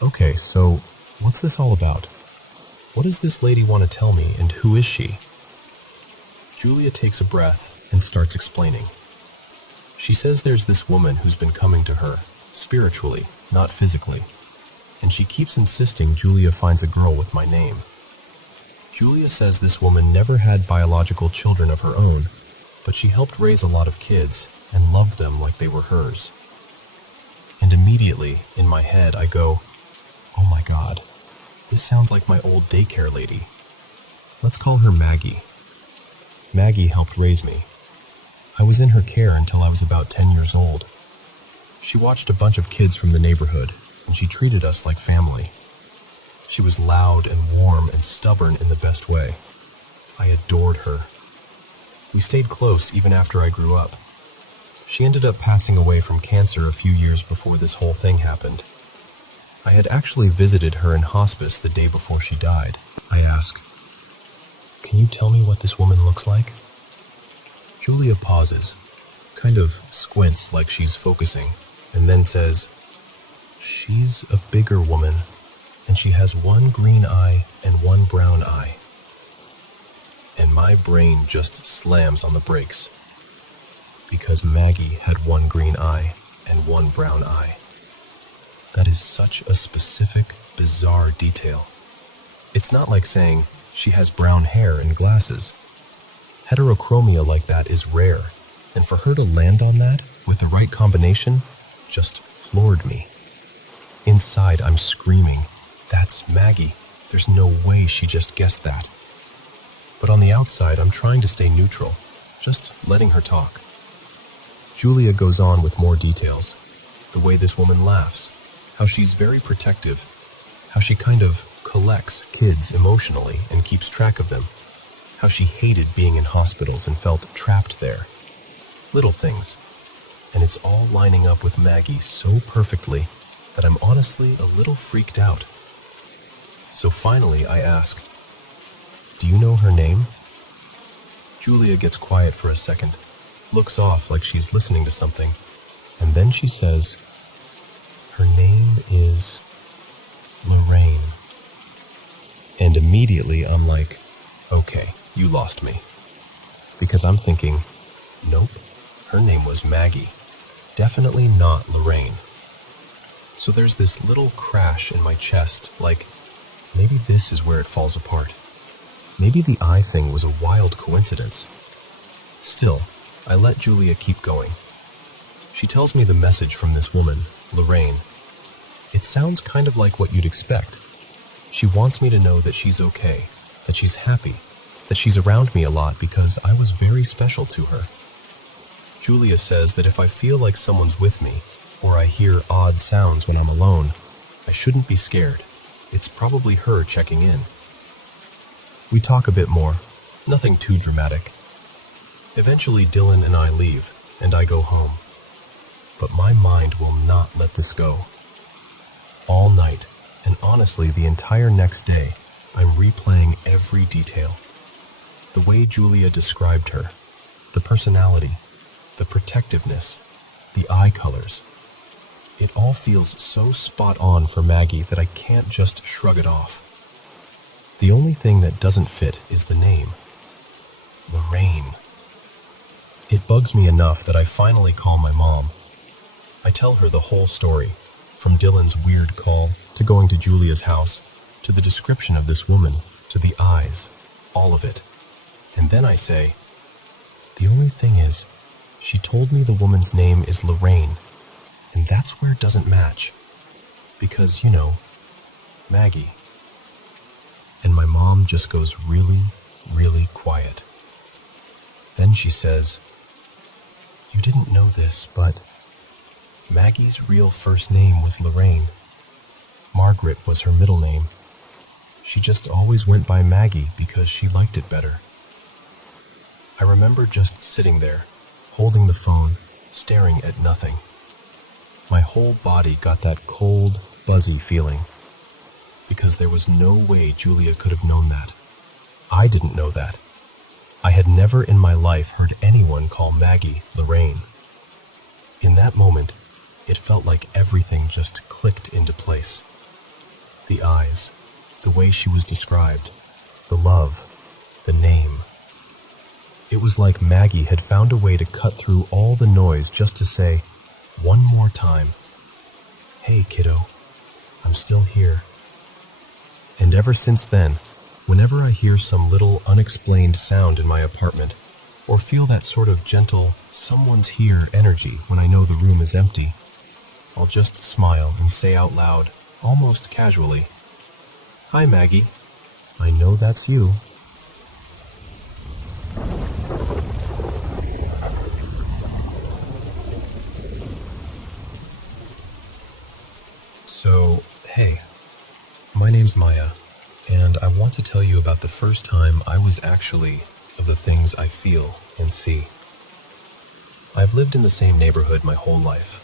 okay, so what's this all about? What does this lady want to tell me, and who is she? Julia takes a breath and starts explaining. She says there's this woman who's been coming to her, spiritually, not physically. And she keeps insisting Julia finds a girl with my name. Julia says this woman never had biological children of her own, but she helped raise a lot of kids and loved them like they were hers. And immediately, in my head, I go, oh my God, this sounds like my old daycare lady. Let's call her Maggie. Maggie helped raise me. I was in her care until I was about 10 years old. She watched a bunch of kids from the neighborhood, and she treated us like family. She was loud and warm and stubborn in the best way. I adored her. We stayed close even after I grew up. She ended up passing away from cancer a few years before this whole thing happened. I had actually visited her in hospice the day before she died. I ask, "Can you tell me what this woman looks like?" Julia pauses, kind of squints like she's focusing, and then says, "She's a bigger woman, and she has one green eye and one brown eye." And my brain just slams on the brakes, because Maggie had one green eye and one brown eye. That is such a specific, bizarre detail. It's not like saying she has brown hair and glasses. Heterochromia like that is rare, and for her to land on that with the right combination just floored me. Inside, I'm screaming, "That's Maggie. There's no way she just guessed that." But on the outside, I'm trying to stay neutral, just letting her talk. Julia goes on with more details. The way this woman laughs, how she's very protective, how she kind of collects kids emotionally and keeps track of them, how she hated being in hospitals and felt trapped there. Little things. And it's all lining up with Maggie so perfectly that I'm honestly a little freaked out. So finally I ask, "Do you know her name?" Julia gets quiet for a second, looks off like she's listening to something, and then she says, "Her name is Lorraine." And immediately I'm like, okay, you lost me. Because I'm thinking, nope, her name was Maggie. Definitely not Lorraine. So there's this little crash in my chest, like, maybe this is where it falls apart. Maybe the eye thing was a wild coincidence. Still, I let Julia keep going. She tells me the message from this woman, Lorraine. It sounds kind of like what you'd expect. She wants me to know that she's okay, that she's happy, that she's around me a lot because I was very special to her. Julia says that if I feel like someone's with me, or I hear odd sounds when I'm alone, I shouldn't be scared. It's probably her checking in. We talk a bit more, nothing too dramatic. Eventually Dylan and I leave, and I go home. But my mind will not let this go. All night, and honestly the entire next day, I'm replaying every detail. The way Julia described her, the personality, the protectiveness, the eye colors. It all feels so spot on for Maggie that I can't just shrug it off. The only thing that doesn't fit is the name. Lorraine. It bugs me enough that I finally call my mom. I tell her the whole story, from Dylan's weird call, to going to Julia's house, to the description of this woman, to the eyes, all of it. And then I say, the only thing is, she told me the woman's name is Lorraine, and that's where it doesn't match. Because, you know, Maggie. And my mom just goes really, really quiet. Then she says, "You didn't know this, but Maggie's real first name was Lorraine. Margaret was her middle name. She just always went by Maggie because she liked it better." I remember just sitting there, holding the phone, staring at nothing. My whole body got that cold, buzzy feeling, because there was no way Julia could have known that. I didn't know that. I had never in my life heard anyone call Maggie Lorraine. In that moment, it felt like everything just clicked into place. The eyes, the way she was described, the love, the name. It was like Maggie had found a way to cut through all the noise just to say, one more time, "Hey, kiddo, I'm still here." And ever since then, whenever I hear some little unexplained sound in my apartment, or feel that sort of gentle, someone's here energy when I know the room is empty, I'll just smile and say out loud, almost casually, "Hi, Maggie. I know that's you." So, hey, my name's Maya, and I want to tell you about the first time I was actually of the things I feel and see. I've lived in the same neighborhood my whole life.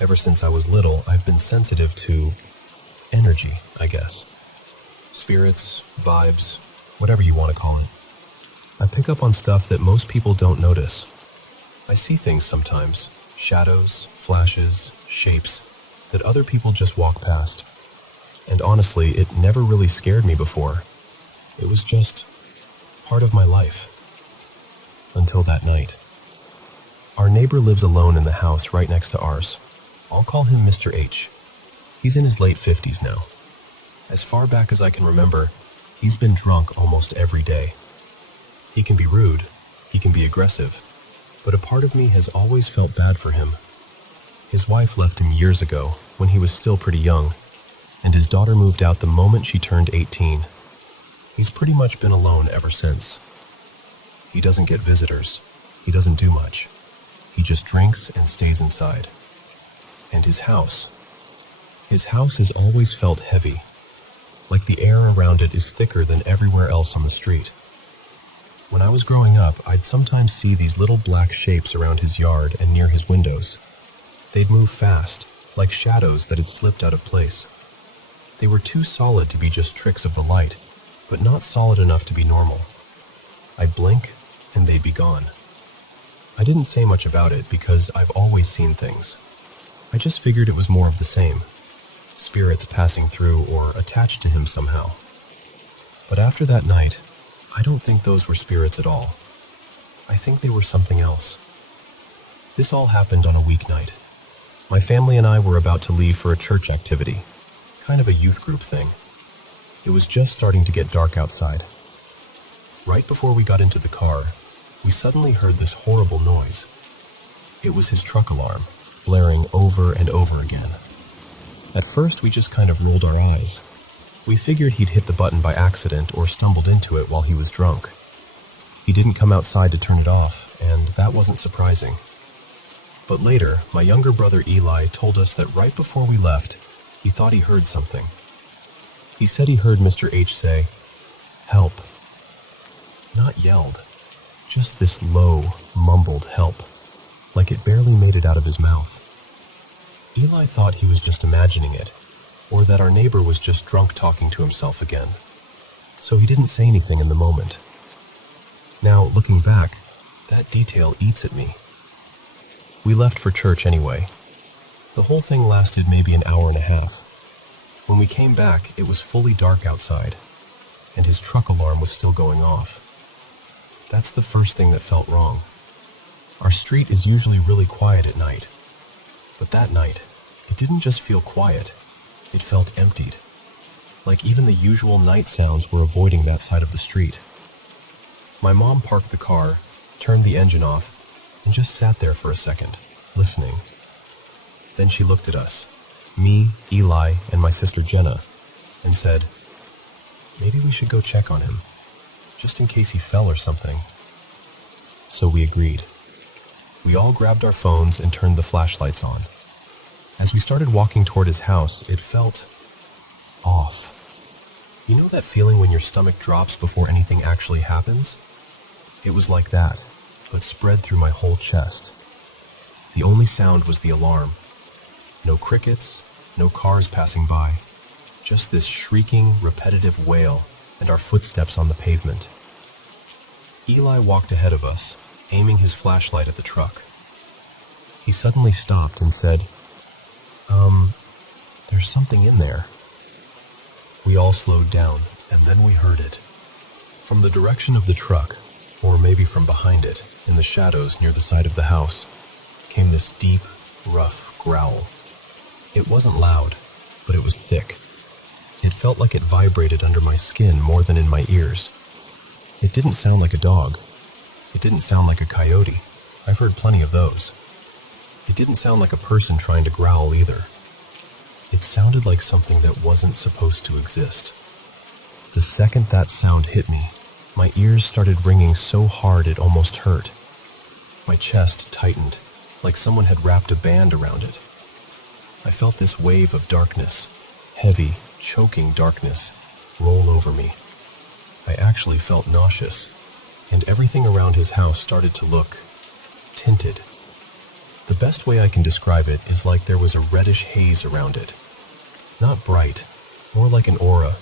Ever since I was little, I've been sensitive to energy, I guess. Spirits, vibes, whatever you want to call it. I pick up on stuff that most people don't notice. I see things sometimes, shadows, flashes, shapes, that other people just walk past. And honestly, it never really scared me before. It was just part of my life. Until that night. Our neighbor lives alone in the house right next to ours. I'll call him Mr. H. He's in his late 50s now. As far back as I can remember, he's been drunk almost every day. He can be rude, he can be aggressive, but a part of me has always felt bad for him. His wife left him years ago, when he was still pretty young, and his daughter moved out the moment she turned 18. He's pretty much been alone ever since. He doesn't get visitors. He doesn't do much. He just drinks and stays inside. And his house has always felt heavy, like the air around it is thicker than everywhere else on the street. When I was growing up, I'd sometimes see these little black shapes around his yard and near his windows. They'd move fast, like shadows that had slipped out of place. They were too solid to be just tricks of the light, but not solid enough to be normal. I'd blink, and they'd be gone. I didn't say much about it because I've always seen things. I just figured it was more of the same. Spirits passing through or attached to him somehow. But after that night, I don't think those were spirits at all. I think they were something else. This all happened on a weeknight. My family and I were about to leave for a church activity, kind of a youth group thing. It was just starting to get dark outside. Right before we got into the car, we suddenly heard this horrible noise. It was his truck alarm, blaring over and over again. At first, we just kind of rolled our eyes. We figured he'd hit the button by accident or stumbled into it while he was drunk. He didn't come outside to turn it off, and that wasn't surprising. But later, my younger brother Eli told us that right before we left, he thought he heard something. He said he heard Mr. H say, "Help." Not yelled, just this low, mumbled help, like it barely made it out of his mouth. Eli thought he was just imagining it, or that our neighbor was just drunk talking to himself again, so he didn't say anything in the moment. Now, looking back, that detail eats at me. We left for church anyway. The whole thing lasted maybe an hour and a half. When we came back, it was fully dark outside, and his truck alarm was still going off. That's the first thing that felt wrong. Our street is usually really quiet at night, but that night, it didn't just feel quiet, it felt emptied. Like even the usual night sounds were avoiding that side of the street. My mom parked the car, turned the engine off, and just sat there for a second, listening. Then she looked at us, me, Eli, and my sister Jenna, and said, "Maybe we should go check on him, just in case he fell or something." So we agreed. We all grabbed our phones and turned the flashlights on. As we started walking toward his house, it felt off. You know that feeling when your stomach drops before anything actually happens? It was like that, but spread through my whole chest. The only sound was the alarm. No crickets, no cars passing by, just this shrieking, repetitive wail and our footsteps on the pavement. Eli walked ahead of us, aiming his flashlight at the truck. He suddenly stopped and said, "There's something in there." We all slowed down, and then we heard it. From the direction of the truck, or maybe from behind it, in the shadows near the side of the house, came this deep, rough growl. It wasn't loud, but it was thick. It felt like it vibrated under my skin more than in my ears. It didn't sound like a dog. It didn't sound like a coyote. I've heard plenty of those. It didn't sound like a person trying to growl either. It sounded like something that wasn't supposed to exist. The second that sound hit me, my ears started ringing so hard it almost hurt. My chest tightened, like someone had wrapped a band around it. I felt this wave of darkness, heavy, choking darkness, roll over me. I actually felt nauseous, and everything around his house started to look tinted. The best way I can describe it is like there was a reddish haze around it. Not bright, more like an aura,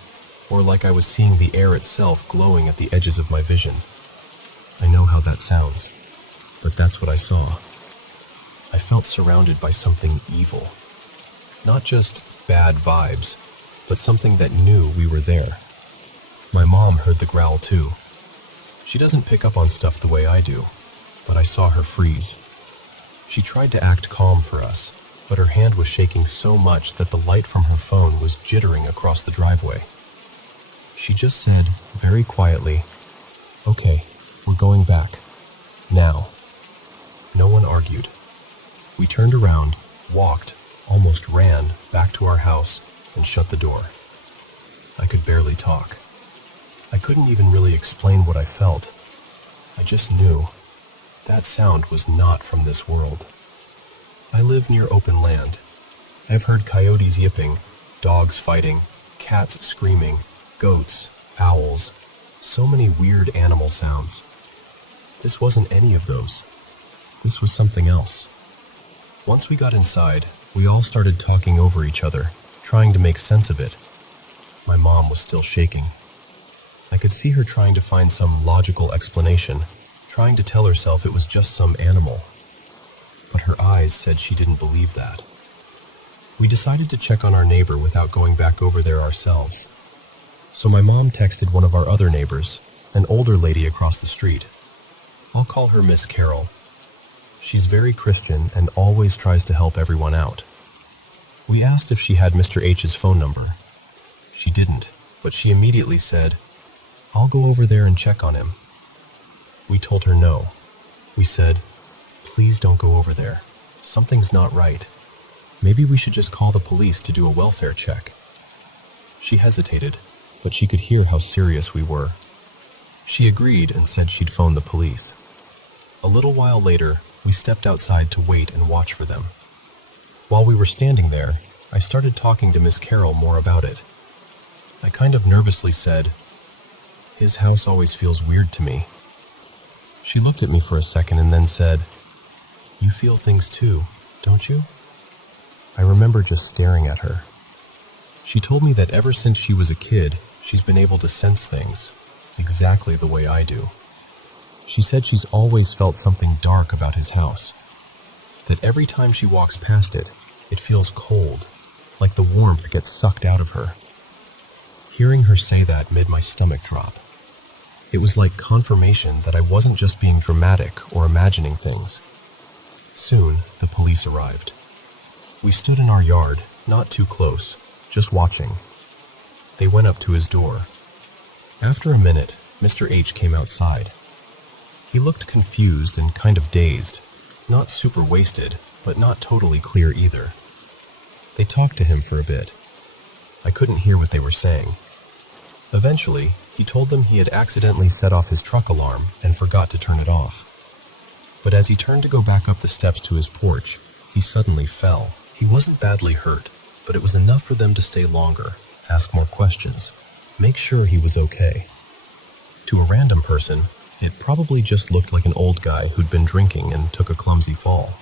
or like I was seeing the air itself glowing at the edges of my vision. I know how that sounds, but that's what I saw. I felt surrounded by something evil. Not just bad vibes, but something that knew we were there. My mom heard the growl too. She doesn't pick up on stuff the way I do, but I saw her freeze. She tried to act calm for us, but her hand was shaking so much that the light from her phone was jittering across the driveway. She just said, very quietly, "Okay, we're going back. Now." No one argued. We turned around, walked, almost ran back to our house, and shut the door. I could barely talk. I couldn't even really explain what I felt. I just knew that sound was not from this world. I live near open land. I've heard coyotes yipping, dogs fighting, cats screaming, goats, owls, so many weird animal sounds. This wasn't any of those. This was something else. Once we got inside, we all started talking over each other, trying to make sense of it. My mom was still shaking. I could see her trying to find some logical explanation, trying to tell herself it was just some animal. But her eyes said she didn't believe that. We decided to check on our neighbor without going back over there ourselves. So my mom texted one of our other neighbors, an older lady across the street. I'll call her Miss Carol. She's very Christian and always tries to help everyone out. We asked if she had Mr. H's phone number. She didn't, but she immediately said, "I'll go over there and check on him." We told her no. We said, "Please don't go over there. Something's not right. Maybe we should just call the police to do a welfare check." She hesitated, but she could hear how serious we were. She agreed and said she'd phone the police. A little while later, we stepped outside to wait and watch for them. While we were standing there, I started talking to Miss Carol more about it. I kind of nervously said, "His house always feels weird to me." She looked at me for a second and then said, "You feel things too, don't you?" I remember just staring at her. She told me that ever since she was a kid, she's been able to sense things, exactly the way I do. She said she's always felt something dark about his house, that every time she walks past it, it feels cold, like the warmth gets sucked out of her. Hearing her say that made my stomach drop. It was like confirmation that I wasn't just being dramatic or imagining things. Soon, the police arrived. We stood in our yard, not too close, just watching. They went up to his door. After a minute, Mr. H came outside. He looked confused and kind of dazed, not super wasted, but not totally clear either. They talked to him for a bit. I couldn't hear what they were saying. Eventually, he told them he had accidentally set off his truck alarm and forgot to turn it off. But as he turned to go back up the steps to his porch, he suddenly fell. He wasn't badly hurt, but it was enough for them to stay longer, ask more questions, make sure he was okay. To a random person, it probably just looked like an old guy who'd been drinking and took a clumsy fall.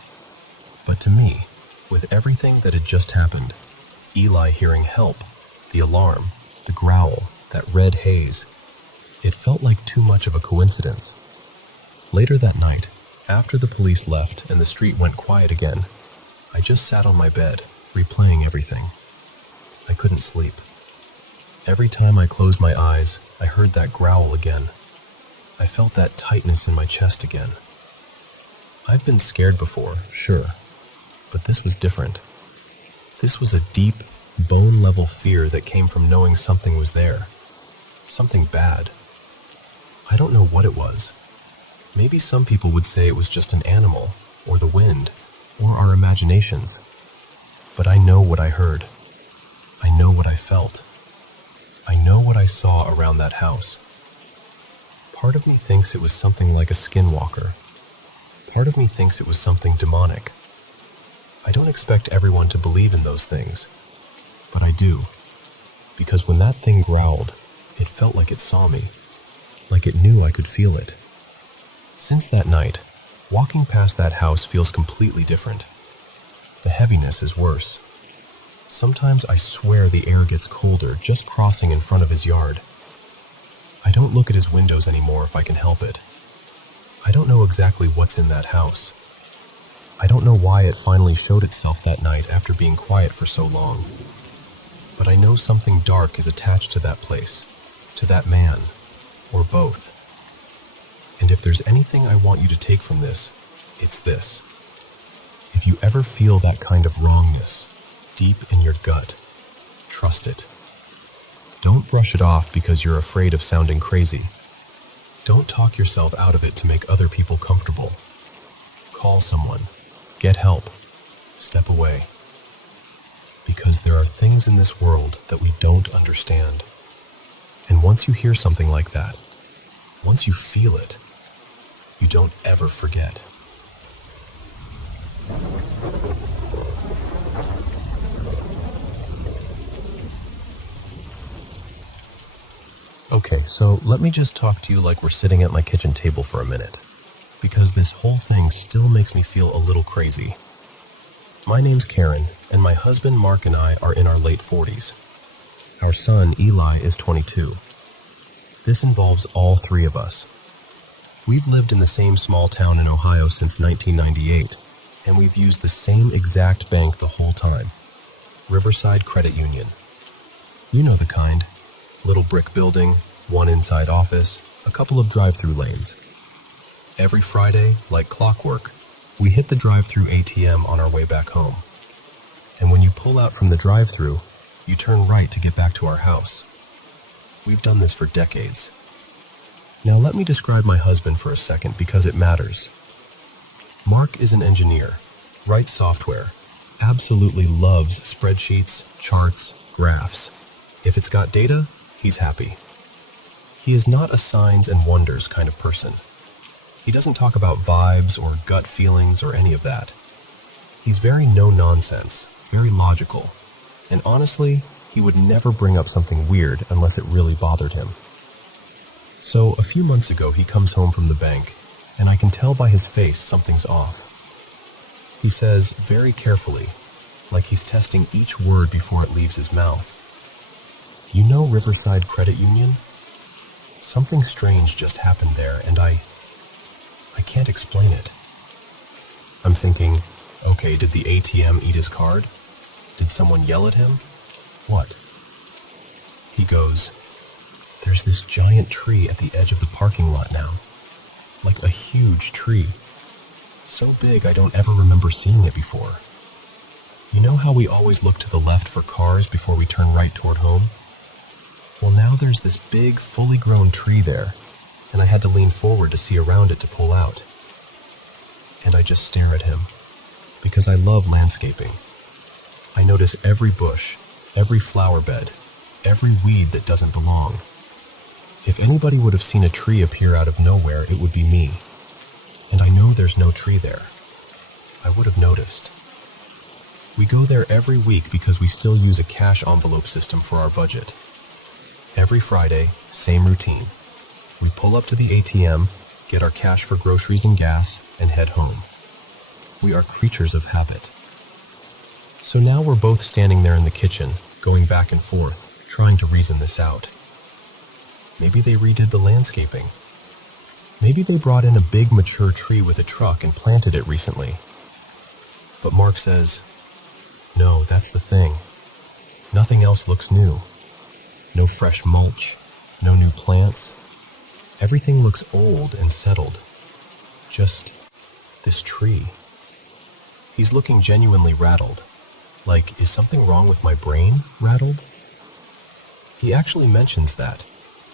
But to me, with everything that had just happened, Eli hearing help, the alarm, the growl, that red haze, it felt like too much of a coincidence. Later that night, after the police left and the street went quiet again, I just sat on my bed, replaying everything. I couldn't sleep. Every time I closed my eyes, I heard that growl again. I felt that tightness in my chest again. I've been scared before, sure, but this was different. This was a deep, bone-level fear that came from knowing something was there. Something bad. I don't know what it was. Maybe some people would say it was just an animal, or the wind, or our imaginations. But I know what I heard. I know what I felt. I know what I saw around that house. Part of me thinks it was something like a skinwalker. Part of me thinks it was something demonic. I don't expect everyone to believe in those things, but I do. Because when that thing growled, it felt like it saw me, like it knew I could feel it. Since that night, walking past that house feels completely different. The heaviness is worse. Sometimes I swear the air gets colder just crossing in front of his yard. I don't look at his windows anymore if I can help it. I don't know exactly what's in that house. I don't know why it finally showed itself that night after being quiet for so long. But I know something dark is attached to that place, to that man, or both. And if there's anything I want you to take from this, it's this. If you ever feel that kind of wrongness, deep in your gut, trust it. Don't brush it off because you're afraid of sounding crazy. Don't talk yourself out of it to make other people comfortable. Call someone. Get help. Step away. Because there are things in this world that we don't understand. And once you hear something like that, once you feel it, you don't ever forget. Okay, so let me just talk to you like we're sitting at my kitchen table for a minute, because this whole thing still makes me feel a little crazy. My name's Karen, and my husband Mark and I are in our late 40s. Our son Eli is 22. This involves all three of us. We've lived in the same small town in Ohio since 1998, and we've used the same exact bank the whole time. Riverside Credit Union. You know the kind. Little brick building, one inside office, a couple of drive-through lanes. Every Friday, like clockwork, we hit the drive-through ATM on our way back home. And when you pull out from the drive-through, you turn right to get back to our house. We've done this for decades. Now let me describe my husband for a second because it matters. Mark is an engineer, writes software, absolutely loves spreadsheets, charts, graphs. If it's got data, he's happy. He is not a signs and wonders kind of person. He doesn't talk about vibes or gut feelings or any of that. He's very no-nonsense, very logical, and honestly, he would never bring up something weird unless it really bothered him. So a few months ago, he comes home from the bank, and I can tell by his face something's off. He says very carefully, like he's testing each word before it leaves his mouth, "You know Riverside Credit Union? Something strange just happened there, and I can't explain it." I'm thinking, okay, did the ATM eat his card? Did someone yell at him? What? He goes, "There's this giant tree at the edge of the parking lot now. Like a huge tree. So big I don't ever remember seeing it before. You know how we always look to the left for cars before we turn right toward home? Well, now there's this big, fully grown tree there, and I had to lean forward to see around it to pull out." And I just stare at him, because I love landscaping. I notice every bush, every flower bed, every weed that doesn't belong. If anybody would have seen a tree appear out of nowhere, it would be me. And I know there's no tree there. I would have noticed. We go there every week because we still use a cash envelope system for our budget. Every Friday, same routine. We pull up to the ATM, get our cash for groceries and gas, and head home. We are creatures of habit. So now we're both standing there in the kitchen, going back and forth, trying to reason this out. Maybe they redid the landscaping. Maybe they brought in a big mature tree with a truck and planted it recently. But Mark says, "No, that's the thing. Nothing else looks new. No fresh mulch, no new plants. Everything looks old and settled. Just this tree." He's looking genuinely rattled. Like, is something wrong with my brain rattled? He actually mentions that.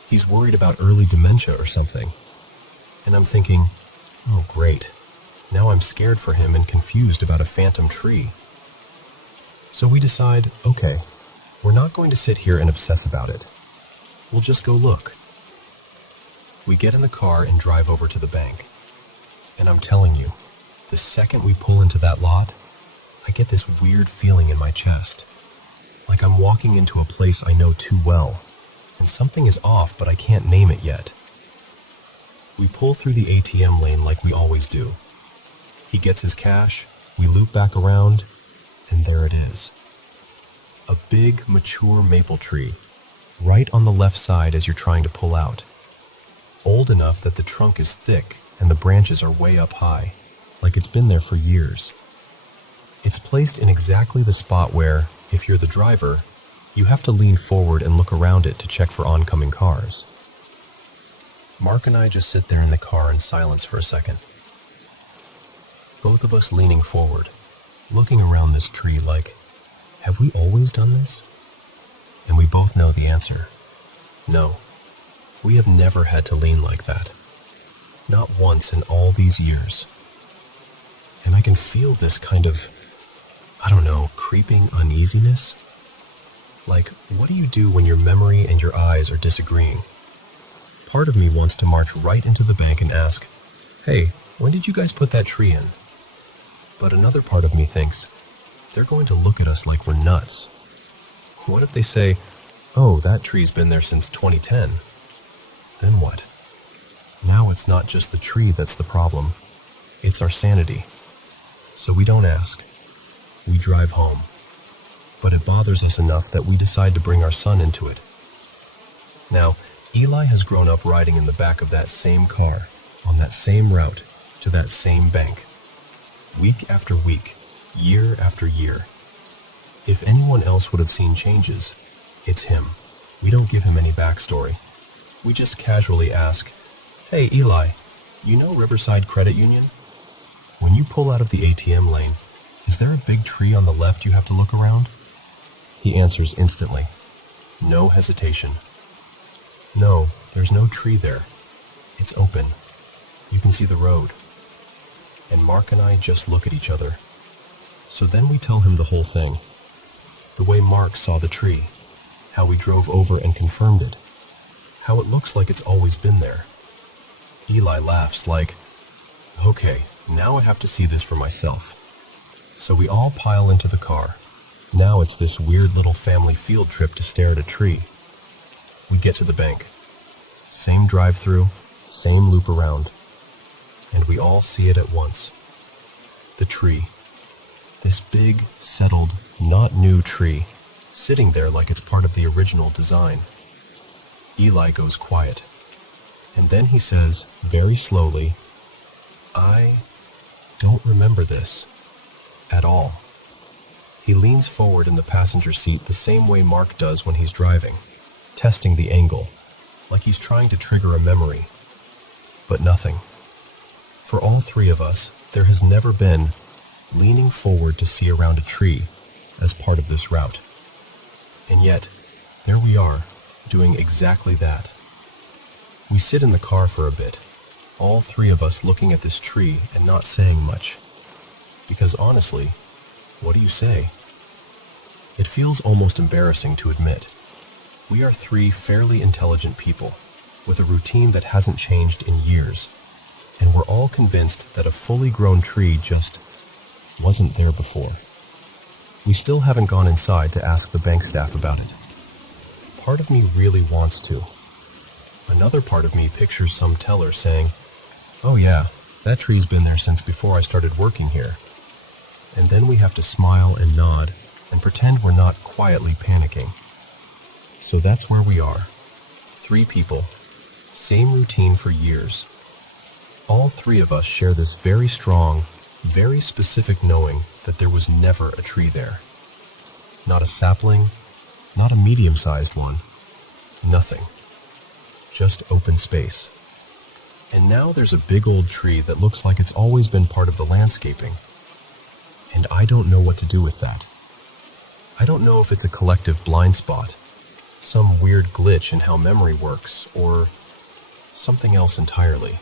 He's worried about early dementia or something. And I'm thinking, oh great, now I'm scared for him and confused about a phantom tree. So we decide, okay, we're not going to sit here and obsess about it. We'll just go look. We get in the car and drive over to the bank. And I'm telling you, the second we pull into that lot, I get this weird feeling in my chest. Like I'm walking into a place I know too well, and something is off, but I can't name it yet. We pull through the ATM lane like we always do. He gets his cash, we loop back around, and there it is. A big, mature maple tree, right on the left side as you're trying to pull out. Old enough that the trunk is thick and the branches are way up high, like it's been there for years. It's placed in exactly the spot where, if you're the driver, you have to lean forward and look around it to check for oncoming cars. Mark and I just sit there in the car in silence for a second. Both of us leaning forward, looking around this tree like, have we always done this? And we both know the answer. No, we have never had to lean like that. Not once in all these years. And I can feel this kind of, creeping uneasiness. Like, what do you do when your memory and your eyes are disagreeing? Part of me wants to march right into the bank and ask, hey, when did you guys put that tree in? But another part of me thinks, they're going to look at us like we're nuts. What if they say, oh, that tree's been there since 2010? Then what? Now it's not just the tree that's the problem, it's our sanity. So we don't ask. We drive home. But it bothers us enough that we decide to bring our son into it. Now, Eli has grown up riding in the back of that same car, on that same route, to that same bank. Week after week, year after year. If anyone else would have seen changes, it's him. We don't give him any backstory. We just casually ask, hey Eli, you know Riverside Credit Union? When you pull out of the ATM lane, is there a big tree on the left you have to look around? He answers instantly. No hesitation. No, there's no tree there. It's open. You can see the road. And Mark and I just look at each other. So then we tell him the whole thing. The way Mark saw the tree, how we drove over and confirmed it, how it looks like it's always been there. Eli laughs like, okay, now I have to see this for myself. So we all pile into the car. Now it's this weird little family field trip to stare at a tree. We get to the bank. Same drive-through, same loop around. And we all see it at once. The tree. This big, settled, not new tree, sitting there like it's part of the original design. Eli goes quiet. And then he says, very slowly, I don't remember this at all. He leans forward in the passenger seat the same way Mark does when he's driving, testing the angle, like he's trying to trigger a memory. But nothing. For all three of us, there has never been leaning forward to see around a tree as part of this route. And yet, there we are, doing exactly that. We sit in the car for a bit, all three of us looking at this tree and not saying much. Because honestly, what do you say? It feels almost embarrassing to admit. We are three fairly intelligent people, with a routine that hasn't changed in years, and we're all convinced that a fully grown tree just wasn't there before. We still haven't gone inside to ask the bank staff about it. Part of me really wants to. Another part of me pictures some teller saying, oh yeah, that tree's been there since before I started working here. And then we have to smile and nod and pretend we're not quietly panicking. So that's where we are. Three people, same routine for years. All three of us share this very strong, very specific knowing that there was never a tree there. Not a sapling, not a medium-sized one, nothing. Just open space. And now there's a big old tree that looks like it's always been part of the landscaping. And I don't know what to do with that. I don't know if it's a collective blind spot, some weird glitch in how memory works, or something else entirely.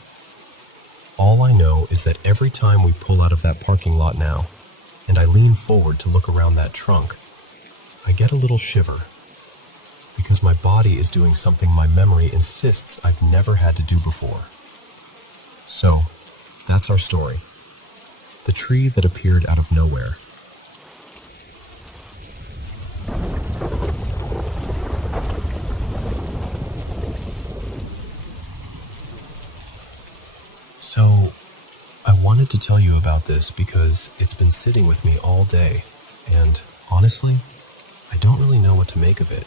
All I know is that every time we pull out of that parking lot now, and I lean forward to look around that trunk, I get a little shiver, because my body is doing something my memory insists I've never had to do before. So, that's our story. The tree that appeared out of nowhere. So, I wanted to tell you about this because it's been sitting with me all day, and honestly, I don't really know what to make of it.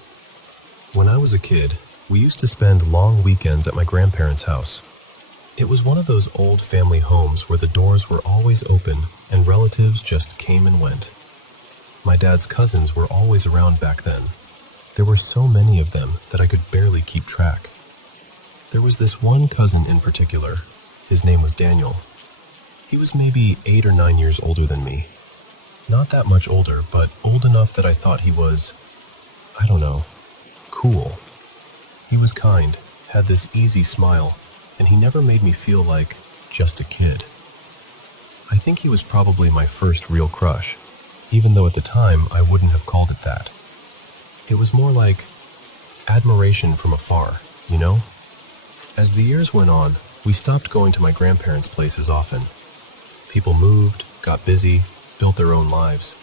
When I was a kid, we used to spend long weekends at my grandparents' house. It was one of those old family homes where the doors were always open and relatives just came and went. My dad's cousins were always around back then. There were so many of them that I could barely keep track. There was this one cousin in particular. His name was Daniel. He was maybe 8 or 9 years older than me. Not that much older, but old enough that I thought he was, I don't know, cool. He was kind, had this easy smile, and he never made me feel like just a kid. I think he was probably my first real crush, even though at the time I wouldn't have called it that. It was more like admiration from afar, you know? As the years went on, we stopped going to my grandparents' place as often. People moved, got busy, built their own lives.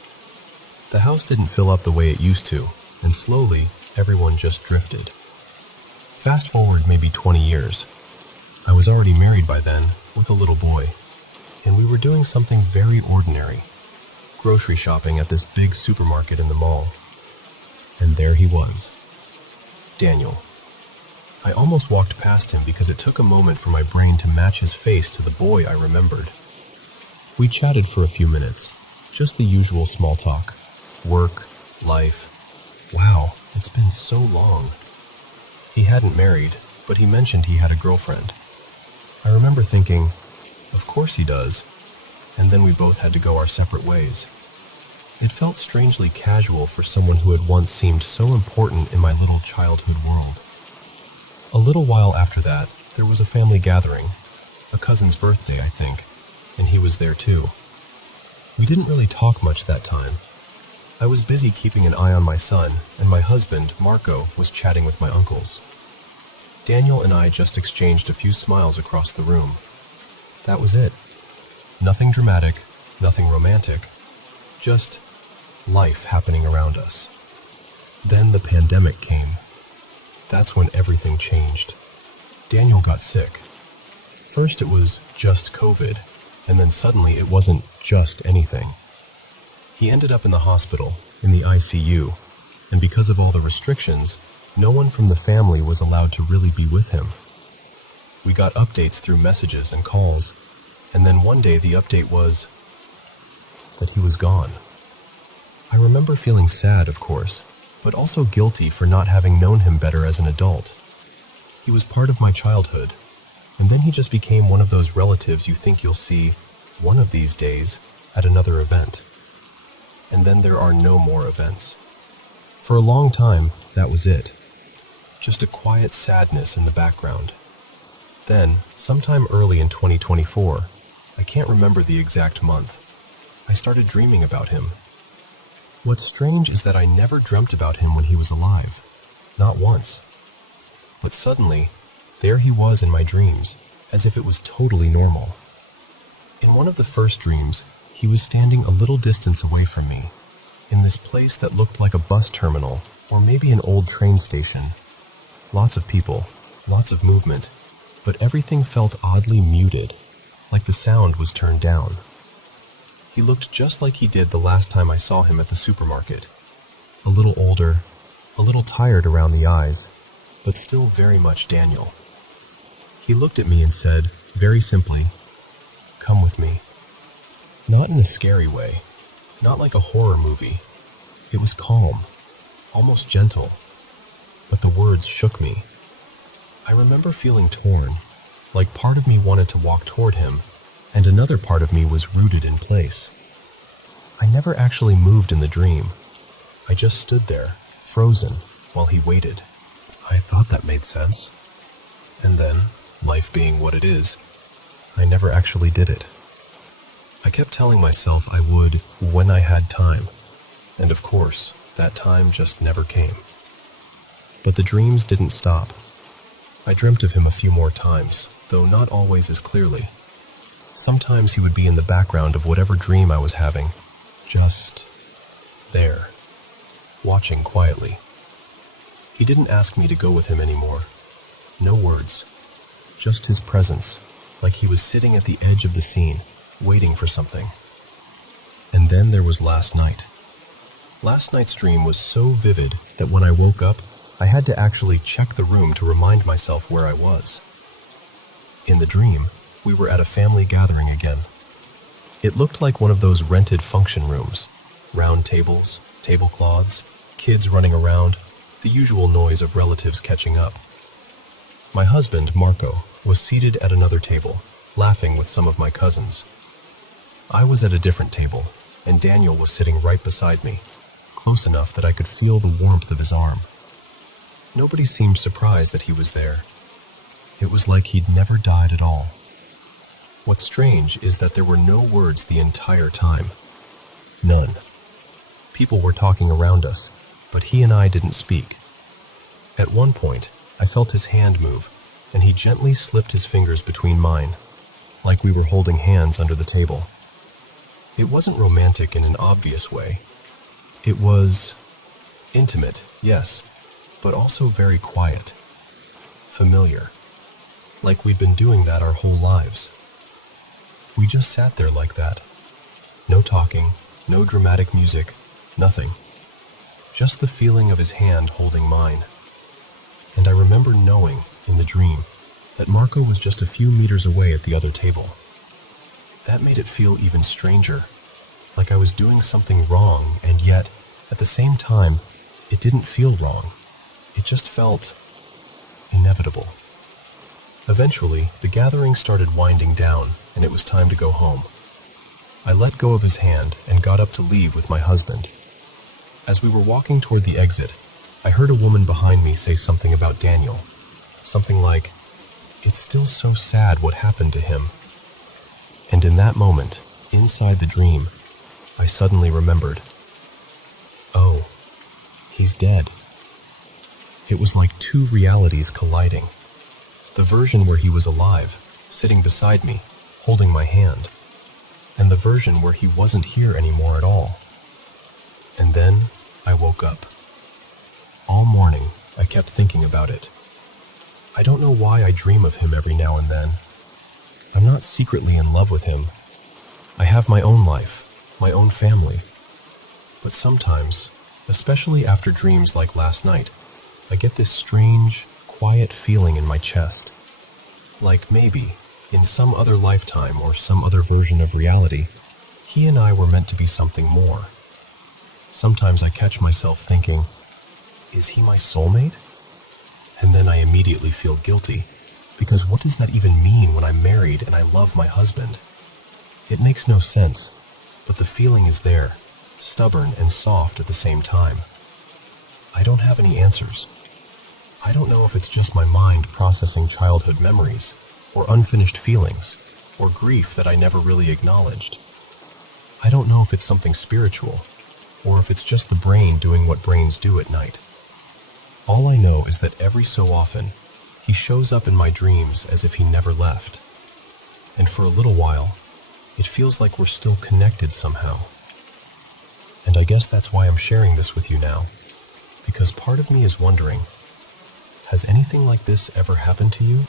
The house didn't fill up the way it used to, and slowly, everyone just drifted. Fast forward maybe 20 years. I was already married by then, with a little boy, and we were doing something very ordinary, grocery shopping at this big supermarket in the mall. And there he was, Daniel. I almost walked past him because it took a moment for my brain to match his face to the boy I remembered. We chatted for a few minutes, just the usual small talk. Work, life. Wow, it's been so long. He hadn't married, but he mentioned he had a girlfriend. I remember thinking, of course he does, and then we both had to go our separate ways. It felt strangely casual for someone who had once seemed so important in my little childhood world. A little while after that, there was a family gathering, a cousin's birthday, I think, and he was there too. We didn't really talk much that time. I was busy keeping an eye on my son, and my husband, Marco, was chatting with my uncles. Daniel and I just exchanged a few smiles across the room. That was it. Nothing dramatic, nothing romantic, just life happening around us. Then the pandemic came. That's when everything changed. Daniel got sick. First it was just COVID, and then suddenly it wasn't just anything. He ended up in the hospital, in the ICU, and because of all the restrictions, no one from the family was allowed to really be with him. We got updates through messages and calls, and then one day the update was that he was gone. I remember feeling sad, of course, but also guilty for not having known him better as an adult. He was part of my childhood, and then he just became one of those relatives you think you'll see one of these days at another event. And then there are no more events. For a long time, that was it. Just a quiet sadness in the background. Then, sometime early in 2024, I can't remember the exact month, I started dreaming about him. What's strange is that I never dreamt about him when he was alive. Not once. But suddenly, there he was in my dreams, as if it was totally normal. In one of the first dreams, he was standing a little distance away from me, in this place that looked like a bus terminal, or maybe an old train station. Lots of people, lots of movement, but everything felt oddly muted, like the sound was turned down. He looked just like he did the last time I saw him at the supermarket. A little older, a little tired around the eyes, but still very much Daniel. He looked at me and said, very simply, "Come with me." Not in a scary way, not like a horror movie. It was calm, almost gentle, but the words shook me. I remember feeling torn, like part of me wanted to walk toward him, and another part of me was rooted in place. I never actually moved in the dream. I just stood there, frozen, while he waited. I thought that made sense. And then, life being what it is, I never actually did it. I kept telling myself I would when I had time, and of course, that time just never came. But the dreams didn't stop. I dreamt of him a few more times, though not always as clearly. Sometimes he would be in the background of whatever dream I was having, just there, watching quietly. He didn't ask me to go with him anymore. No words, just his presence, like he was sitting at the edge of the scene, waiting for something. And then there was last night. Last night's dream was so vivid that when I woke up, I had to actually check the room to remind myself where I was. In the dream, we were at a family gathering again. It looked like one of those rented function rooms. Round tables, tablecloths, kids running around, the usual noise of relatives catching up. My husband, Marco, was seated at another table, laughing with some of my cousins. I was at a different table, and Daniel was sitting right beside me, close enough that I could feel the warmth of his arm. Nobody seemed surprised that he was there. It was like he'd never died at all. What's strange is that there were no words the entire time. None. People were talking around us, but he and I didn't speak. At one point, I felt his hand move, and he gently slipped his fingers between mine, like we were holding hands under the table. It wasn't romantic in an obvious way. It was intimate, yes, but also very quiet, familiar, like we'd been doing that our whole lives. We just sat there like that. No talking, no dramatic music, nothing. Just the feeling of his hand holding mine. And I remember knowing, in the dream, that Marco was just a few meters away at the other table. That made it feel even stranger, like I was doing something wrong, and yet, at the same time, it didn't feel wrong. It just felt inevitable. Eventually, the gathering started winding down, and it was time to go home. I let go of his hand and got up to leave with my husband. As we were walking toward the exit, I heard a woman behind me say something about Daniel. Something like, "It's still so sad what happened to him." And in that moment, inside the dream, I suddenly remembered. Oh, he's dead. It was like two realities colliding. The version where he was alive, sitting beside me, holding my hand, and the version where he wasn't here anymore at all. And then I woke up. All morning, I kept thinking about it. I don't know why I dream of him every now and then. I'm not secretly in love with him. I have my own life, my own family. But sometimes, especially after dreams like last night, I get this strange, quiet feeling in my chest. Like maybe, in some other lifetime or some other version of reality, he and I were meant to be something more. Sometimes I catch myself thinking, is he my soulmate? And then I immediately feel guilty, because what does that even mean when I'm married and I love my husband? It makes no sense, but the feeling is there, stubborn and soft at the same time. I don't have any answers. I don't know if it's just my mind processing childhood memories, or unfinished feelings, or grief that I never really acknowledged. I don't know if it's something spiritual, or if it's just the brain doing what brains do at night. All I know is that every so often, he shows up in my dreams as if he never left. And for a little while, it feels like we're still connected somehow. And I guess that's why I'm sharing this with you now, because part of me is wondering, has anything like this ever happened to you?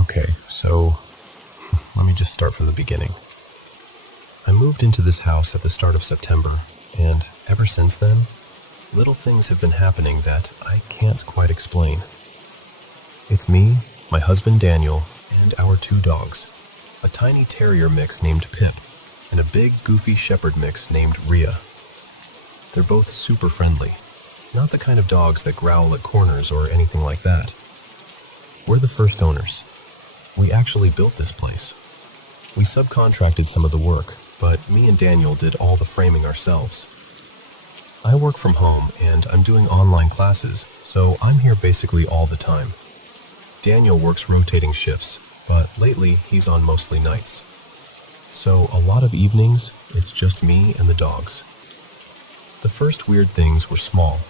Okay, so let me just start from the beginning. I moved into this house at the start of September, and ever since then, little things have been happening that I can't quite explain. It's me, my husband Daniel, and our two dogs. A tiny terrier mix named Pip, and a big goofy shepherd mix named Rhea. They're both super friendly, not the kind of dogs that growl at corners or anything like that. We're the first owners. We actually built this place. We subcontracted some of the work, but me and Daniel did all the framing ourselves. I work from home and I'm doing online classes, so I'm here basically all the time. Daniel works rotating shifts, but lately he's on mostly nights. So a lot of evenings, it's just me and the dogs. The first weird things were small,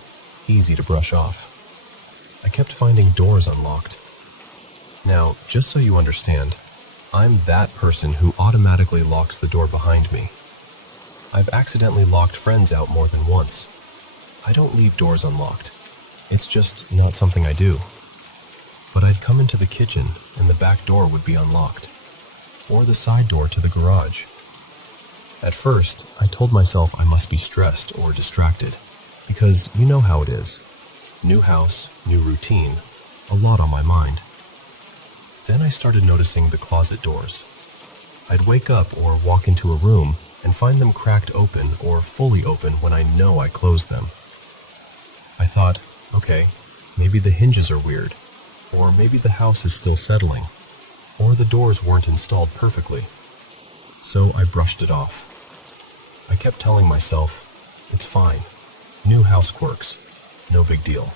easy to brush off. I kept finding doors unlocked. Now, just so you understand, I'm that person who automatically locks the door behind me. I've accidentally locked friends out more than once. I don't leave doors unlocked. It's just not something I do. But I'd come into the kitchen and the back door would be unlocked, or the side door to the garage. At first, I told myself I must be stressed or distracted, because you know how it is. New house, new routine, a lot on my mind. Then I started noticing the closet doors. I'd wake up or walk into a room and find them cracked open or fully open when I know I closed them. I thought, okay, maybe the hinges are weird, or maybe the house is still settling, or the doors weren't installed perfectly. So I brushed it off. I kept telling myself, it's fine, new house quirks, no big deal.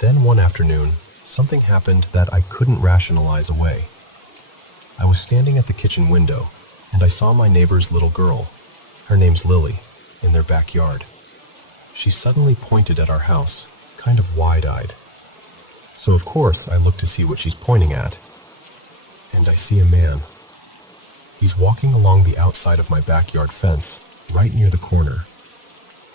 Then one afternoon, something happened that I couldn't rationalize away. I was standing at the kitchen window, and I saw my neighbor's little girl, her name's Lily, in their backyard. She suddenly pointed at our house, kind of wide-eyed. So of course I looked to see what she's pointing at, and I see a man. He's walking along the outside of my backyard fence, right near the corner.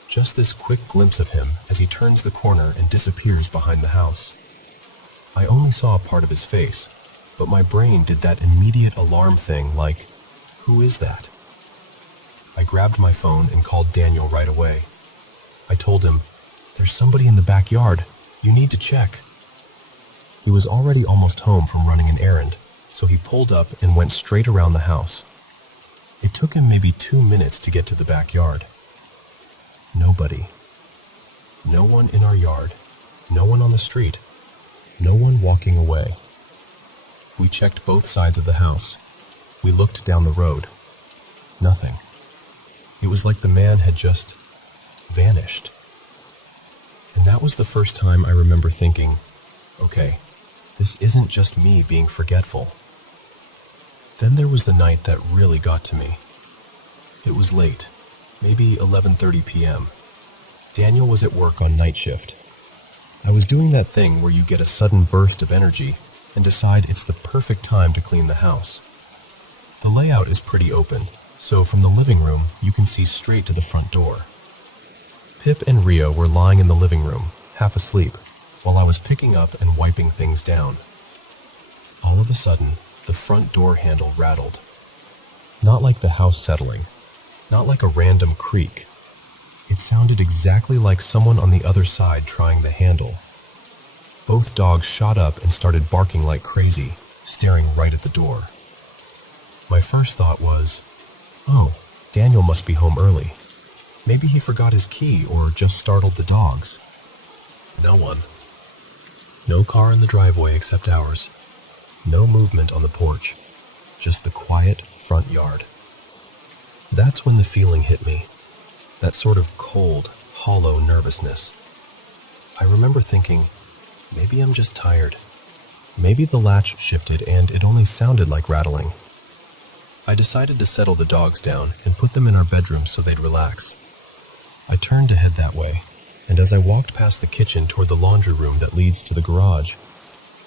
Just this quick glimpse of him as he turns the corner and disappears behind the house. I only saw a part of his face, but my brain did that immediate alarm thing like, who is that? I grabbed my phone and called Daniel right away. I told him, there's somebody in the backyard. You need to check. He was already almost home from running an errand, so he pulled up and went straight around the house. It took him maybe 2 minutes to get to the backyard. Nobody. No one in our yard. No one on the street. No one walking away. We checked both sides of the house. We looked down the road. Nothing. It was like the man had just vanished. And that was the first time I remember thinking, okay, this isn't just me being forgetful. Then there was the night that really got to me. It was late, maybe 11:30 p.m. Daniel was at work on night shift. I was doing that thing where you get a sudden burst of energy and decide it's the perfect time to clean the house. The layout is pretty open, so from the living room you can see straight to the front door. Pip and Rio were lying in the living room, half asleep, while I was picking up and wiping things down. All of a sudden, the front door handle rattled. Not like the house settling, not like a random creak. It sounded exactly like someone on the other side trying the handle. Both dogs shot up and started barking like crazy, staring right at the door. My first thought was, oh, Daniel must be home early. Maybe he forgot his key or just startled the dogs. No one. No car in the driveway except ours. No movement on the porch. Just the quiet front yard. That's when the feeling hit me. That sort of cold, hollow nervousness. I remember thinking, maybe I'm just tired. Maybe the latch shifted and it only sounded like rattling. I decided to settle the dogs down and put them in our bedroom so they'd relax. I turned to head that way, and as I walked past the kitchen toward the laundry room that leads to the garage,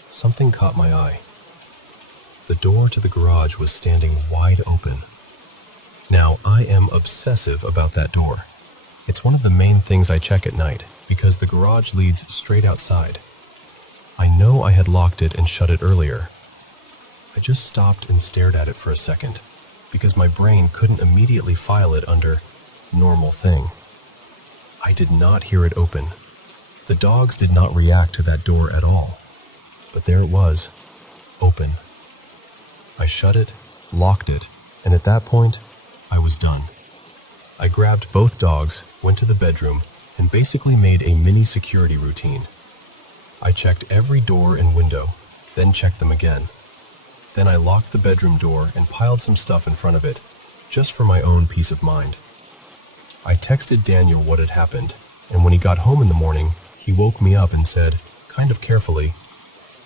something caught my eye. The door to the garage was standing wide open. Now, I am obsessive about that door. It's one of the main things I check at night, because the garage leads straight outside. I know I had locked it and shut it earlier. I just stopped and stared at it for a second, because my brain couldn't immediately file it under normal thing. I did not hear it open. The dogs did not react to that door at all. But there it was, open. I shut it, locked it, and at that point, I was done. I grabbed both dogs, went to the bedroom, and basically made a mini security routine. I checked every door and window, then checked them again. Then I locked the bedroom door and piled some stuff in front of it, just for my own peace of mind. I texted Daniel what had happened, and when he got home in the morning, he woke me up and said, kind of carefully,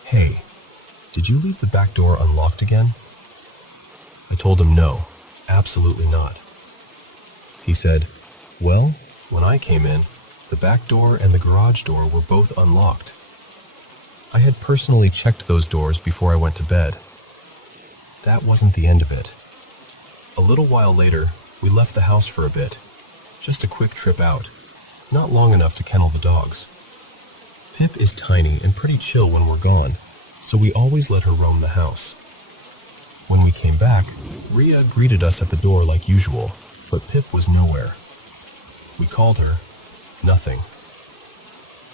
"Hey, did you leave the back door unlocked again?" I told him no, absolutely not. He said, "Well, when I came in, the back door and the garage door were both unlocked. I had personally checked those doors before I went to bed." That wasn't the end of it. A little while later, we left the house for a bit, just a quick trip out, not long enough to kennel the dogs. Pip is tiny and pretty chill when we're gone, so we always let her roam the house. When we came back, Rhea greeted us at the door like usual, but Pip was nowhere. We called her. Nothing.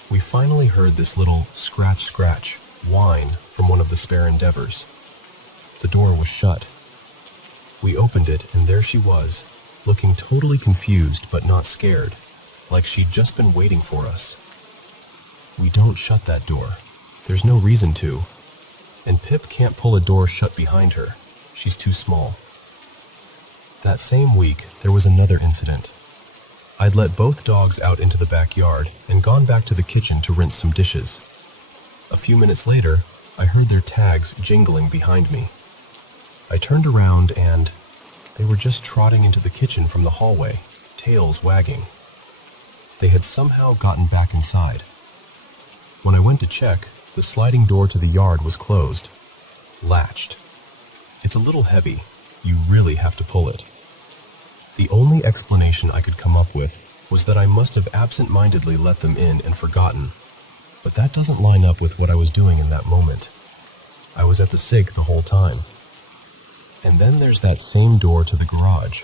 We finally heard this little scratch whine from one of the spare Endeavors. The door was shut. We opened it, and there she was, looking totally confused but not scared, like she'd just been waiting for us. We don't shut that door. There's no reason to. And Pip can't pull a door shut behind her. She's too small. That same week, there was another incident. I'd let both dogs out into the backyard and gone back to the kitchen to rinse some dishes. A few minutes later, I heard their tags jingling behind me. I turned around and they were just trotting into the kitchen from the hallway, tails wagging. They had somehow gotten back inside. When I went to check, the sliding door to the yard was closed, latched. It's a little heavy. You really have to pull it. The only explanation I could come up with was that I must have absent-mindedly let them in and forgotten, but that doesn't line up with what I was doing in that moment. I was at the SIG the whole time. And then there's that same door to the garage.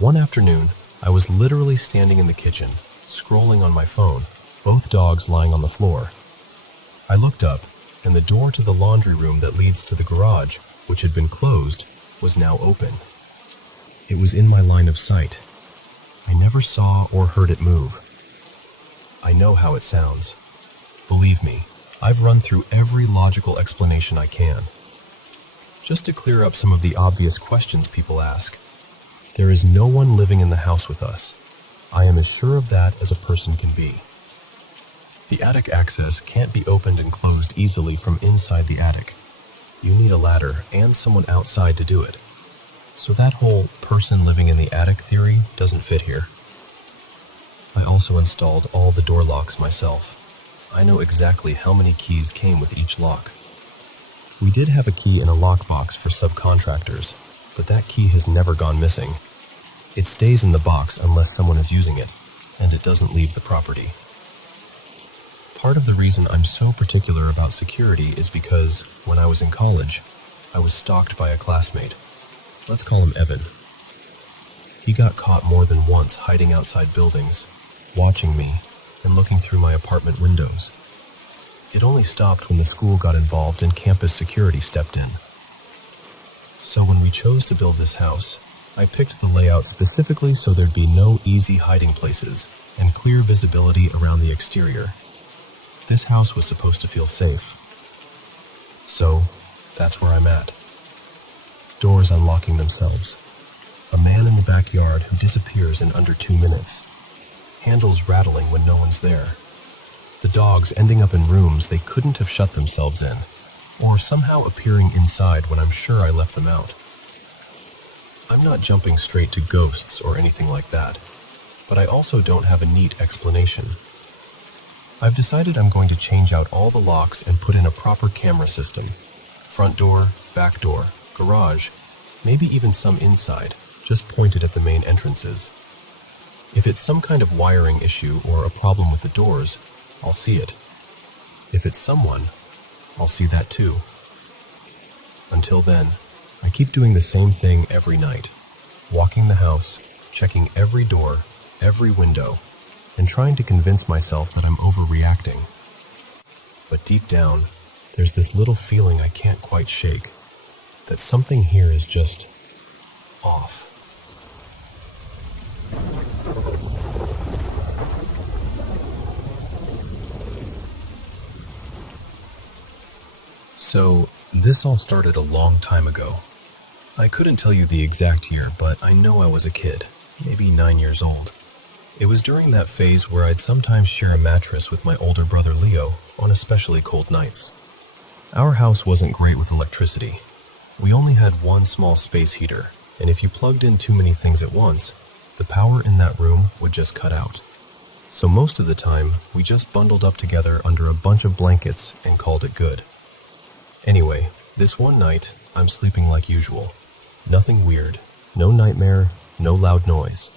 One afternoon, I was literally standing in the kitchen, scrolling on my phone, both dogs lying on the floor. I looked up, and the door to the laundry room that leads to the garage, which had been closed, was now open. It was in my line of sight. I never saw or heard it move. I know how it sounds. Believe me, I've run through every logical explanation I can. Just to clear up some of the obvious questions people ask, there is no one living in the house with us. I am as sure of that as a person can be. The attic access can't be opened and closed easily from inside the attic. You need a ladder and someone outside to do it. So that whole person living in the attic theory doesn't fit here. I also installed all the door locks myself. I know exactly how many keys came with each lock. We did have a key in a lockbox for subcontractors, but that key has never gone missing. It stays in the box unless someone is using it, and it doesn't leave the property. Part of the reason I'm so particular about security is because, when I was in college, I was stalked by a classmate. Let's call him Evan. He got caught more than once hiding outside buildings, watching me, and looking through my apartment windows. It only stopped when the school got involved and campus security stepped in. So when we chose to build this house, I picked the layout specifically so there'd be no easy hiding places and clear visibility around the exterior. This house was supposed to feel safe. So, that's where I'm at. Doors unlocking themselves. A man in the backyard who disappears in under 2 minutes. Handles rattling when no one's there. The dogs ending up in rooms they couldn't have shut themselves in, or somehow appearing inside when I'm sure I left them out. I'm not jumping straight to ghosts or anything like that, but I also don't have a neat explanation. I've decided I'm going to change out all the locks and put in a proper camera system. Front door, back door, garage, maybe even some inside, just pointed at the main entrances. If it's some kind of wiring issue or a problem with the doors, I'll see it. If it's someone, I'll see that too. Until then, I keep doing the same thing every night, walking the house, checking every door, every window, and trying to convince myself that I'm overreacting. But deep down, there's this little feeling I can't quite shake, that something here is just off. So, this all started a long time ago. I couldn't tell you the exact year, but I know I was a kid, maybe 9 years old. It was during that phase where I'd sometimes share a mattress with my older brother Leo on especially cold nights. Our house wasn't great with electricity. We only had one small space heater, and if you plugged in too many things at once, the power in that room would just cut out. So most of the time, we just bundled up together under a bunch of blankets and called it good. Anyway, this one night, I'm sleeping like usual. Nothing weird, no nightmare, no loud noise.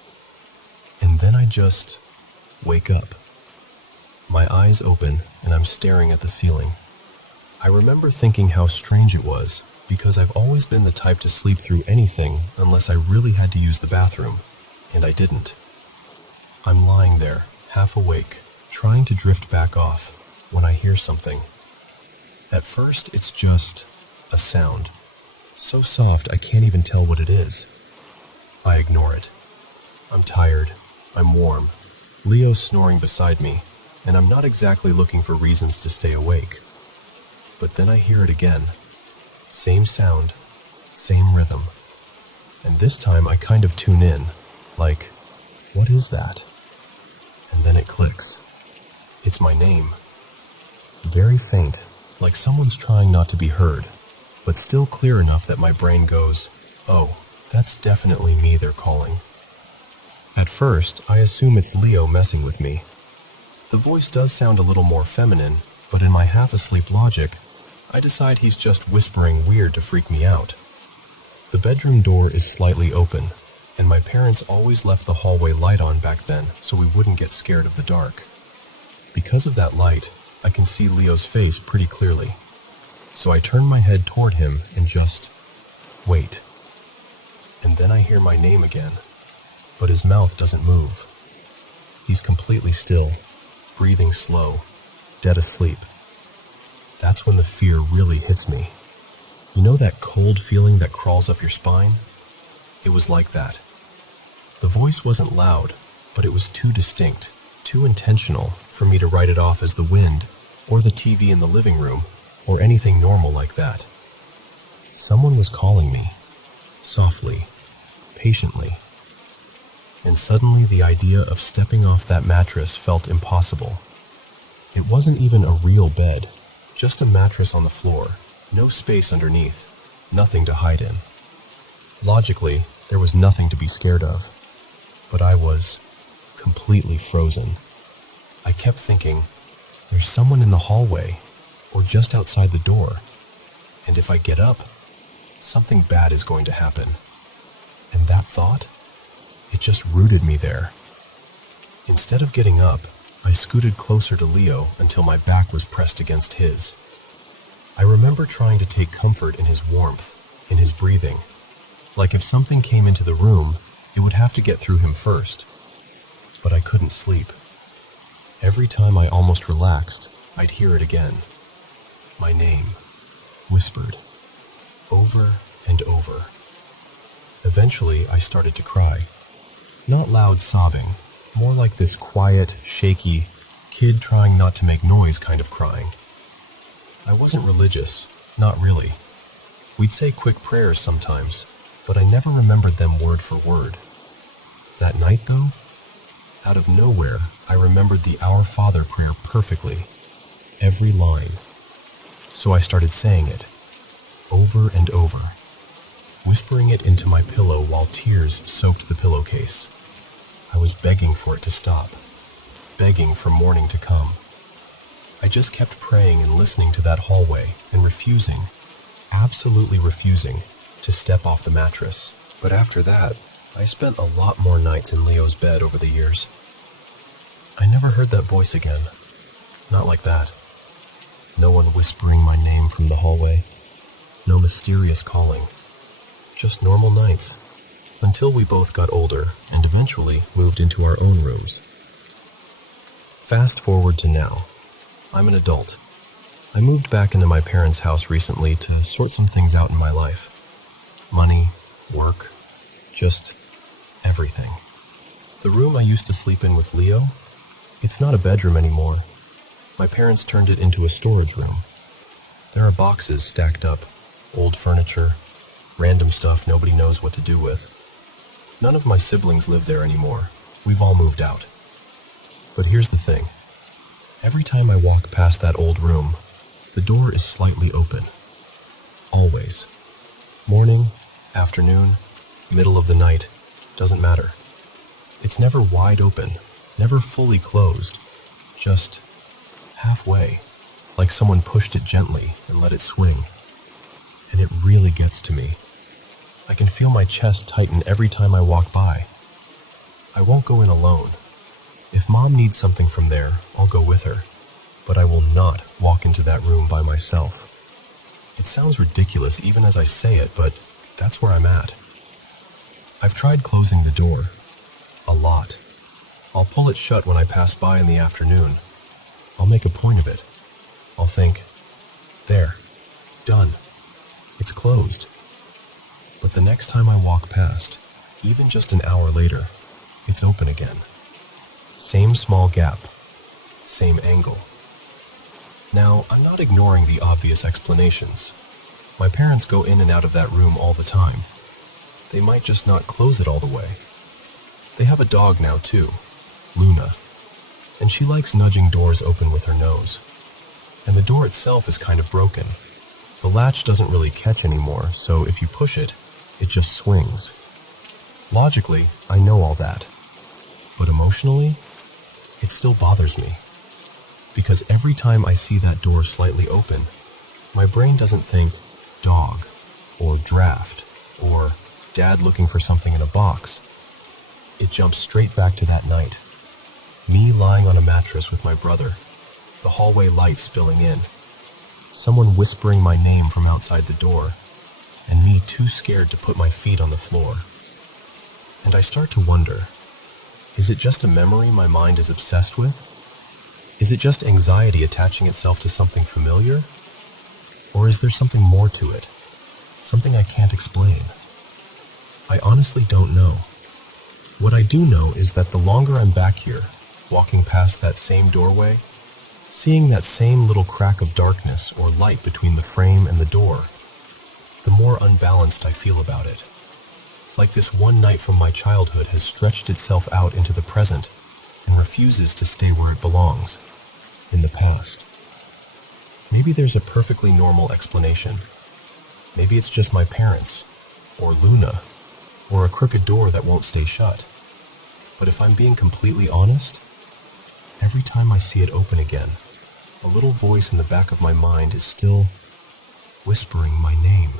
And then I just wake up. My eyes open and I'm staring at the ceiling. I remember thinking how strange it was because I've always been the type to sleep through anything unless I really had to use the bathroom, and I didn't. I'm lying there, half awake, trying to drift back off when I hear something. At first, it's just a sound, so soft I can't even tell what it is. I ignore it. I'm tired. I'm warm. Leo's snoring beside me, and I'm not exactly looking for reasons to stay awake. But then I hear it again. Same sound, same rhythm. And this time I kind of tune in, like, what is that? And then it clicks. It's my name. Very faint, like someone's trying not to be heard, but still clear enough that my brain goes, oh, that's definitely me they're calling. At first, I assume it's Leo messing with me. The voice does sound a little more feminine, but in my half-asleep logic, I decide he's just whispering weird to freak me out. The bedroom door is slightly open, and my parents always left the hallway light on back then so we wouldn't get scared of the dark. Because of that light, I can see Leo's face pretty clearly. So I turn my head toward him and just wait. And then I hear my name again, but his mouth doesn't move. He's completely still, breathing slow, dead asleep. That's when the fear really hits me. You know that cold feeling that crawls up your spine? It was like that. The voice wasn't loud, but it was too distinct, too intentional for me to write it off as the wind, or the TV in the living room, or anything normal like that. Someone was calling me, softly, patiently. And suddenly the idea of stepping off that mattress felt impossible. It wasn't even a real bed, just a mattress on the floor, no space underneath, nothing to hide in. Logically, there was nothing to be scared of, but I was completely frozen. I kept thinking, there's someone in the hallway, or just outside the door, and if I get up, something bad is going to happen. And that thought, it just rooted me there. Instead of getting up, I scooted closer to Leo until my back was pressed against his. I remember trying to take comfort in his warmth, in his breathing. Like if something came into the room, it would have to get through him first. But I couldn't sleep. Every time I almost relaxed, I'd hear it again. My name, whispered, over and over. Eventually, I started to cry. Not loud sobbing, more like this quiet, shaky, kid trying not to make noise kind of crying. I wasn't religious, not really. We'd say quick prayers sometimes, but I never remembered them word for word. That night, though, out of nowhere, I remembered the Our Father prayer perfectly, every line. So I started saying it, over and over, whispering it into my pillow while tears soaked the pillowcase. I was begging for it to stop, begging for morning to come. I just kept praying and listening to that hallway and refusing, absolutely refusing, to step off the mattress. But after that, I spent a lot more nights in Leo's bed over the years. I never heard that voice again. Not like that. No one whispering my name from the hallway. No mysterious calling. Just normal nights. Until we both got older and eventually moved into our own rooms. Fast forward to now. I'm an adult. I moved back into my parents' house recently to sort some things out in my life. Money, work, just everything. The room I used to sleep in with Leo, it's not a bedroom anymore. My parents turned it into a storage room. There are boxes stacked up, old furniture, random stuff nobody knows what to do with. None of my siblings live there anymore. We've all moved out. But here's the thing. Every time I walk past that old room, the door is slightly open. Always. Morning, afternoon, middle of the night, doesn't matter. It's never wide open, never fully closed, just halfway, like someone pushed it gently and let it swing. And it really gets to me. I can feel my chest tighten every time I walk by. I won't go in alone. If Mom needs something from there, I'll go with her. But I will not walk into that room by myself. It sounds ridiculous even as I say it, but that's where I'm at. I've tried closing the door. A lot. I'll pull it shut when I pass by in the afternoon. I'll make a point of it. I'll think, there, done. It's closed. But the next time I walk past, even just an hour later, it's open again. Same small gap, same angle. Now, I'm not ignoring the obvious explanations. My parents go in and out of that room all the time. They might just not close it all the way. They have a dog now too, Luna, and she likes nudging doors open with her nose. And the door itself is kind of broken. The latch doesn't really catch anymore, so if you push it, it just swings. Logically, I know all that. But emotionally, it still bothers me. Because every time I see that door slightly open, my brain doesn't think dog, or draft, or dad looking for something in a box. It jumps straight back to that night. Me lying on a mattress with my brother, the hallway light spilling in, someone whispering my name from outside the door, and me too scared to put my feet on the floor. And I start to wonder, is it just a memory my mind is obsessed with? Is it just anxiety attaching itself to something familiar? Or is there something more to it? Something I can't explain? I honestly don't know. What I do know is that the longer I'm back here, walking past that same doorway, seeing that same little crack of darkness or light between the frame and the door, the more unbalanced I feel about it. Like this one night from my childhood has stretched itself out into the present and refuses to stay where it belongs, in the past. Maybe there's a perfectly normal explanation. Maybe it's just my parents, or Luna, or a crooked door that won't stay shut. But if I'm being completely honest, every time I see it open again, a little voice in the back of my mind is still whispering my name.